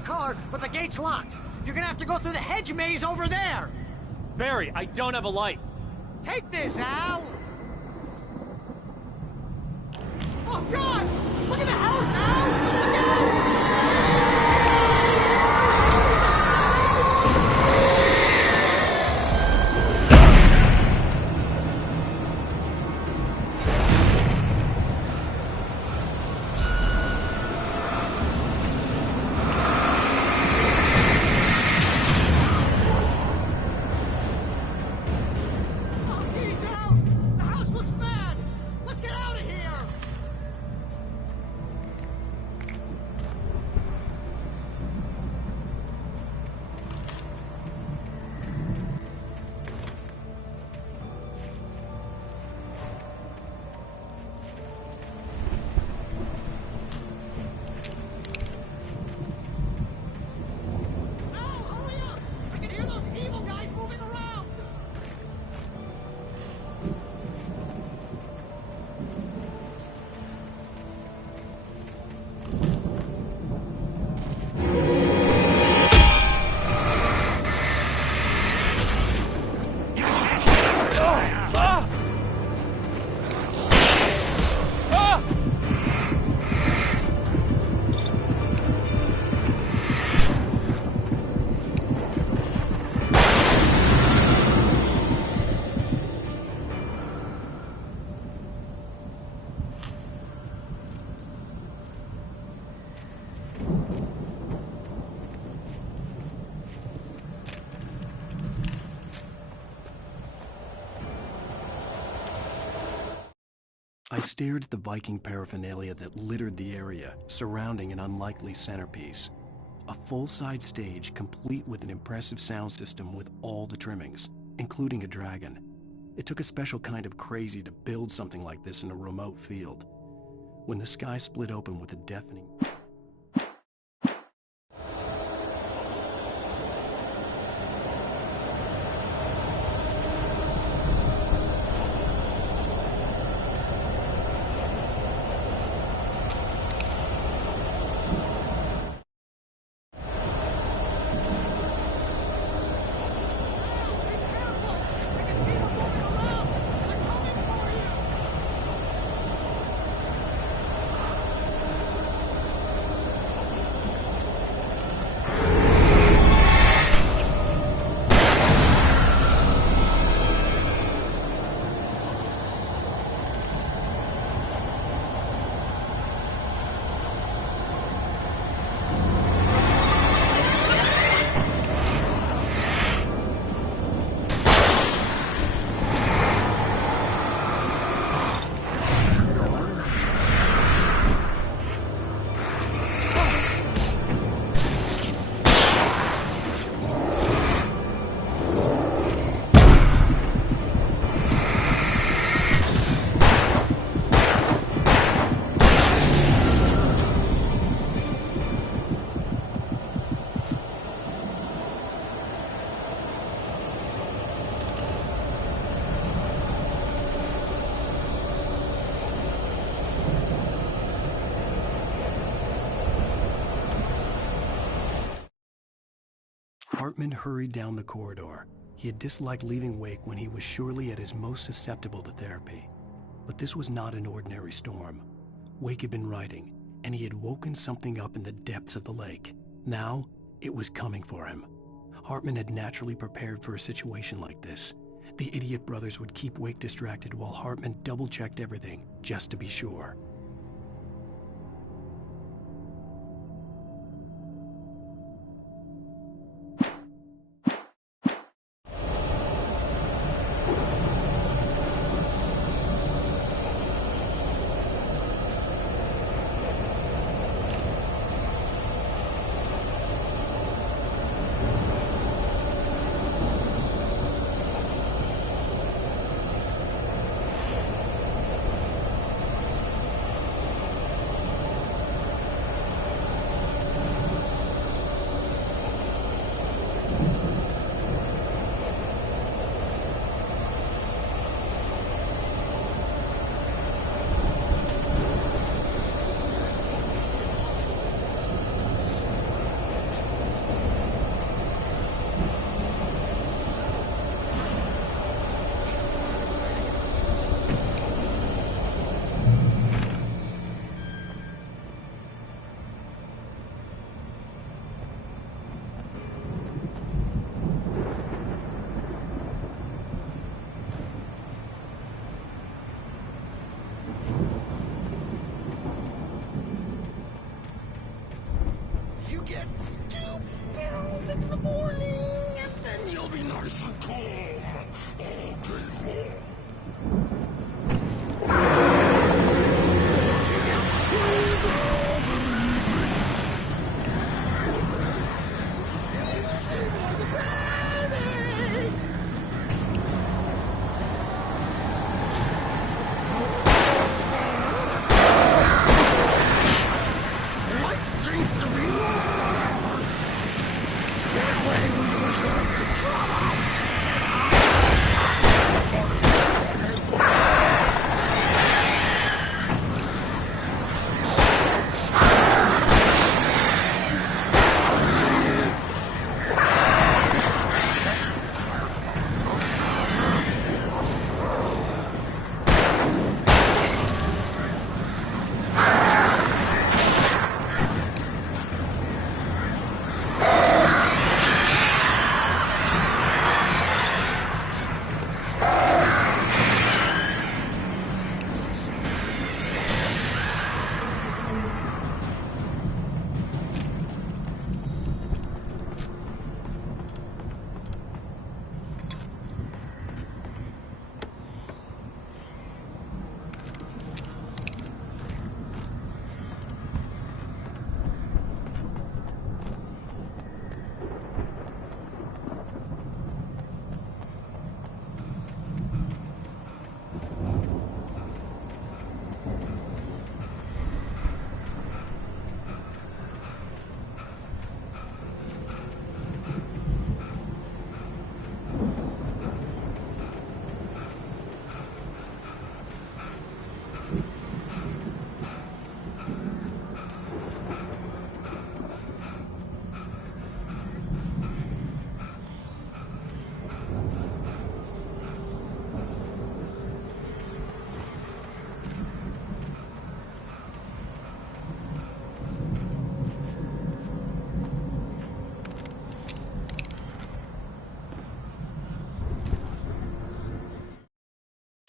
the car, but the gate's locked. You're gonna have to go through the hedge maze over there. Barry, I don't have a light. Take this, Al! Oh, God! Look at the house, Al! Look out! I stared at the Viking paraphernalia that littered the area, surrounding an unlikely centerpiece. A full-size stage complete with an impressive sound system with all the trimmings, including a dragon. It took a special kind of crazy to build something like this in a remote field. When the sky split open with a deafening... Hartman hurried down the corridor. He had disliked leaving Wake when he was surely at his most susceptible to therapy. But this was not an ordinary storm. Wake had been writing, and he had woken something up in the depths of the lake. Now, it was coming for him. Hartman had naturally prepared for a situation like this. The idiot brothers would keep Wake distracted while Hartman double-checked everything, just to be sure. you get 2 pills in the morning, and then you'll be nice and calm all day long.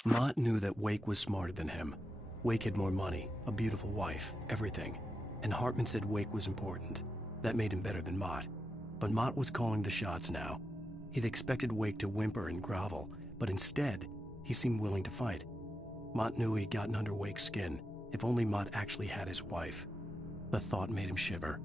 Mott knew that Wake was smarter than him. Wake had more money, a beautiful wife, everything. And Hartman said Wake was important. That made him better than Mott. But Mott was calling the shots now. He'd expected Wake to whimper and grovel, but instead, he seemed willing to fight. Mott knew he'd gotten under Wake's skin, if only Mott actually had his wife. The thought made him shiver.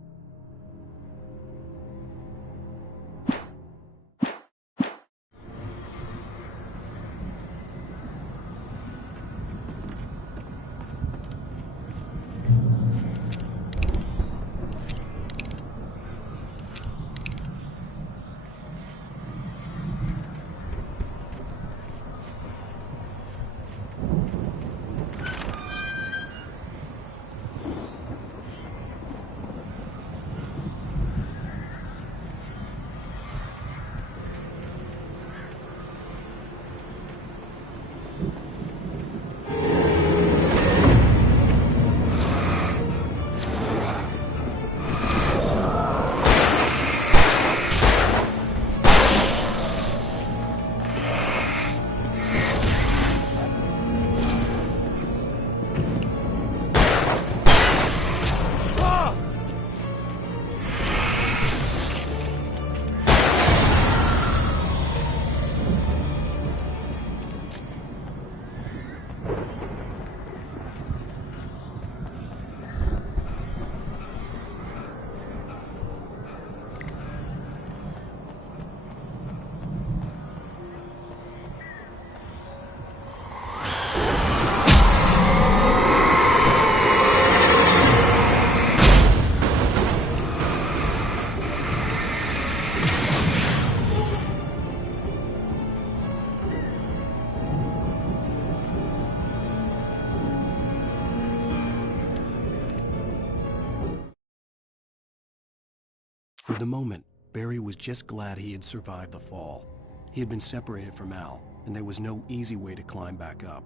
For the moment, Barry was just glad he had survived the fall. He had been separated from Al, and there was no easy way to climb back up.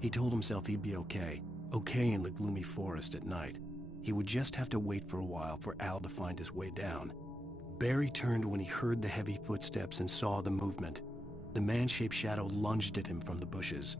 He told himself he'd be okay in the gloomy forest at night. He would just have to wait for a while for Al to find his way down. Barry turned when he heard the heavy footsteps and saw the movement. The man-shaped shadow lunged at him from the bushes.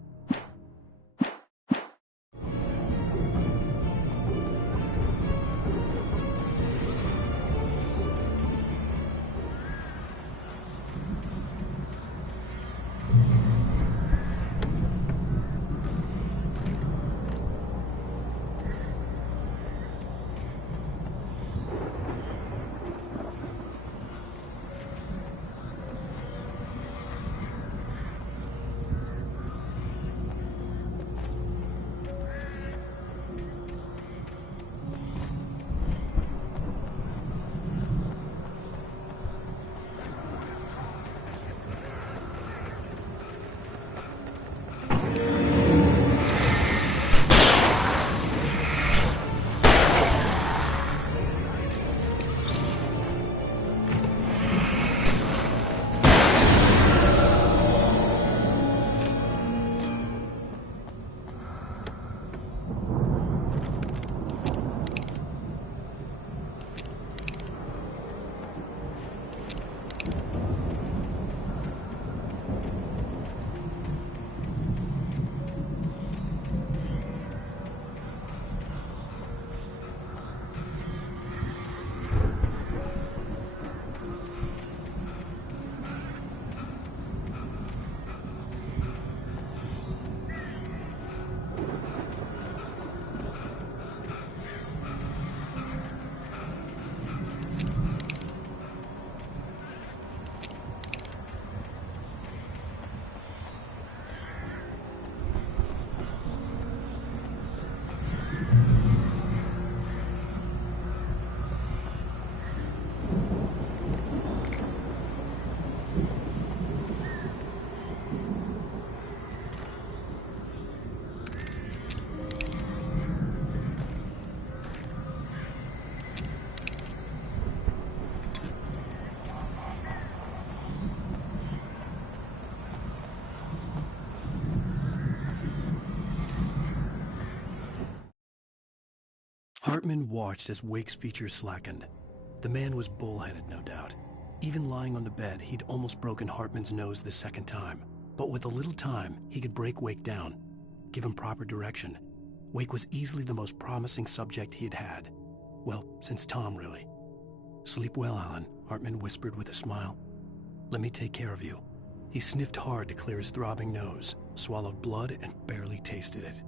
Hartman watched as Wake's features slackened. The man was bullheaded, no doubt. Even lying on the bed, he'd almost broken Hartman's nose the second time. But with a little time, he could break Wake down, give him proper direction. Wake was easily the most promising subject he'd had. Well, since Tom, really. "Sleep well, Alan," Hartman whispered with a smile. "Let me take care of you." He sniffed hard to clear his throbbing nose, swallowed blood, and barely tasted it.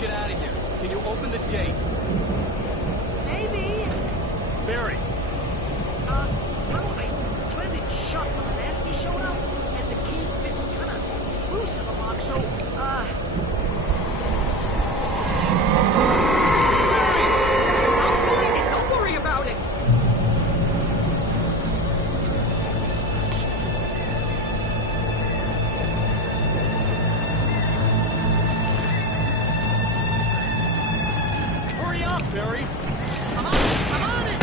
Get out of here. Can you open this gate? Maybe. Barry. Well, I slammed it shut when the nasty showed up, and the key fits kind of loose in the lock, so, Barry! I'll find it. Don't worry about it. Barry. I'm on it!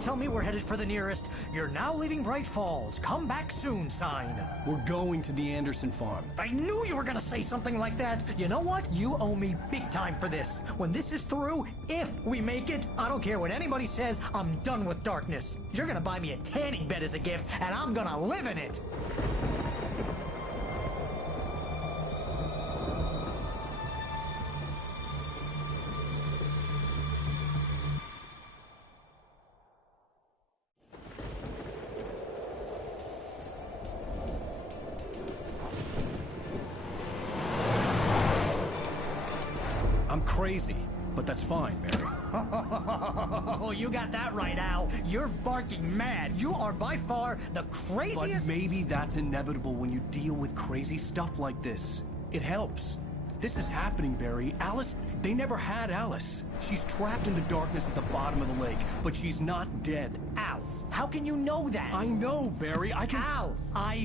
Tell me we're headed for the nearest "You're now leaving Bright Falls. Come back soon" sign. We're going to the Anderson farm. I knew you were gonna say something like that. You know what? You owe me big time for this. When this is through, if we make it, I don't care what anybody says, I'm done with darkness. You're gonna buy me a tanning bed as a gift, and I'm gonna live in it. I'm crazy, but that's fine, Barry. Oh, you got that right, Al. You're barking mad. You are by far the craziest... But maybe that's inevitable when you deal with crazy stuff like this. It helps. This is happening, Barry. Alice, they never had Alice. She's trapped in the darkness at the bottom of the lake, but she's not dead. Al, how can you know that? I know, Barry. I can... Al,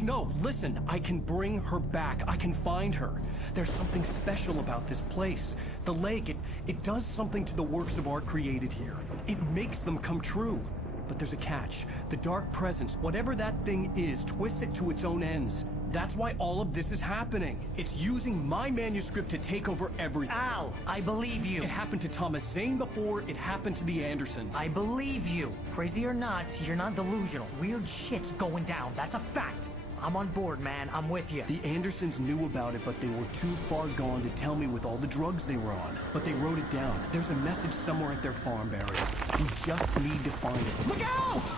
No, listen. I can bring her back. I can find her. There's something special about this place. The lake, it does something to the works of art created here. It makes them come true. But there's a catch. The dark presence, whatever that thing is, twists it to its own ends. That's why all of this is happening. It's using my manuscript to take over everything. Al, I believe you. It happened to Thomas Zane before, it happened to the Andersons. I believe you. Crazy or not, you're not delusional. Weird shit's going down. That's a fact. I'm on board, man. I'm with you. The Andersons knew about it, but they were too far gone to tell me with all the drugs they were on. But they wrote it down. There's a message somewhere at their farm, Barry. We just need to find it. Look out!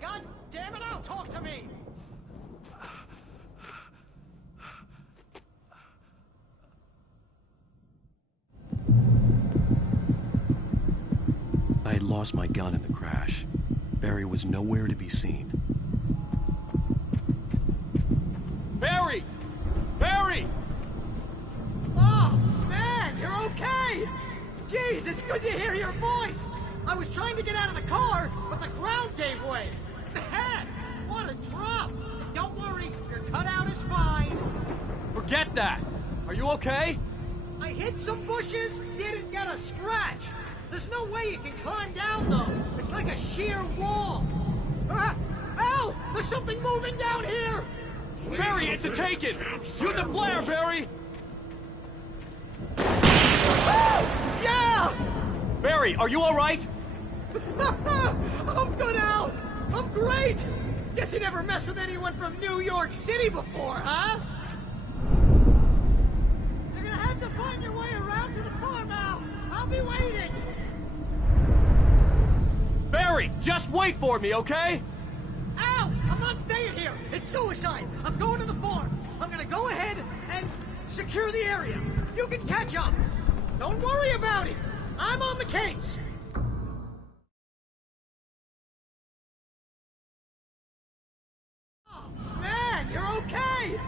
God damn it, Al, talk to me! I had lost my gun in the crash. Barry was nowhere to be seen. Barry! Barry! Oh, man, you're okay! Jeez, it's good to hear your voice! I was trying to get out of the car, but the ground gave way! Man, what a drop! Don't worry, your cutout is fine. Forget that! Are you okay? I hit some bushes, didn't get a scratch. There's no way you can climb down, though. It's like a sheer wall. Ah! Al! There's something moving down here! Barry, it's a taken! Use a flare, Barry! Oh! Yeah! Barry, are you alright? I'm good, Al! I'm great! Guess you never messed with anyone from New York City before, huh? You're gonna have to find your way around to the farm, Al. I'll be waiting. Barry, just wait for me, okay? Al! I'm not staying here! It's suicide! I'm going to the farm! I'm gonna go ahead and secure the area! You can catch up! Don't worry about it! I'm on the case! Oh, man, you're okay!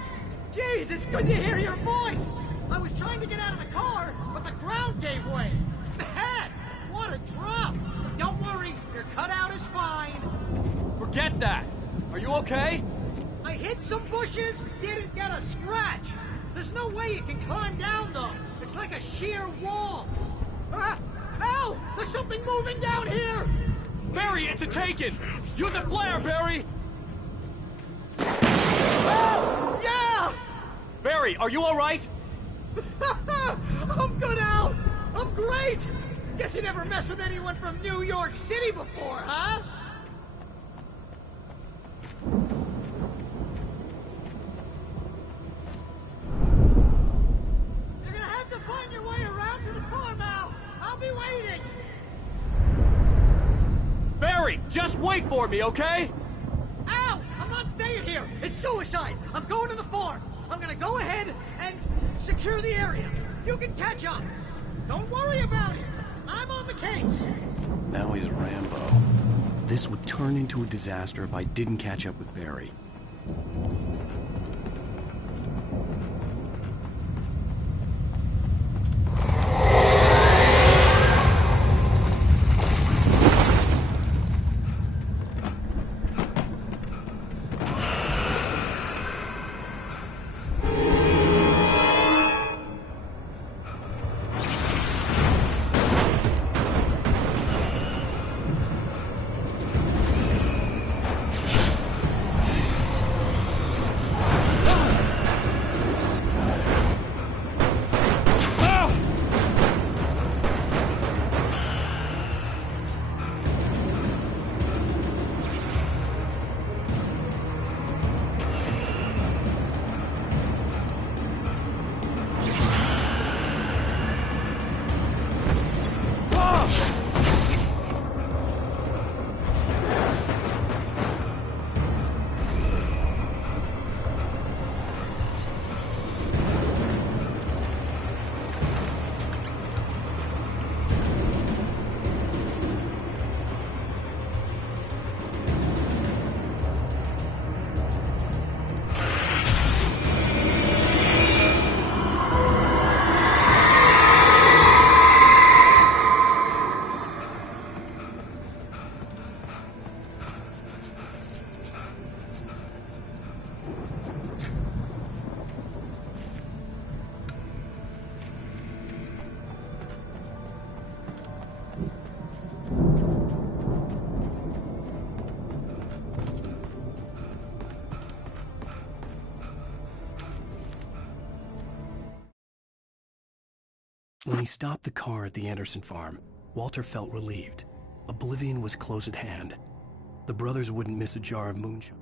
Jeez, it's good to hear your voice! I was trying to get out of the car, but the ground gave way! Man, what a drop! Don't worry, your cutout is fine! Forget that! Are you okay? I hit some bushes, didn't get a scratch. There's no way you can climb down, though. It's like a sheer wall. Ah! Al! There's something moving down here! Barry, it's a taken! Use a flare, Barry! Oh! Yeah! Barry, are you alright? I'm good, Al! I'm great! Guess you never messed with anyone from New York City before, huh? You're gonna have to find your way around to the farm, Al. I'll be waiting. Barry, just wait for me, okay? Al, I'm not staying here. It's suicide. I'm going to the farm. I'm gonna go ahead and secure the area. You can catch up. Don't worry about it. I'm on the case. Now he's Rambo. This would turn into a disaster if I didn't catch up with Barry. When he stopped the car at the Anderson farm, Walter felt relieved. Oblivion was close at hand. The brothers wouldn't miss a jar of moonshine.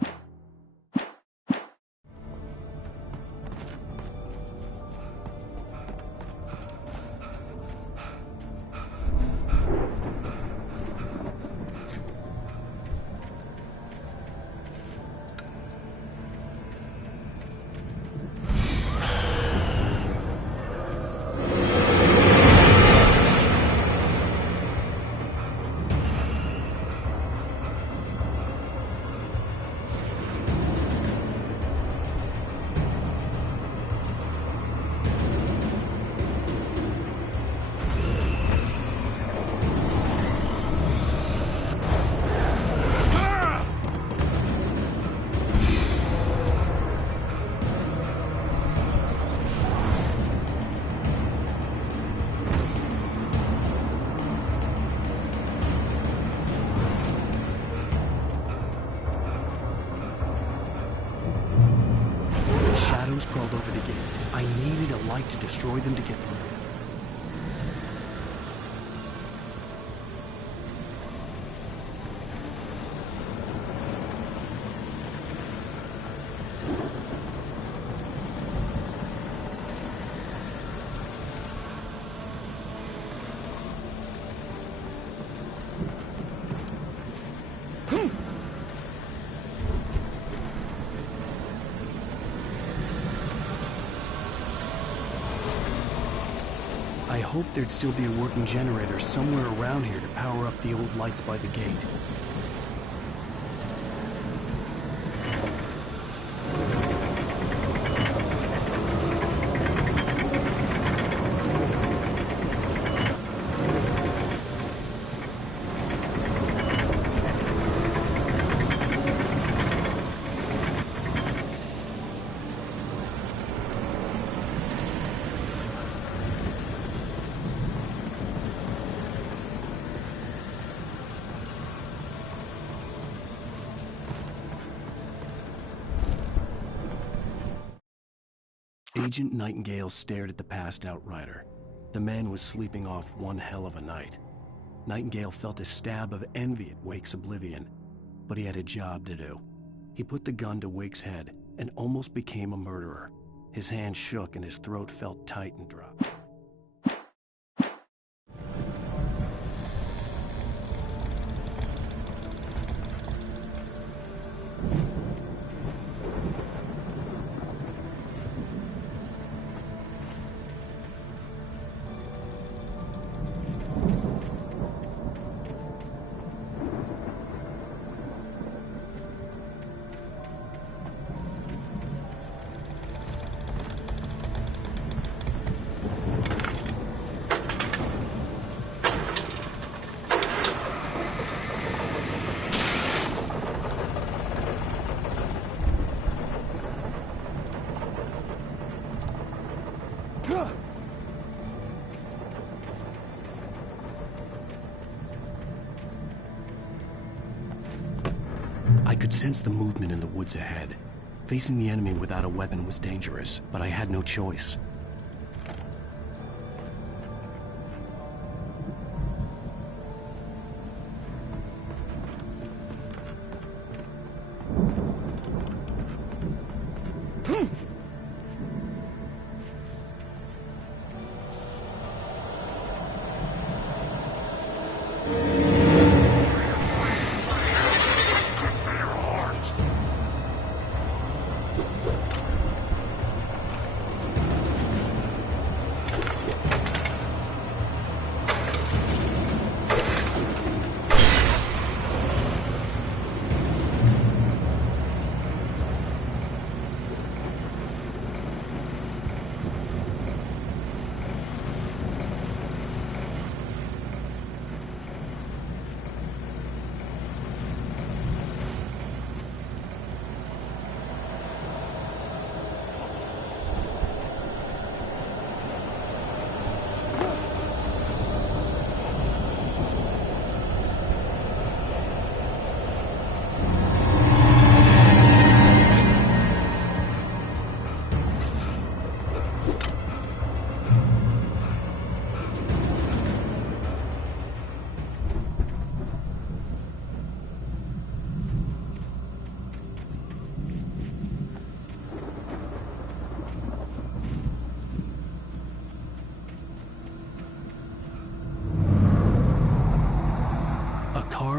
Crawled over the gate. I needed a light to destroy them to get through. I hoped there'd still be a working generator somewhere around here to power up the old lights by the gate. Agent Nightingale stared at the passed-out rider. The man was sleeping off one hell of a night. Nightingale felt a stab of envy at Wake's oblivion, but he had a job to do. He put the gun to Wake's head and almost became a murderer. His hand shook and his throat felt tight and dry. I could sense the movement in the woods ahead. Facing the enemy without a weapon was dangerous, but I had no choice.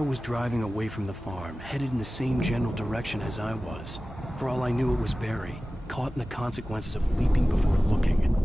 was driving away from the farm, headed in the same general direction as I was. For all I knew, it was Barry, caught in the consequences of leaping before looking.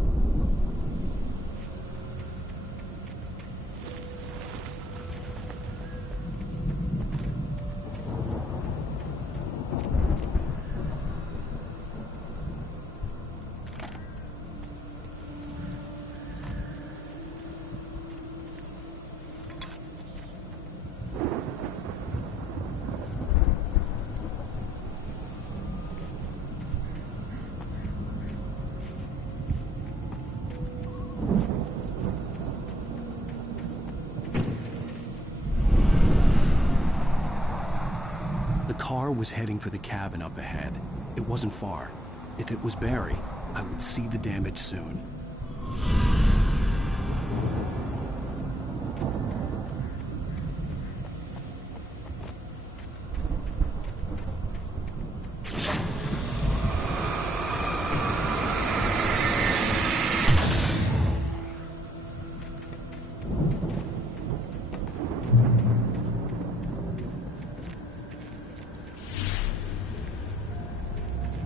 The car was heading for the cabin up ahead. It wasn't far. If it was Barry, I would see the damage soon.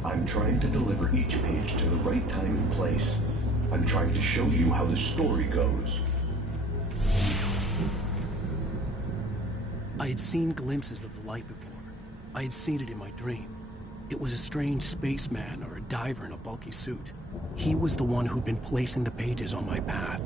I'm trying to deliver each page to the right time and place. I'm trying to show you how the story goes. I had seen glimpses of the light before. I had seen it in my dream. It was a strange spaceman or a diver in a bulky suit. He was the one who'd been placing the pages on my path.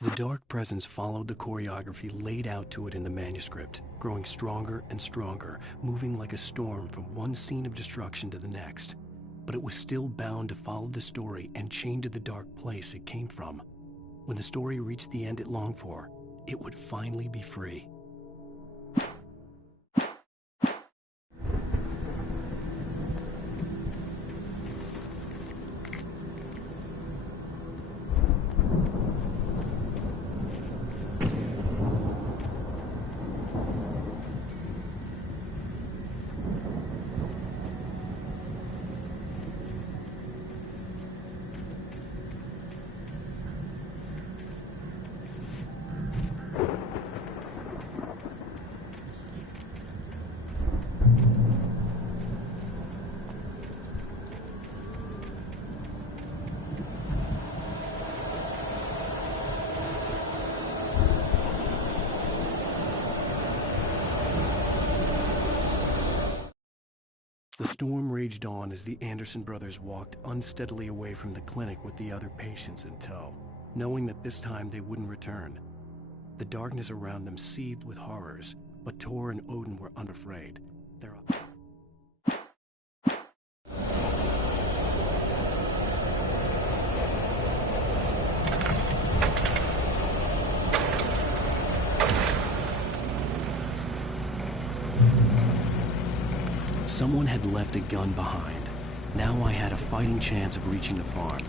The dark presence followed the choreography laid out to it in the manuscript, growing stronger and stronger, moving like a storm from one scene of destruction to the next. But it was still bound to follow the story and chained to the dark place it came from. When the story reached the end it longed for, it would finally be free. The storm raged on as the Anderson brothers walked unsteadily away from the clinic with the other patients in tow, knowing that this time they wouldn't return. The darkness around them seethed with horrors, but Tor and Odin were unafraid. Someone had left a gun behind. Now I had a fighting chance of reaching the farm.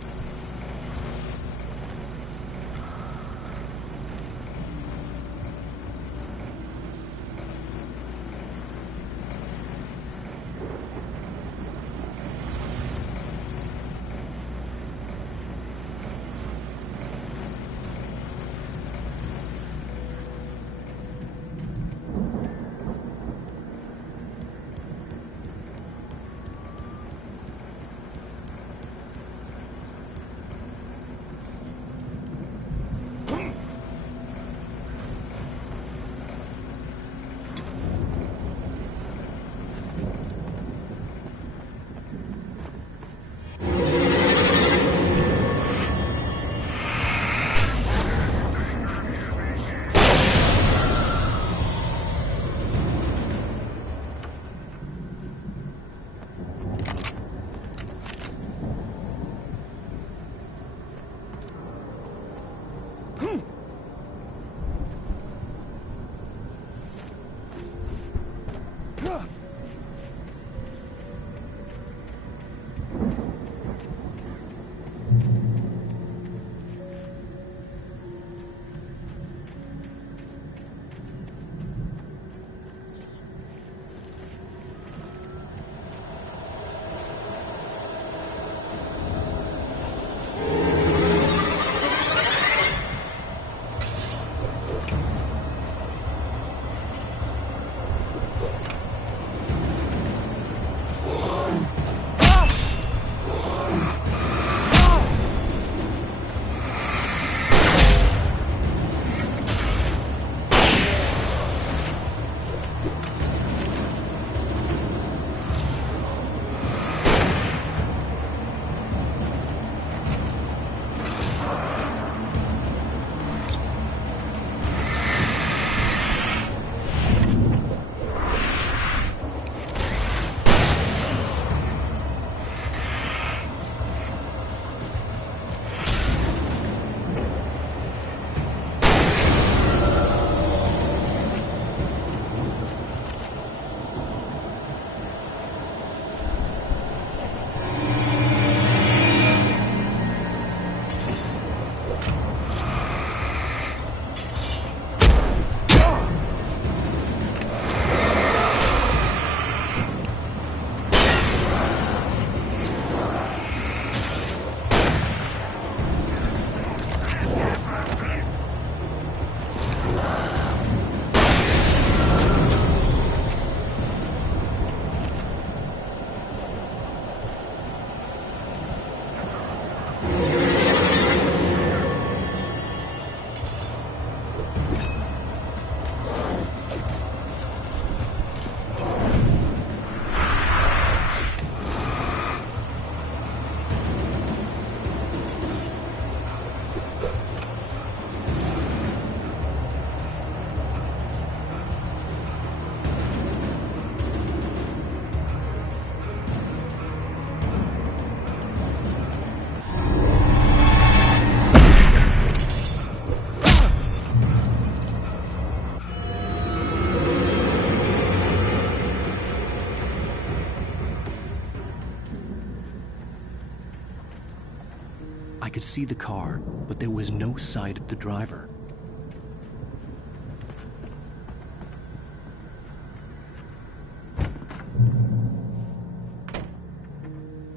could see the car, but there was no sight of the driver.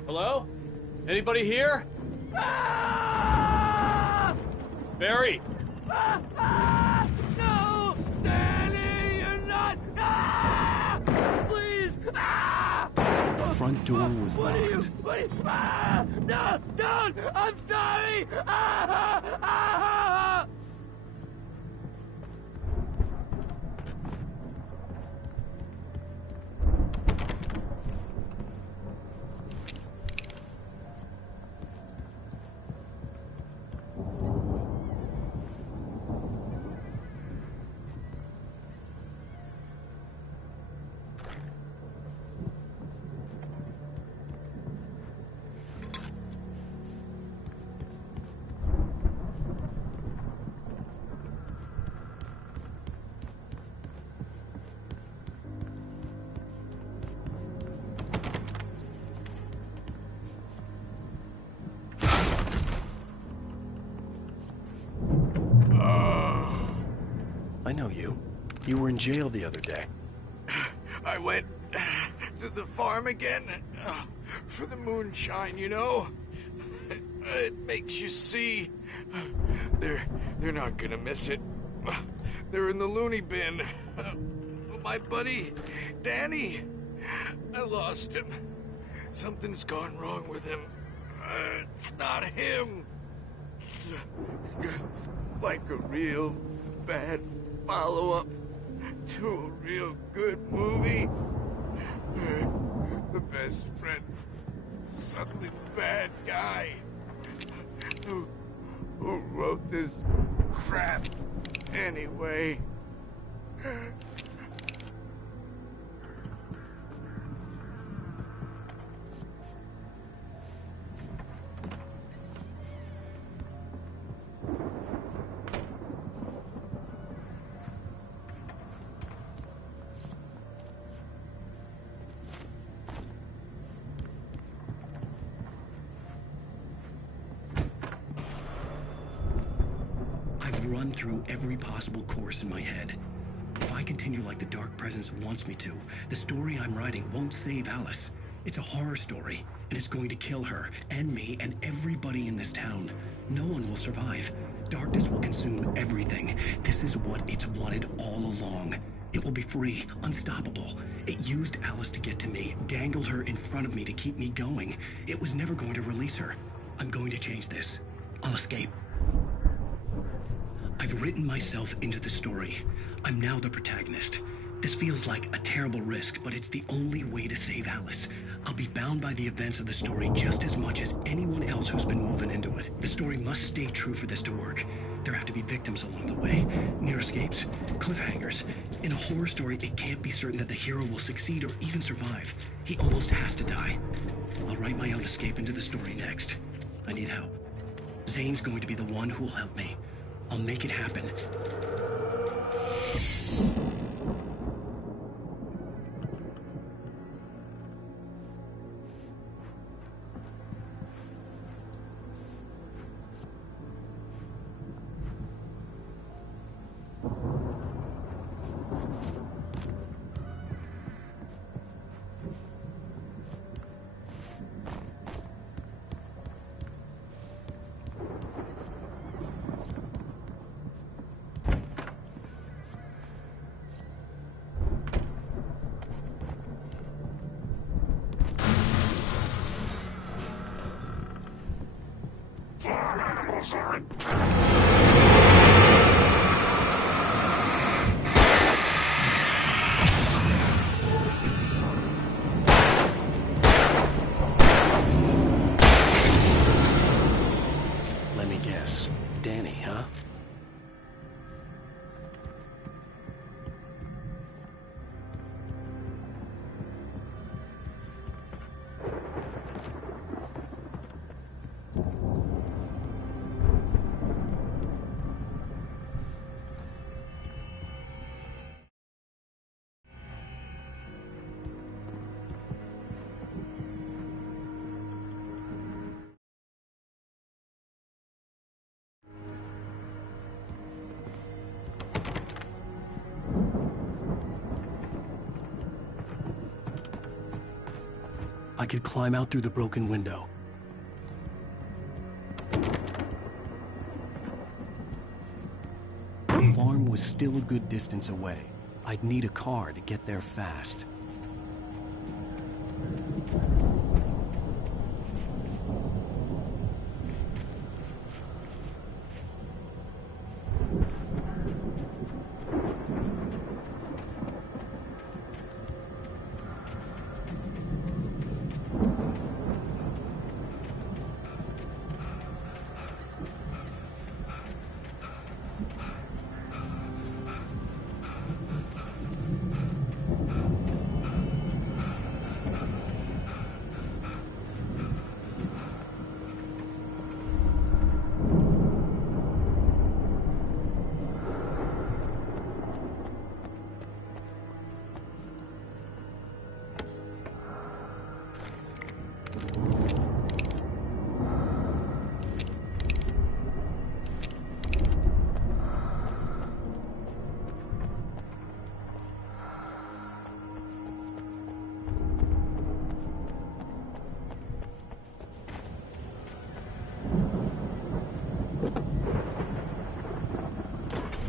Hello? Anybody here? Barry! No! Danny, you're not! Please! The front door was locked. No! Don't! I'm sorry! I know you. You were in jail the other day. I went to the farm again for the moonshine, you know? It makes you see. They're not gonna miss it. They're in the loony bin. My buddy, Danny, I lost him. Something's gone wrong with him. It's not him. Like a real bad follow-up to a real good movie. The best friend's suddenly the bad guy. Who wrote this crap anyway? I've run through every possible course in my head. If I continue like the Dark Presence wants me to, the story I'm writing won't save Alice. It's a horror story, and it's going to kill her, and me, and everybody in this town. No one will survive. Darkness will consume everything. This is what it's wanted all along. It will be free, unstoppable. It used Alice to get to me, dangled her in front of me to keep me going. It was never going to release her. I'm going to change this. I'll escape. I've written myself into the story. I'm now the protagonist. This feels like a terrible risk, but it's the only way to save Alice. I'll be bound by the events of the story just as much as anyone else who's been woven into it. The story must stay true for this to work. There have to be victims along the way, near escapes, cliffhangers. In a horror story, it can't be certain that the hero will succeed or even survive. He almost has to die. I'll write my own escape into the story next. I need help. Zane's going to be the one who'll help me. I'll make it happen. Farm animals are in Let me guess. Danny, huh? I could climb out through the broken window. The farm was still a good distance away. I'd need a car to get there fast.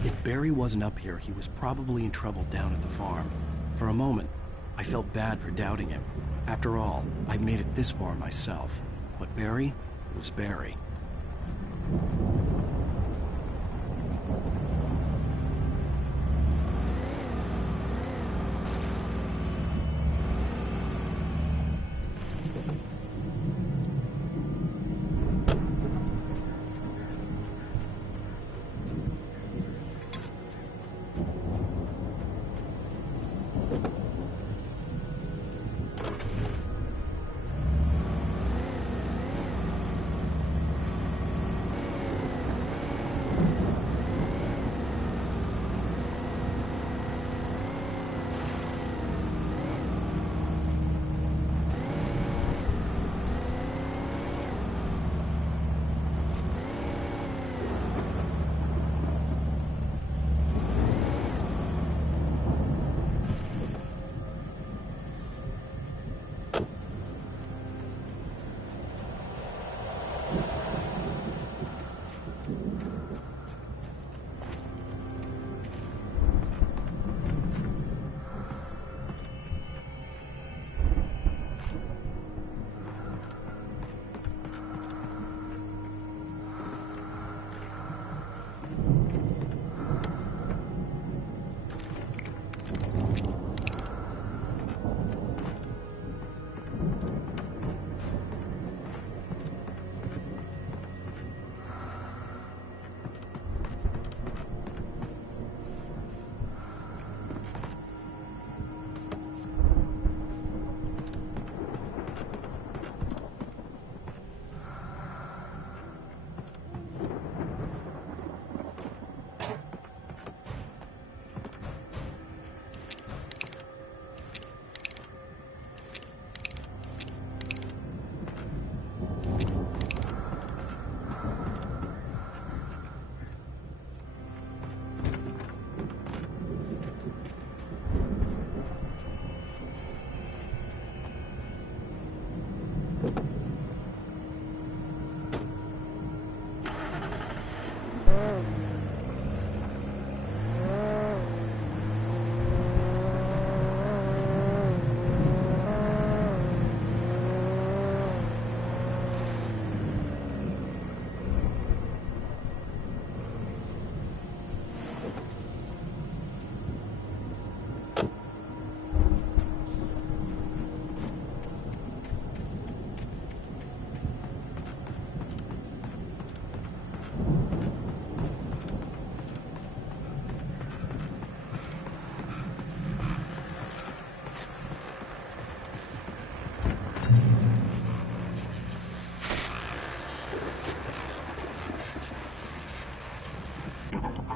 If Barry wasn't up here, he was probably in trouble down at the farm. For a moment, I felt bad for doubting him. After all, I'd made it this far myself. But Barry was Barry.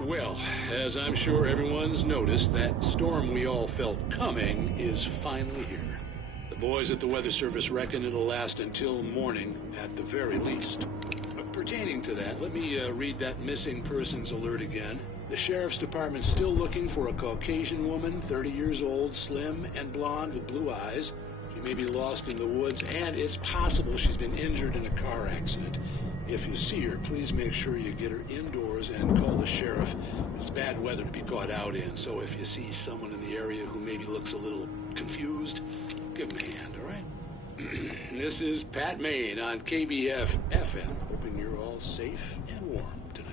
Well, as I'm sure everyone's noticed, that storm we all felt coming is finally here. The boys at the Weather Service reckon it'll last until morning at the very least. Pertaining to that, let me read that missing persons alert again. The Sheriff's Department's still looking for a Caucasian woman, 30 years old, slim and blonde with blue eyes. She may be lost in the woods, and it's possible she's been injured in a car accident. If you see her, please make sure you get her indoors and call the sheriff. It's bad weather to be caught out in, so if you see someone in the area who maybe looks a little confused, give them a hand, all right? This is Pat Maine on KBF FM, hoping you're all safe and warm tonight.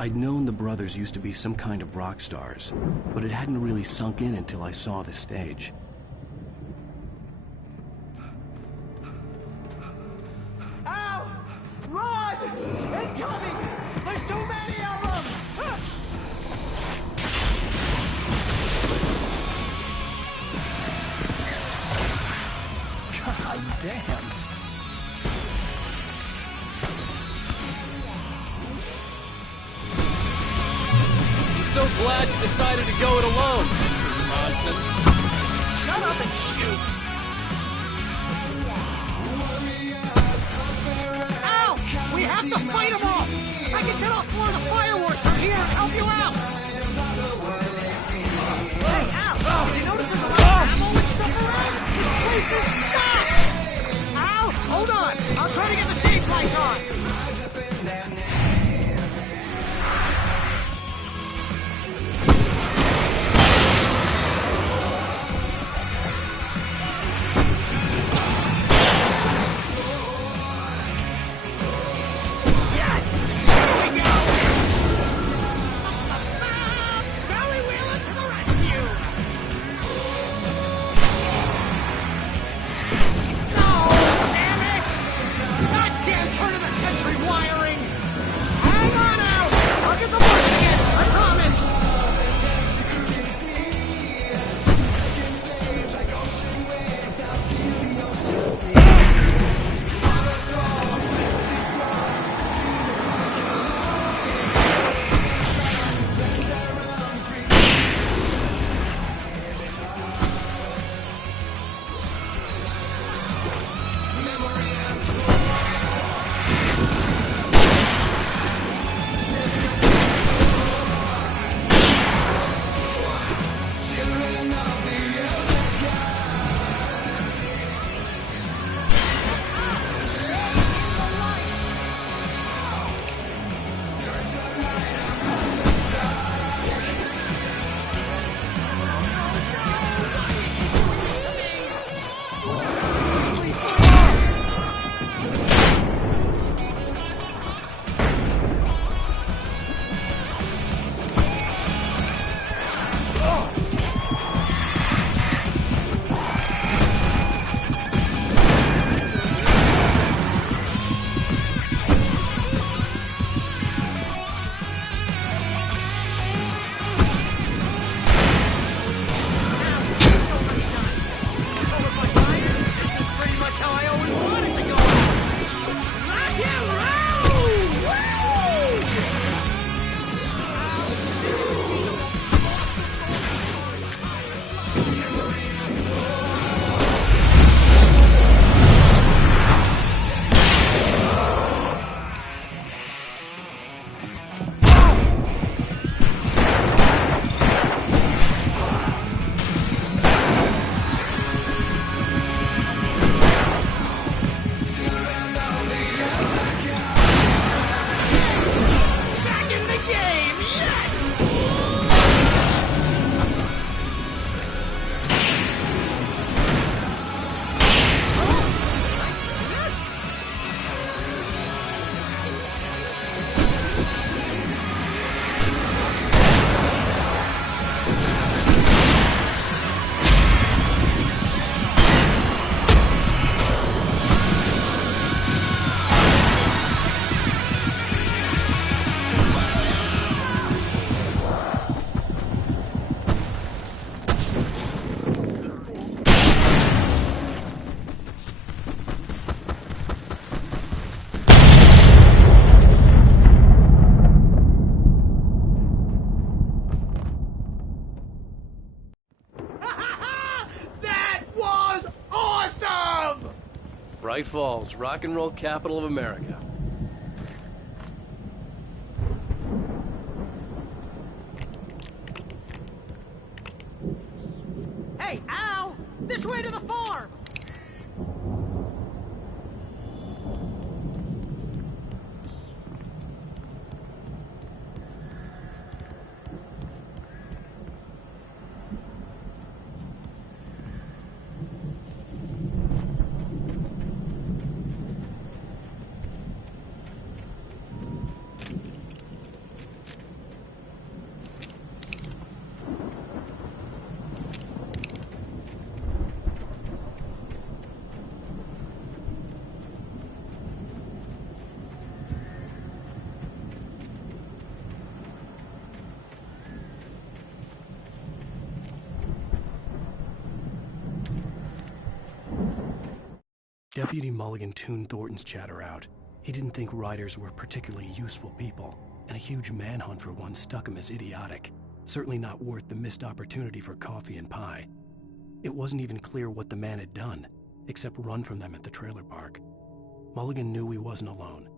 I'd known the brothers used to be some kind of rock stars, but it hadn't really sunk in until I saw the stage. Al! Run! Incoming! There's too many of them! God damn. I'm so glad you decided to go it alone, Mr. Johnson. Shut up and shoot! Al! We have to fight them all! I can set off more of the fireworks from here and help you out! Hey, Al! Did you notice there's a lot of ammo and stuff around? This place is stocked! Al, hold on! I'll try to get the stage lights on! Bright Falls, rock and roll capital of America. Hey, Al! This way to the farm! Deputy Mulligan tuned Thornton's chatter out. He didn't think riders were particularly useful people, and a huge manhunt for one struck him as idiotic. Certainly not worth the missed opportunity for coffee and pie. It wasn't even clear what the man had done, except run from them at the trailer park. Mulligan knew he wasn't alone.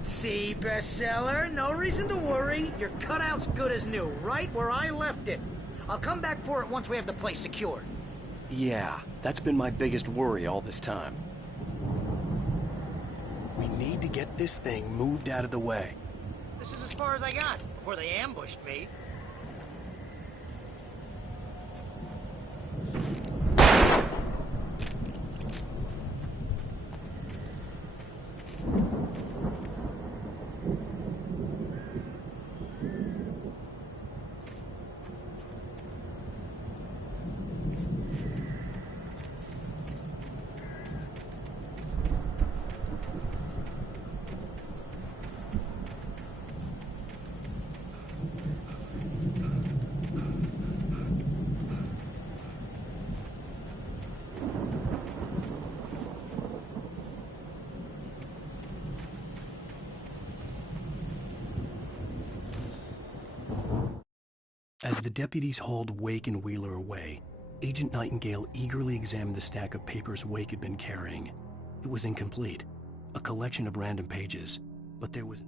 See, bestseller? No reason to worry. Your cutout's good as new, right where I left it. I'll come back for it once we have the place secured. Yeah, that's been my biggest worry all this time. We need to get this thing moved out of the way. This is as far as I got before they ambushed me. As the deputies hauled Wake and Wheeler away, Agent Nightingale eagerly examined the stack of papers Wake had been carrying. It was incomplete, a collection of random pages, but there was...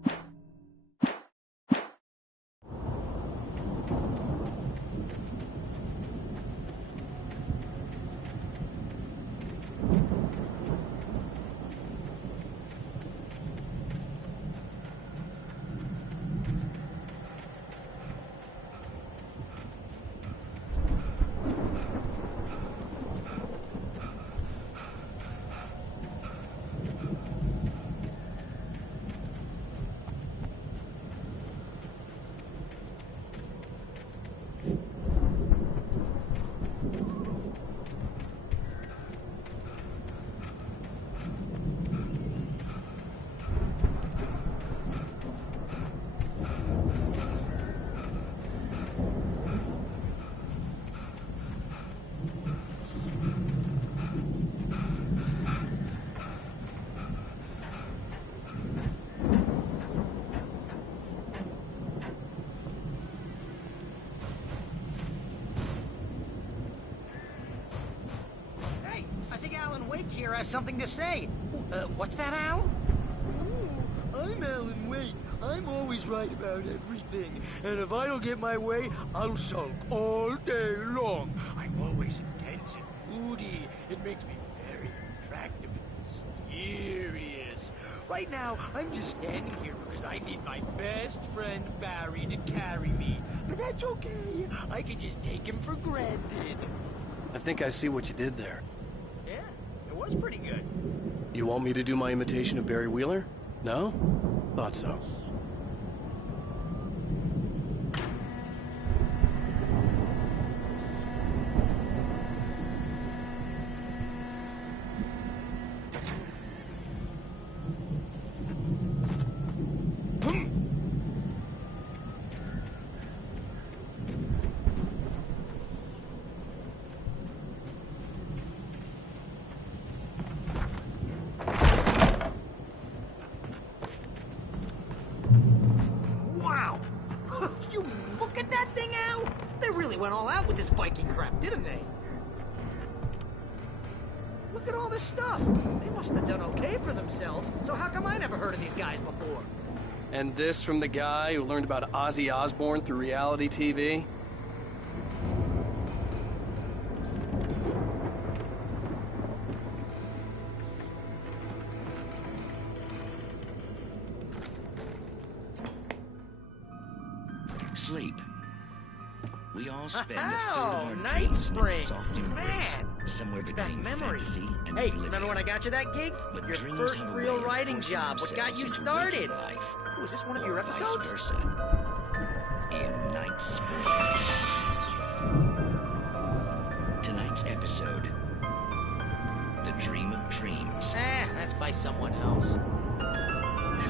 Alan Wake here has something to say. What's that, Al? I'm Alan Wake. I'm always right about everything. And if I don't get my way, I'll sulk all day long. I'm always intense and moody. It makes me very attractive and mysterious. Right now, I'm just standing here because I need my best friend Barry to carry me. But that's okay. I can just take him for granted. I think I see what you did there. Yeah, it was pretty good. You want me to do my imitation of Barry Wheeler? No? Thought so. Went all out with this Viking crap, didn't they? Look at all this stuff. They must have done okay for themselves, so how come I never heard of these guys before? And this from the guy who learned about Ozzy Osbourne through reality TV? Sleep. We all spend a third of our Night dreams in Springs. soft embrace, Man, somewhere it's got between memories. fantasy and Hey, oblivion. remember when I got you that gig? But Your dreams first have a real way of writing forcing job. What got you themselves into started? waking life, Was this one of or your vice episodes? versa. In Night Springs. Tonight's episode, The Dream of Dreams. That's by someone else.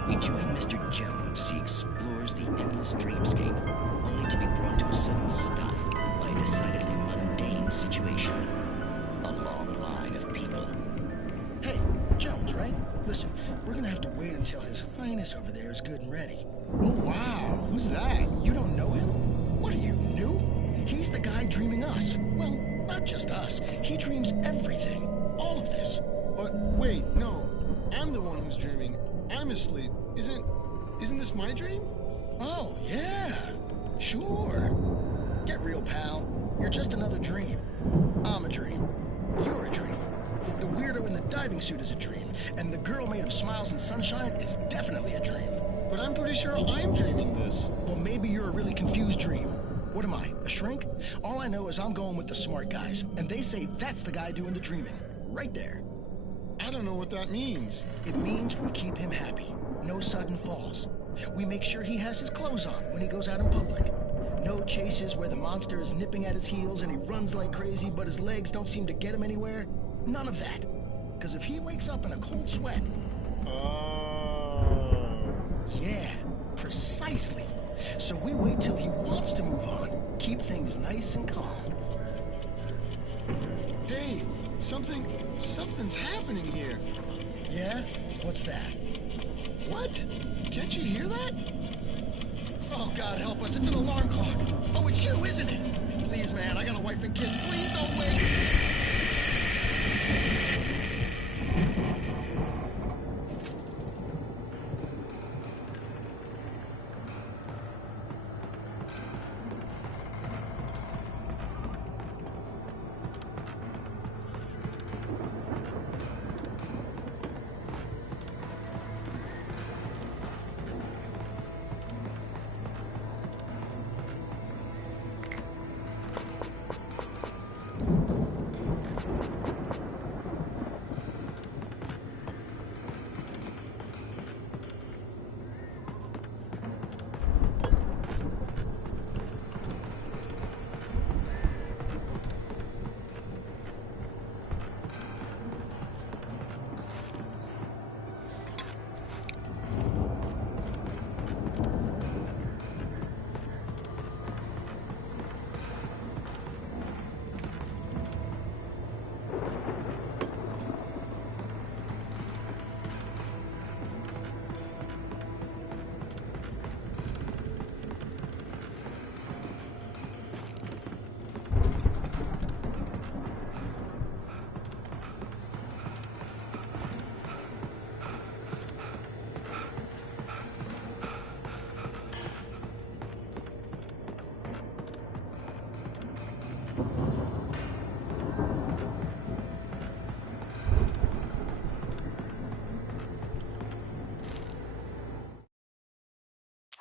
We join Mr. Jones as he explores the endless dreamscape, only to be brought to a sudden stop by a decidedly mundane situation. A long line of people. Hey, Jones, right? Listen, we're gonna have to wait until His Highness over there is good and ready. Oh, wow. Who's that? You don't know him? What are you, new? He's the guy dreaming us. Well, not just us. He dreams everything. All of this. But wait, no. I'm the one who's dreaming. I'm asleep. Isn't this my dream? Oh, yeah. Sure. Get real, pal. You're just another dream. I'm a dream. You're a dream. The weirdo in the diving suit is a dream, and the girl made of smiles and sunshine is definitely a dream. But I'm pretty sure I'm dreaming this. Well, maybe you're a really confused dream. What am I, a shrink? All I know is I'm going with the smart guys, and they say that's the guy doing the dreaming. Right there. I don't know what that means. It means we keep him happy. No sudden falls. We make sure he has his clothes on when he goes out in public. No chases where the monster is nipping at his heels and he runs like crazy, but his legs don't seem to get him anywhere. None of that. Because if he wakes up in a cold sweat... Yeah, precisely. So we wait till he wants to move on. Keep things nice and calm. Hey, something's happening here. Yeah? What's that? What? Can't you hear that? Oh, God help us, it's an alarm clock. Oh, it's you, isn't it? Please, man, I got a wife and kids. Please don't wait.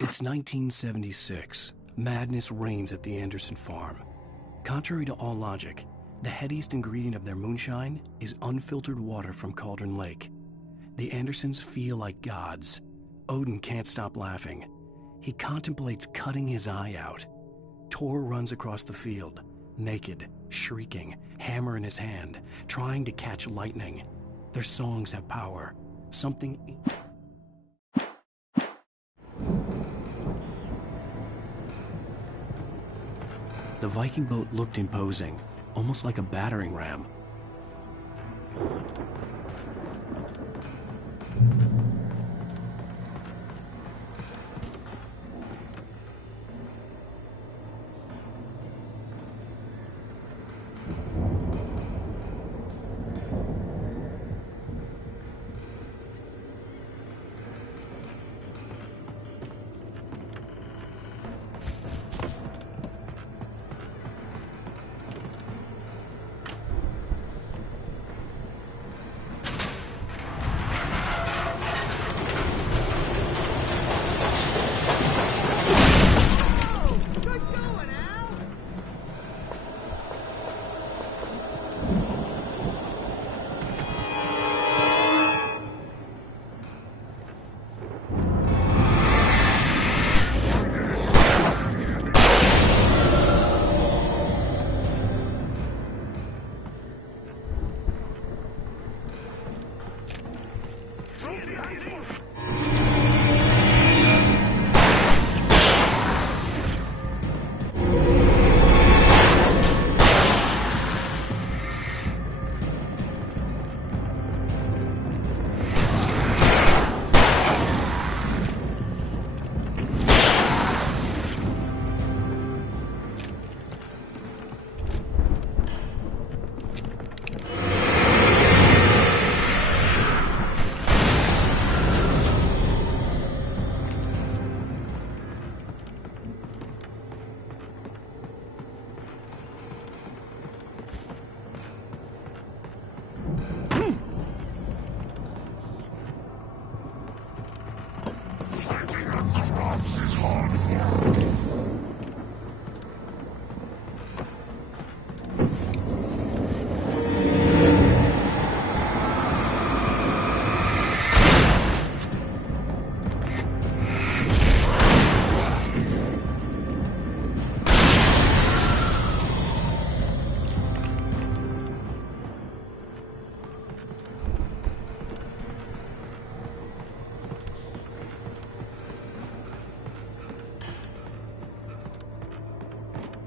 It's 1976. Madness reigns at the Anderson farm. Contrary to all logic, the headiest ingredient of their moonshine is unfiltered water from Cauldron Lake. The Andersons feel like gods. Odin can't stop laughing. He contemplates cutting his eye out. Tor runs across the field, naked, shrieking, hammer in his hand, trying to catch lightning. Their songs have power. Something... The Viking boat looked imposing, almost like a battering ram.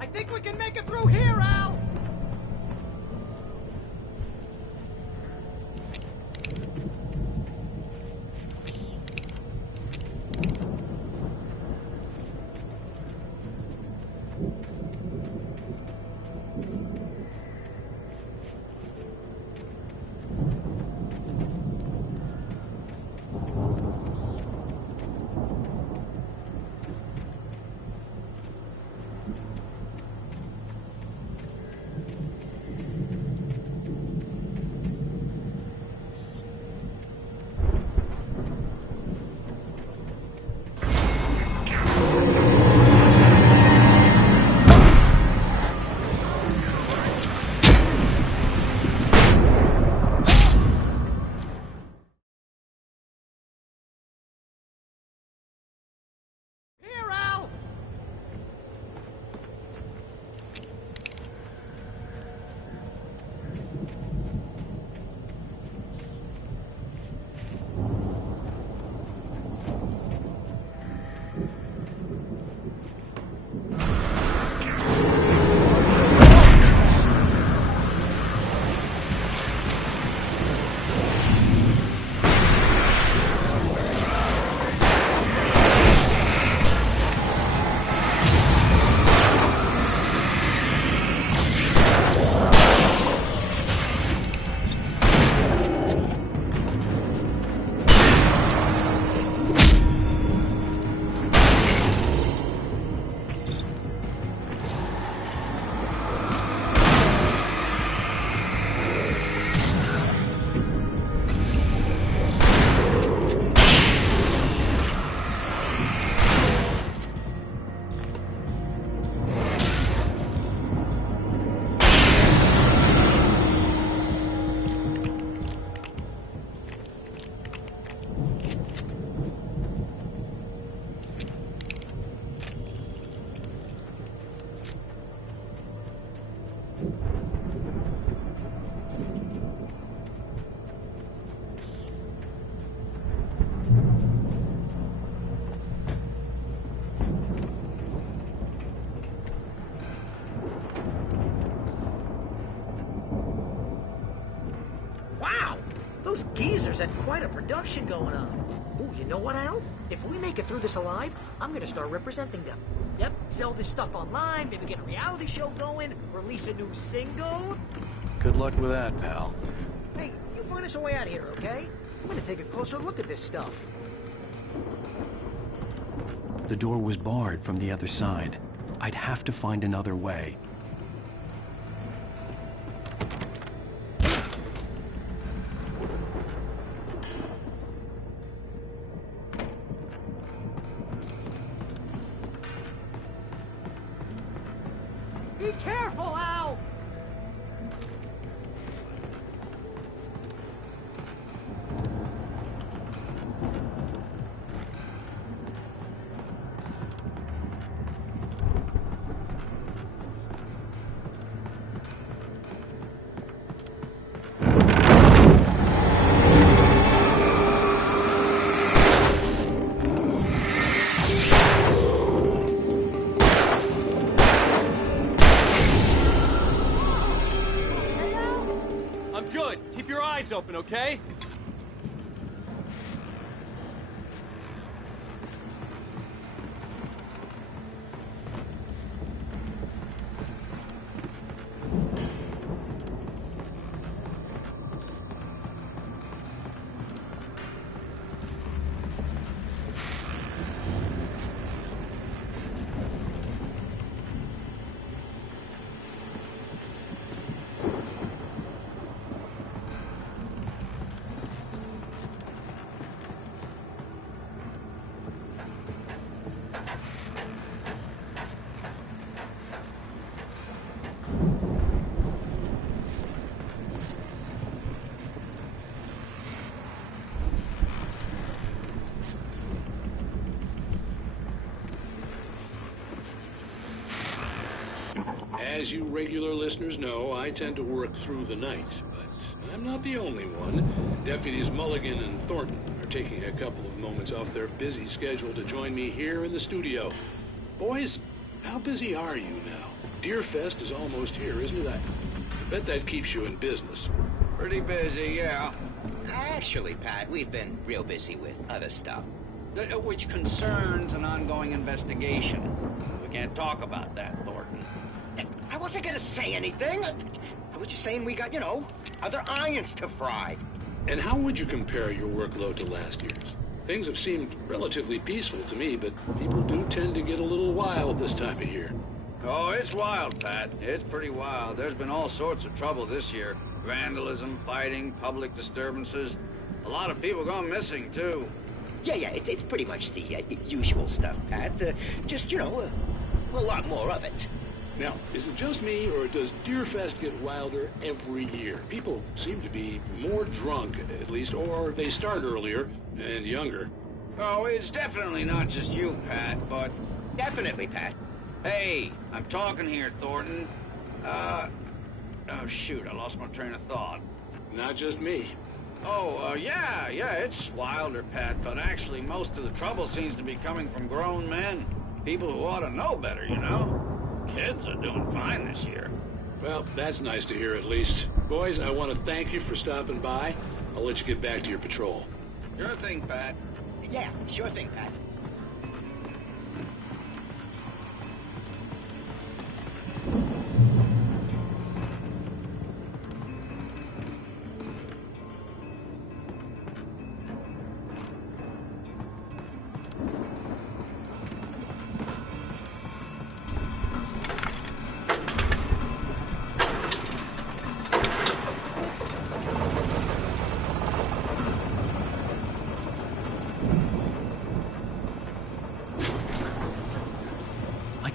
I think we can make it through here, Al! Those geezers had quite a production going on. Ooh, you know what, Al? If we make it through this alive, I'm gonna start representing them. Yep, sell this stuff online, maybe get a reality show going, release a new single. Good luck with that, pal. Hey, you find us a way out of here, okay? I'm gonna take a closer look at this stuff. The door was barred from the other side. I'd have to find another way. Be careful, Al! eyes open, okay? As you regular listeners know, I tend to work through the night, but I'm not the only one. Deputies Mulligan and Thornton are taking a couple of moments off their busy schedule to join me here in the studio. Boys, how busy are you now? Deerfest is almost here, isn't it? I bet that keeps you in business. Pretty busy, yeah. Actually, Pat, we've been real busy with other stuff, which concerns an ongoing investigation. We can't talk about that, Thornton. I wasn't gonna say anything. I was just saying we got, other irons to fry. And how would you compare your workload to last year's? Things have seemed relatively peaceful to me, but people do tend to get a little wild this time of year. Oh, it's wild, Pat. It's pretty wild. There's been all sorts of trouble this year. Vandalism, fighting, public disturbances. A lot of people gone missing, too. Yeah, it's pretty much the usual stuff, Pat. Just, a lot more of it. Now, is it just me, or does Deerfest get wilder every year? People seem to be more drunk, at least, or they start earlier and younger. Oh, it's definitely not just you, Pat, but... Definitely, Pat. Hey, I'm talking here, Thornton. Oh, shoot, I lost my train of thought. Not just me. Oh, yeah, it's wilder, Pat, but actually most of the trouble seems to be coming from grown men. People who ought to know better, Kids are doing fine this year. Well, that's nice to hear at least. Boys, I want to thank you for stopping by. I'll let you get back to your patrol. Sure thing, Pat. Yeah, sure thing, Pat.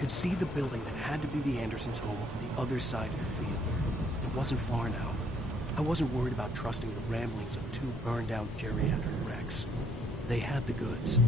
See the building that had to be the Andersons' home on the other side of the field. It wasn't far now. I wasn't worried about trusting the ramblings of two burned-out geriatric wrecks. They had the goods.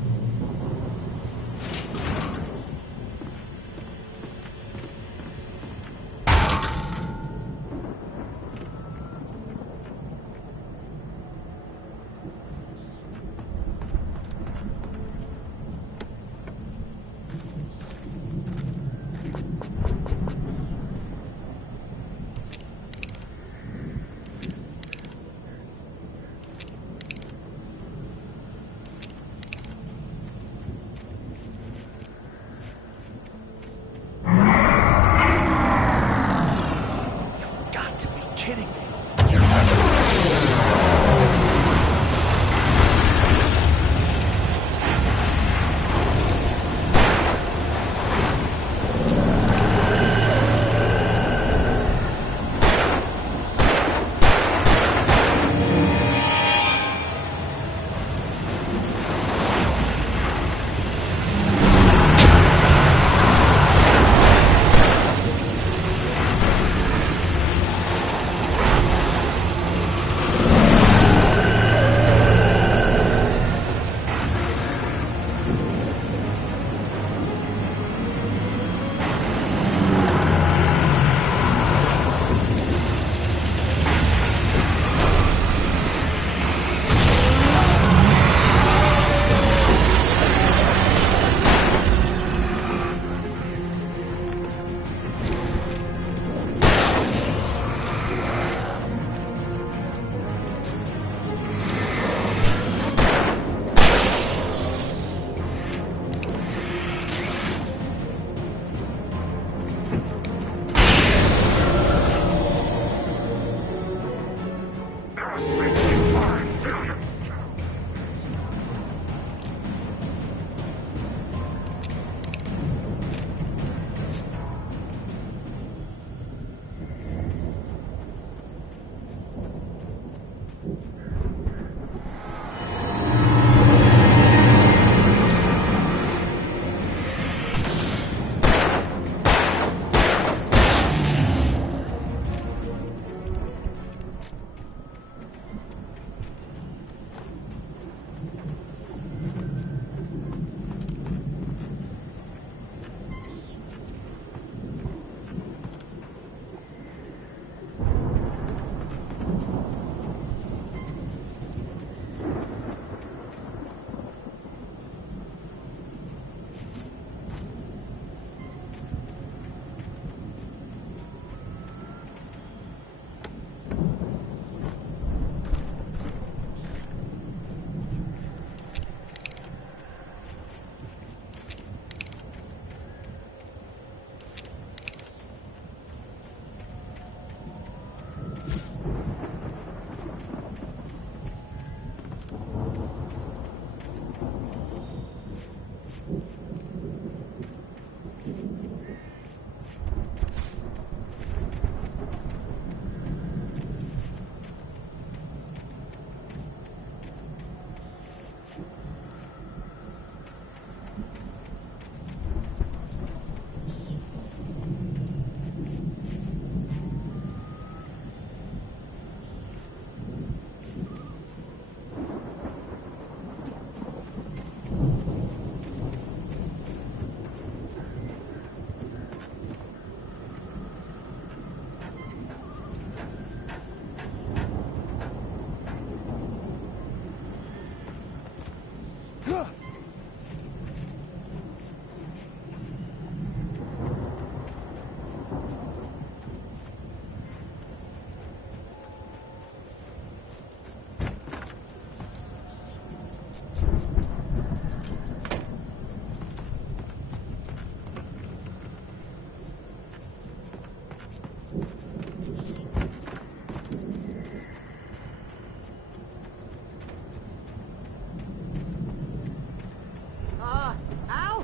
Al?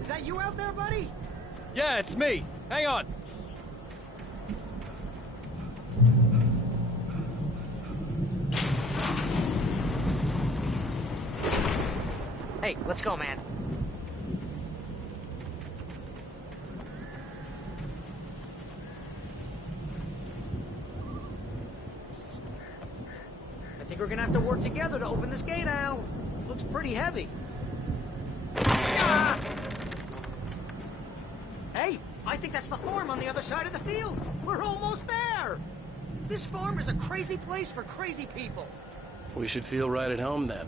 Is that you out there, buddy? Yeah, it's me. Hang on. Hey, let's go, man. I think we're gonna have to work together to open this gate, Al. Looks pretty heavy. Ah! Hey, I think that's the farm on the other side of the field. We're almost there. This farm is a crazy place for crazy people. We should feel right at home then.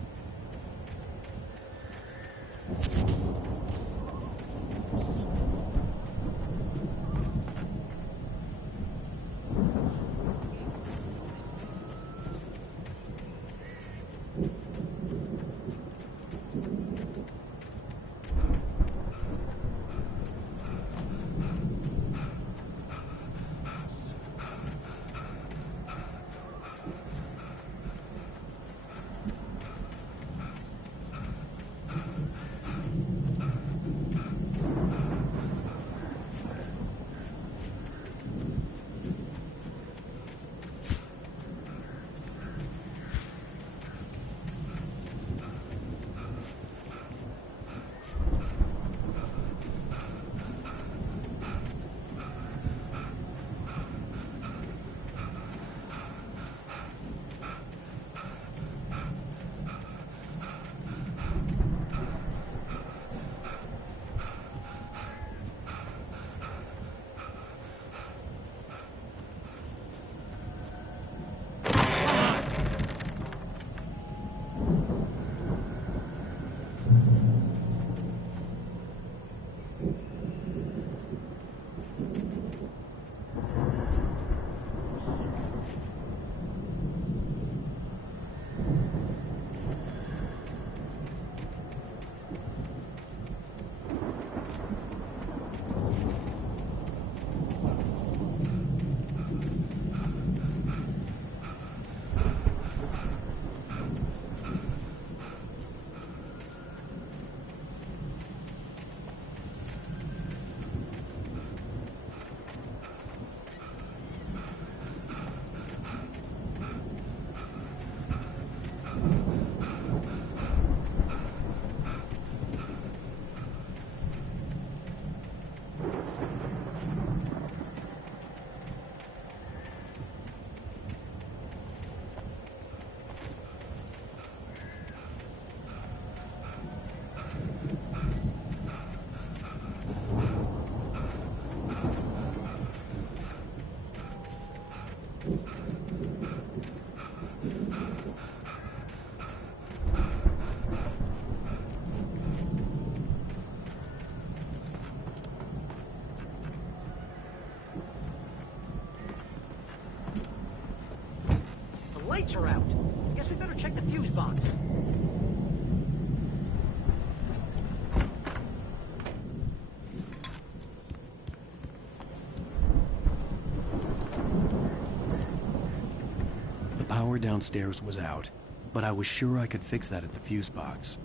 lights are out. I guess we better check the fuse box. The power downstairs was out, but I was sure I could fix that at the fuse box.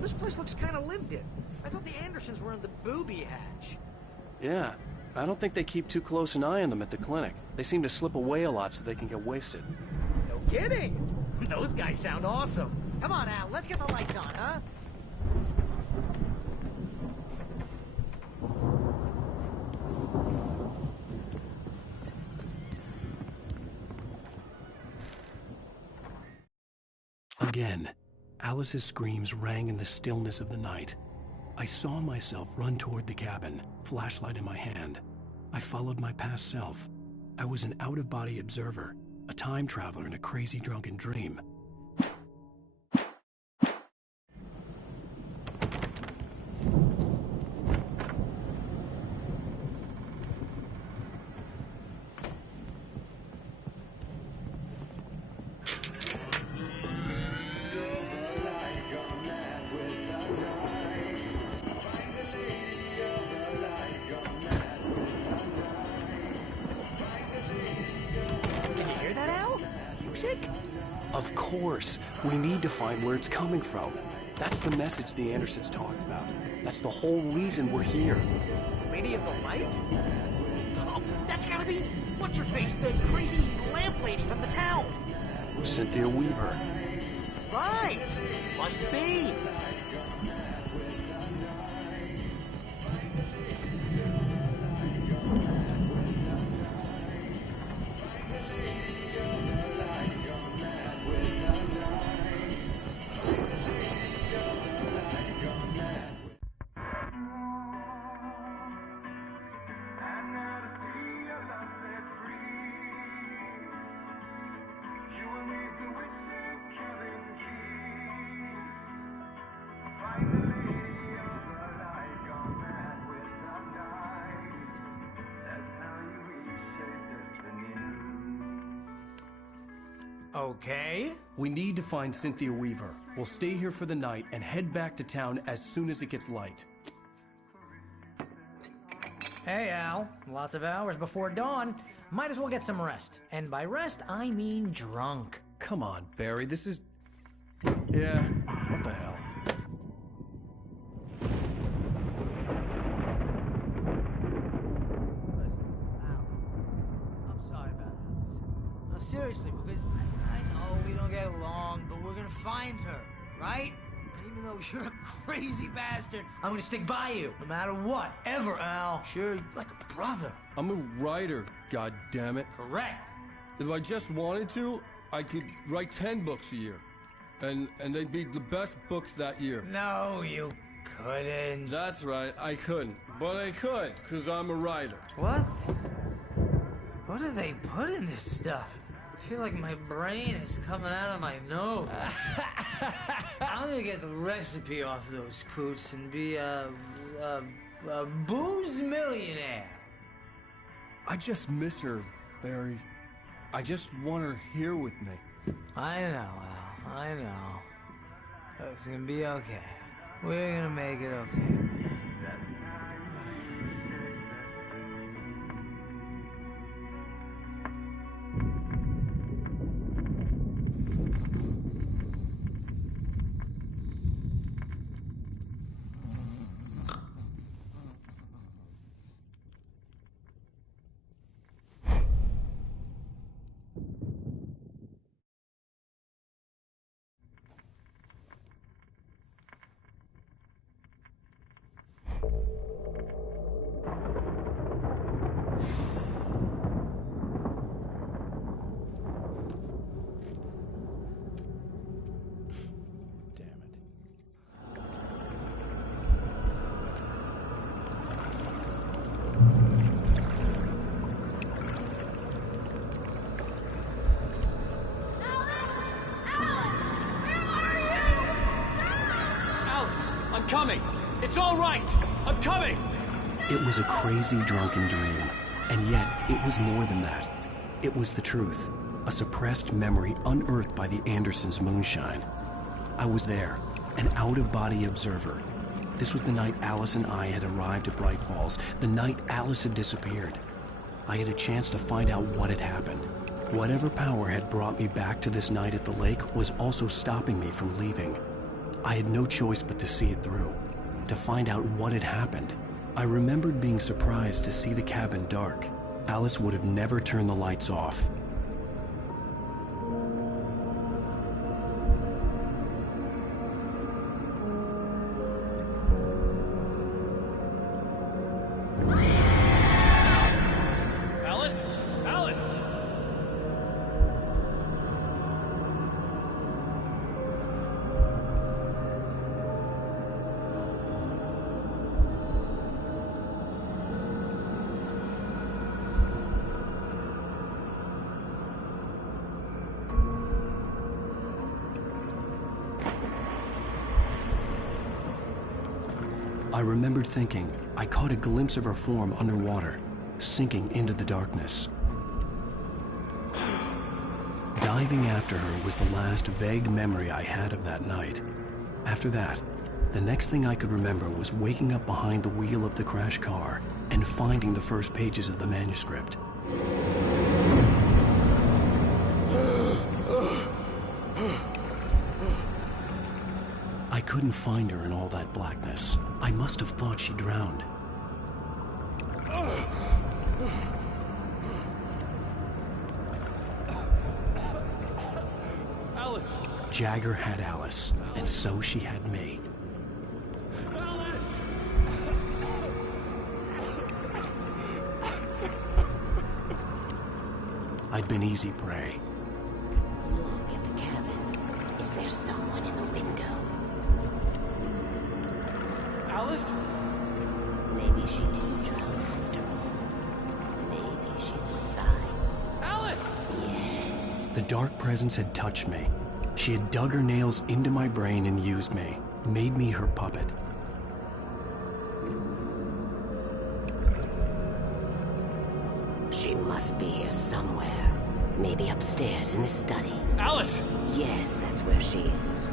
This place looks kind of lived in. I thought the Andersons were in the booby hatch. Yeah, I don't think they keep too close an eye on them at the clinic. They seem to slip away a lot so they can get wasted. No kidding! Those guys sound awesome. Come on, Al, let's get the lights on, huh? Again, Alice's screams rang in the stillness of the night. I saw myself run toward the cabin, flashlight in my hand. I followed my past self. I was an out-of-body observer, a time traveler in a crazy drunken dream. Of course. We need to find where it's coming from. That's the message the Andersons talked about. That's the whole reason we're here. Lady of the Light? Oh, that's gotta be... What's-her-face, the crazy lamp lady from the town. Cynthia Weaver. Right! Must be. Okay. We need to find Cynthia Weaver. We'll stay here for the night and head back to town as soon as it gets light. Hey, Al. Lots of hours before dawn. Might as well get some rest. And by rest, I mean drunk. Come on, Barry, this is... Yeah, what the hell? Seriously, because I know we don't get along, but we're gonna find her, right? And even though you're a crazy bastard, I'm gonna stick by you, no matter what, ever, Al. Sure, like a brother. I'm a writer, goddammit. Correct. If I just wanted to, I could write 10 books a year. And they'd be the best books that year. No, you couldn't. That's right, I couldn't. But I could, because I'm a writer. What? What do they put in this stuff? I feel like my brain is coming out of my nose. I'm gonna get the recipe off those coots and be a booze millionaire. I just miss her, Barry. I just want her here with me. I know, Al. I know. It's gonna be okay. We're gonna make it okay. coming! It's all right! I'm coming! It was a crazy, drunken dream, and yet it was more than that. It was the truth, a suppressed memory unearthed by the Andersons' moonshine. I was there, an out-of-body observer. This was the night Alice and I had arrived at Bright Falls, the night Alice had disappeared. I had a chance to find out what had happened. Whatever power had brought me back to this night at the lake was also stopping me from leaving. I had no choice but to see it through, to find out what had happened. I remembered being surprised to see the cabin dark. Alice would have never turned the lights off. Alice? Alice! I remembered thinking I caught a glimpse of her form underwater, sinking into the darkness. Diving after her was the last vague memory I had of that night. After that, the next thing I could remember was waking up behind the wheel of the crashed car and finding the first pages of the manuscript. I couldn't find her in all that blackness. I must have thought she drowned. Alice! Jagger had Alice, and so she had me. Alice! I'd been easy prey. Look at the cabin. Is there someone in the window? Alice? Maybe she didn't drown after all. Maybe she's inside. Alice! Yes. The dark presence had touched me. She had dug her nails into my brain and used me, made me her puppet. She must be here somewhere. Maybe upstairs in the study. Alice! Yes, that's where she is.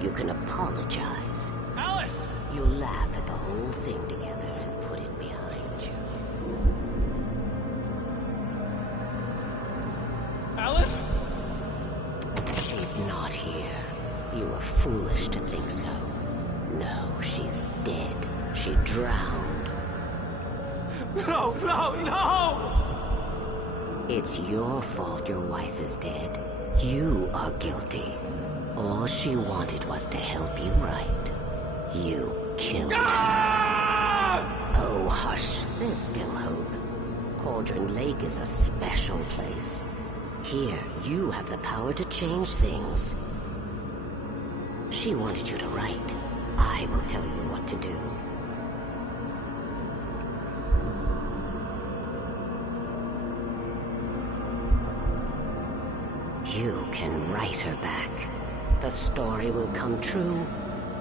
You can apologize. Alice! You'll laugh at the whole thing together and put it behind you. Alice? She's not here. You were foolish to think so. No, she's dead. She drowned. No, no, no! It's your fault your wife is dead. You are guilty. All she wanted was to help you right. You killed her. Oh, hush. There's still hope. Cauldron Lake is a special place. Here, you have the power to change things. She wanted you to write. I will tell you what to do. You can write her back. The story will come true,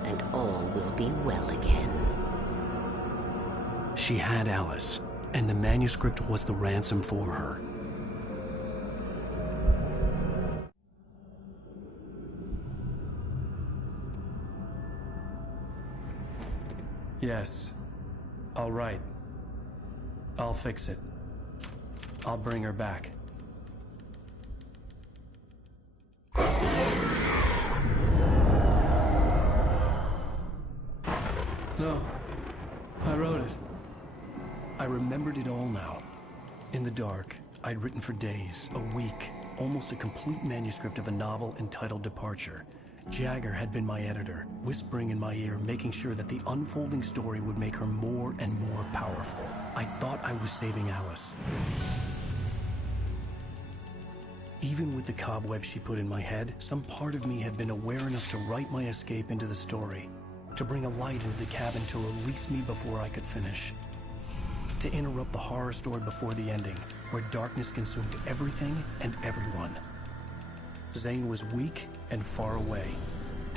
and all will be well again. She had Alice, and the manuscript was the ransom for her. Yes. All right. I'll fix it. I'll bring her back. No. I wrote it. I remembered it all now. In the dark, I'd written for days, a week, almost a complete manuscript of a novel entitled Departure. Jagger had been my editor, whispering in my ear, making sure that the unfolding story would make her more and more powerful. I thought I was saving Alice. Even with the cobwebs she put in my head, some part of me had been aware enough to write my escape into the story, to bring a light into the cabin to release me before I could finish. To interrupt the horror story before the ending, where darkness consumed everything and everyone. Zane was weak and far away.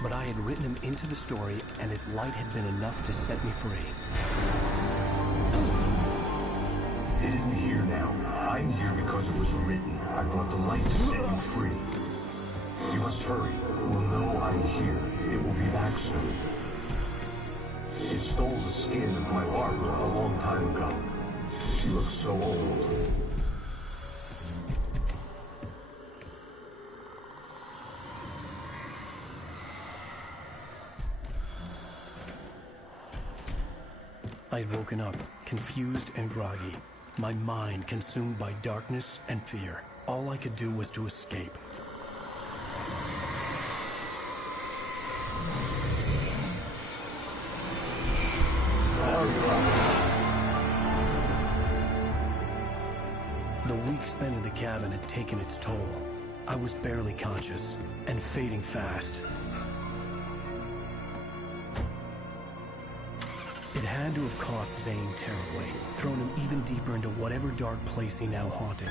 But I had written him into the story, and his light had been enough to set me free. It isn't here now. I'm here because it was written. I brought the light to set you free. You must hurry. It will know I'm here. It will be back soon. It stole the skin of my Barbara a long time ago. She looks so old. I had woken up, confused and groggy, my mind consumed by darkness and fear. All I could do was to escape. The week spent in the cabin had taken its toll. I was barely conscious, and fading fast. It had to have cost Zane terribly, thrown him even deeper into whatever dark place he now haunted.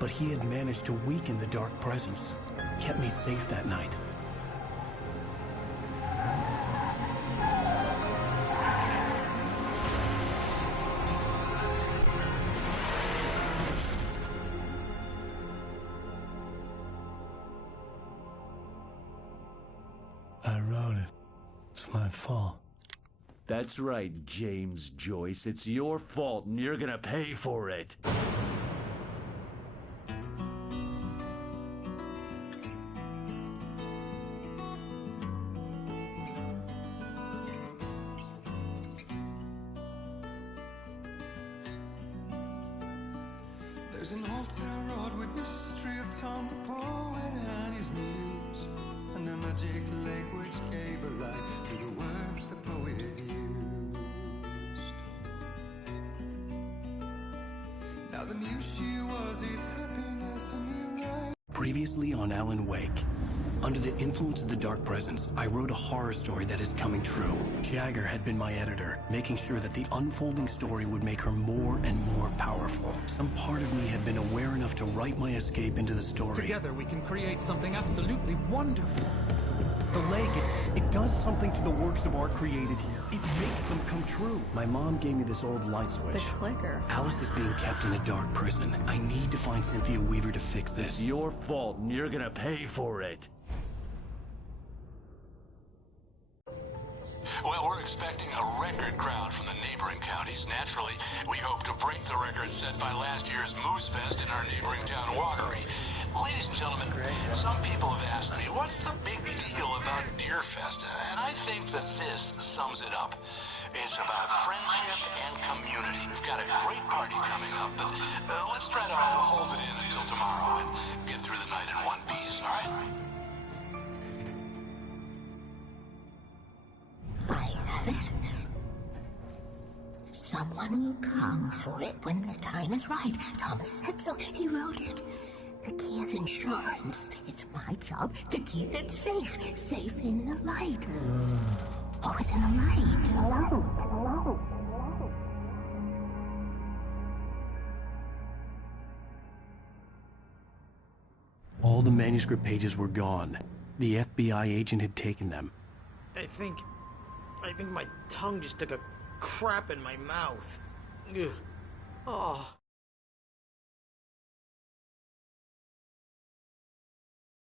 But he had managed to weaken the dark presence, kept me safe that night. I wrote it. It's my fault. That's right, James Joyce. It's your fault, and you're gonna pay for it. There's an old town road with mystery of Tom the poet and his muse, and a magic lake which gave a life to the words the poet used. Now the muse she was his happiness, and he writes. Previously on Alan Wake. Under the influence of the dark presence, I wrote a horror story that is coming true. Jagger had been my editor, making sure that the unfolding story would make her more and more powerful. Some part of me had been aware enough to write my escape into the story. Together we can create something absolutely wonderful. The lake, it does something to the works of art created here. It makes them come true. My mom gave me this old light switch. The clicker. Alice is being kept in a dark prison. I need to find Cynthia Weaver to fix this. It's your fault, and you're gonna pay for it. Well, we're expecting a record crowd from the neighboring counties. Naturally, we hope to break the record set by last year's Moose Fest in our neighboring town, Watery. Ladies and gentlemen, some people have asked me, what's the big deal about Deer Fest? And I think that this sums it up. It's about friendship and community. We've got a great party coming up, but let's try to hold it in until tomorrow and get through the night in one piece, all right? Someone will come for it when the time is right. Thomas said so. He wrote it. The key is insurance. It's my job to keep it safe. Safe in the light. Always in the light. All the manuscript pages were gone. The FBI agent had taken them. I think my tongue just took a crap in my mouth. Ugh. Oh.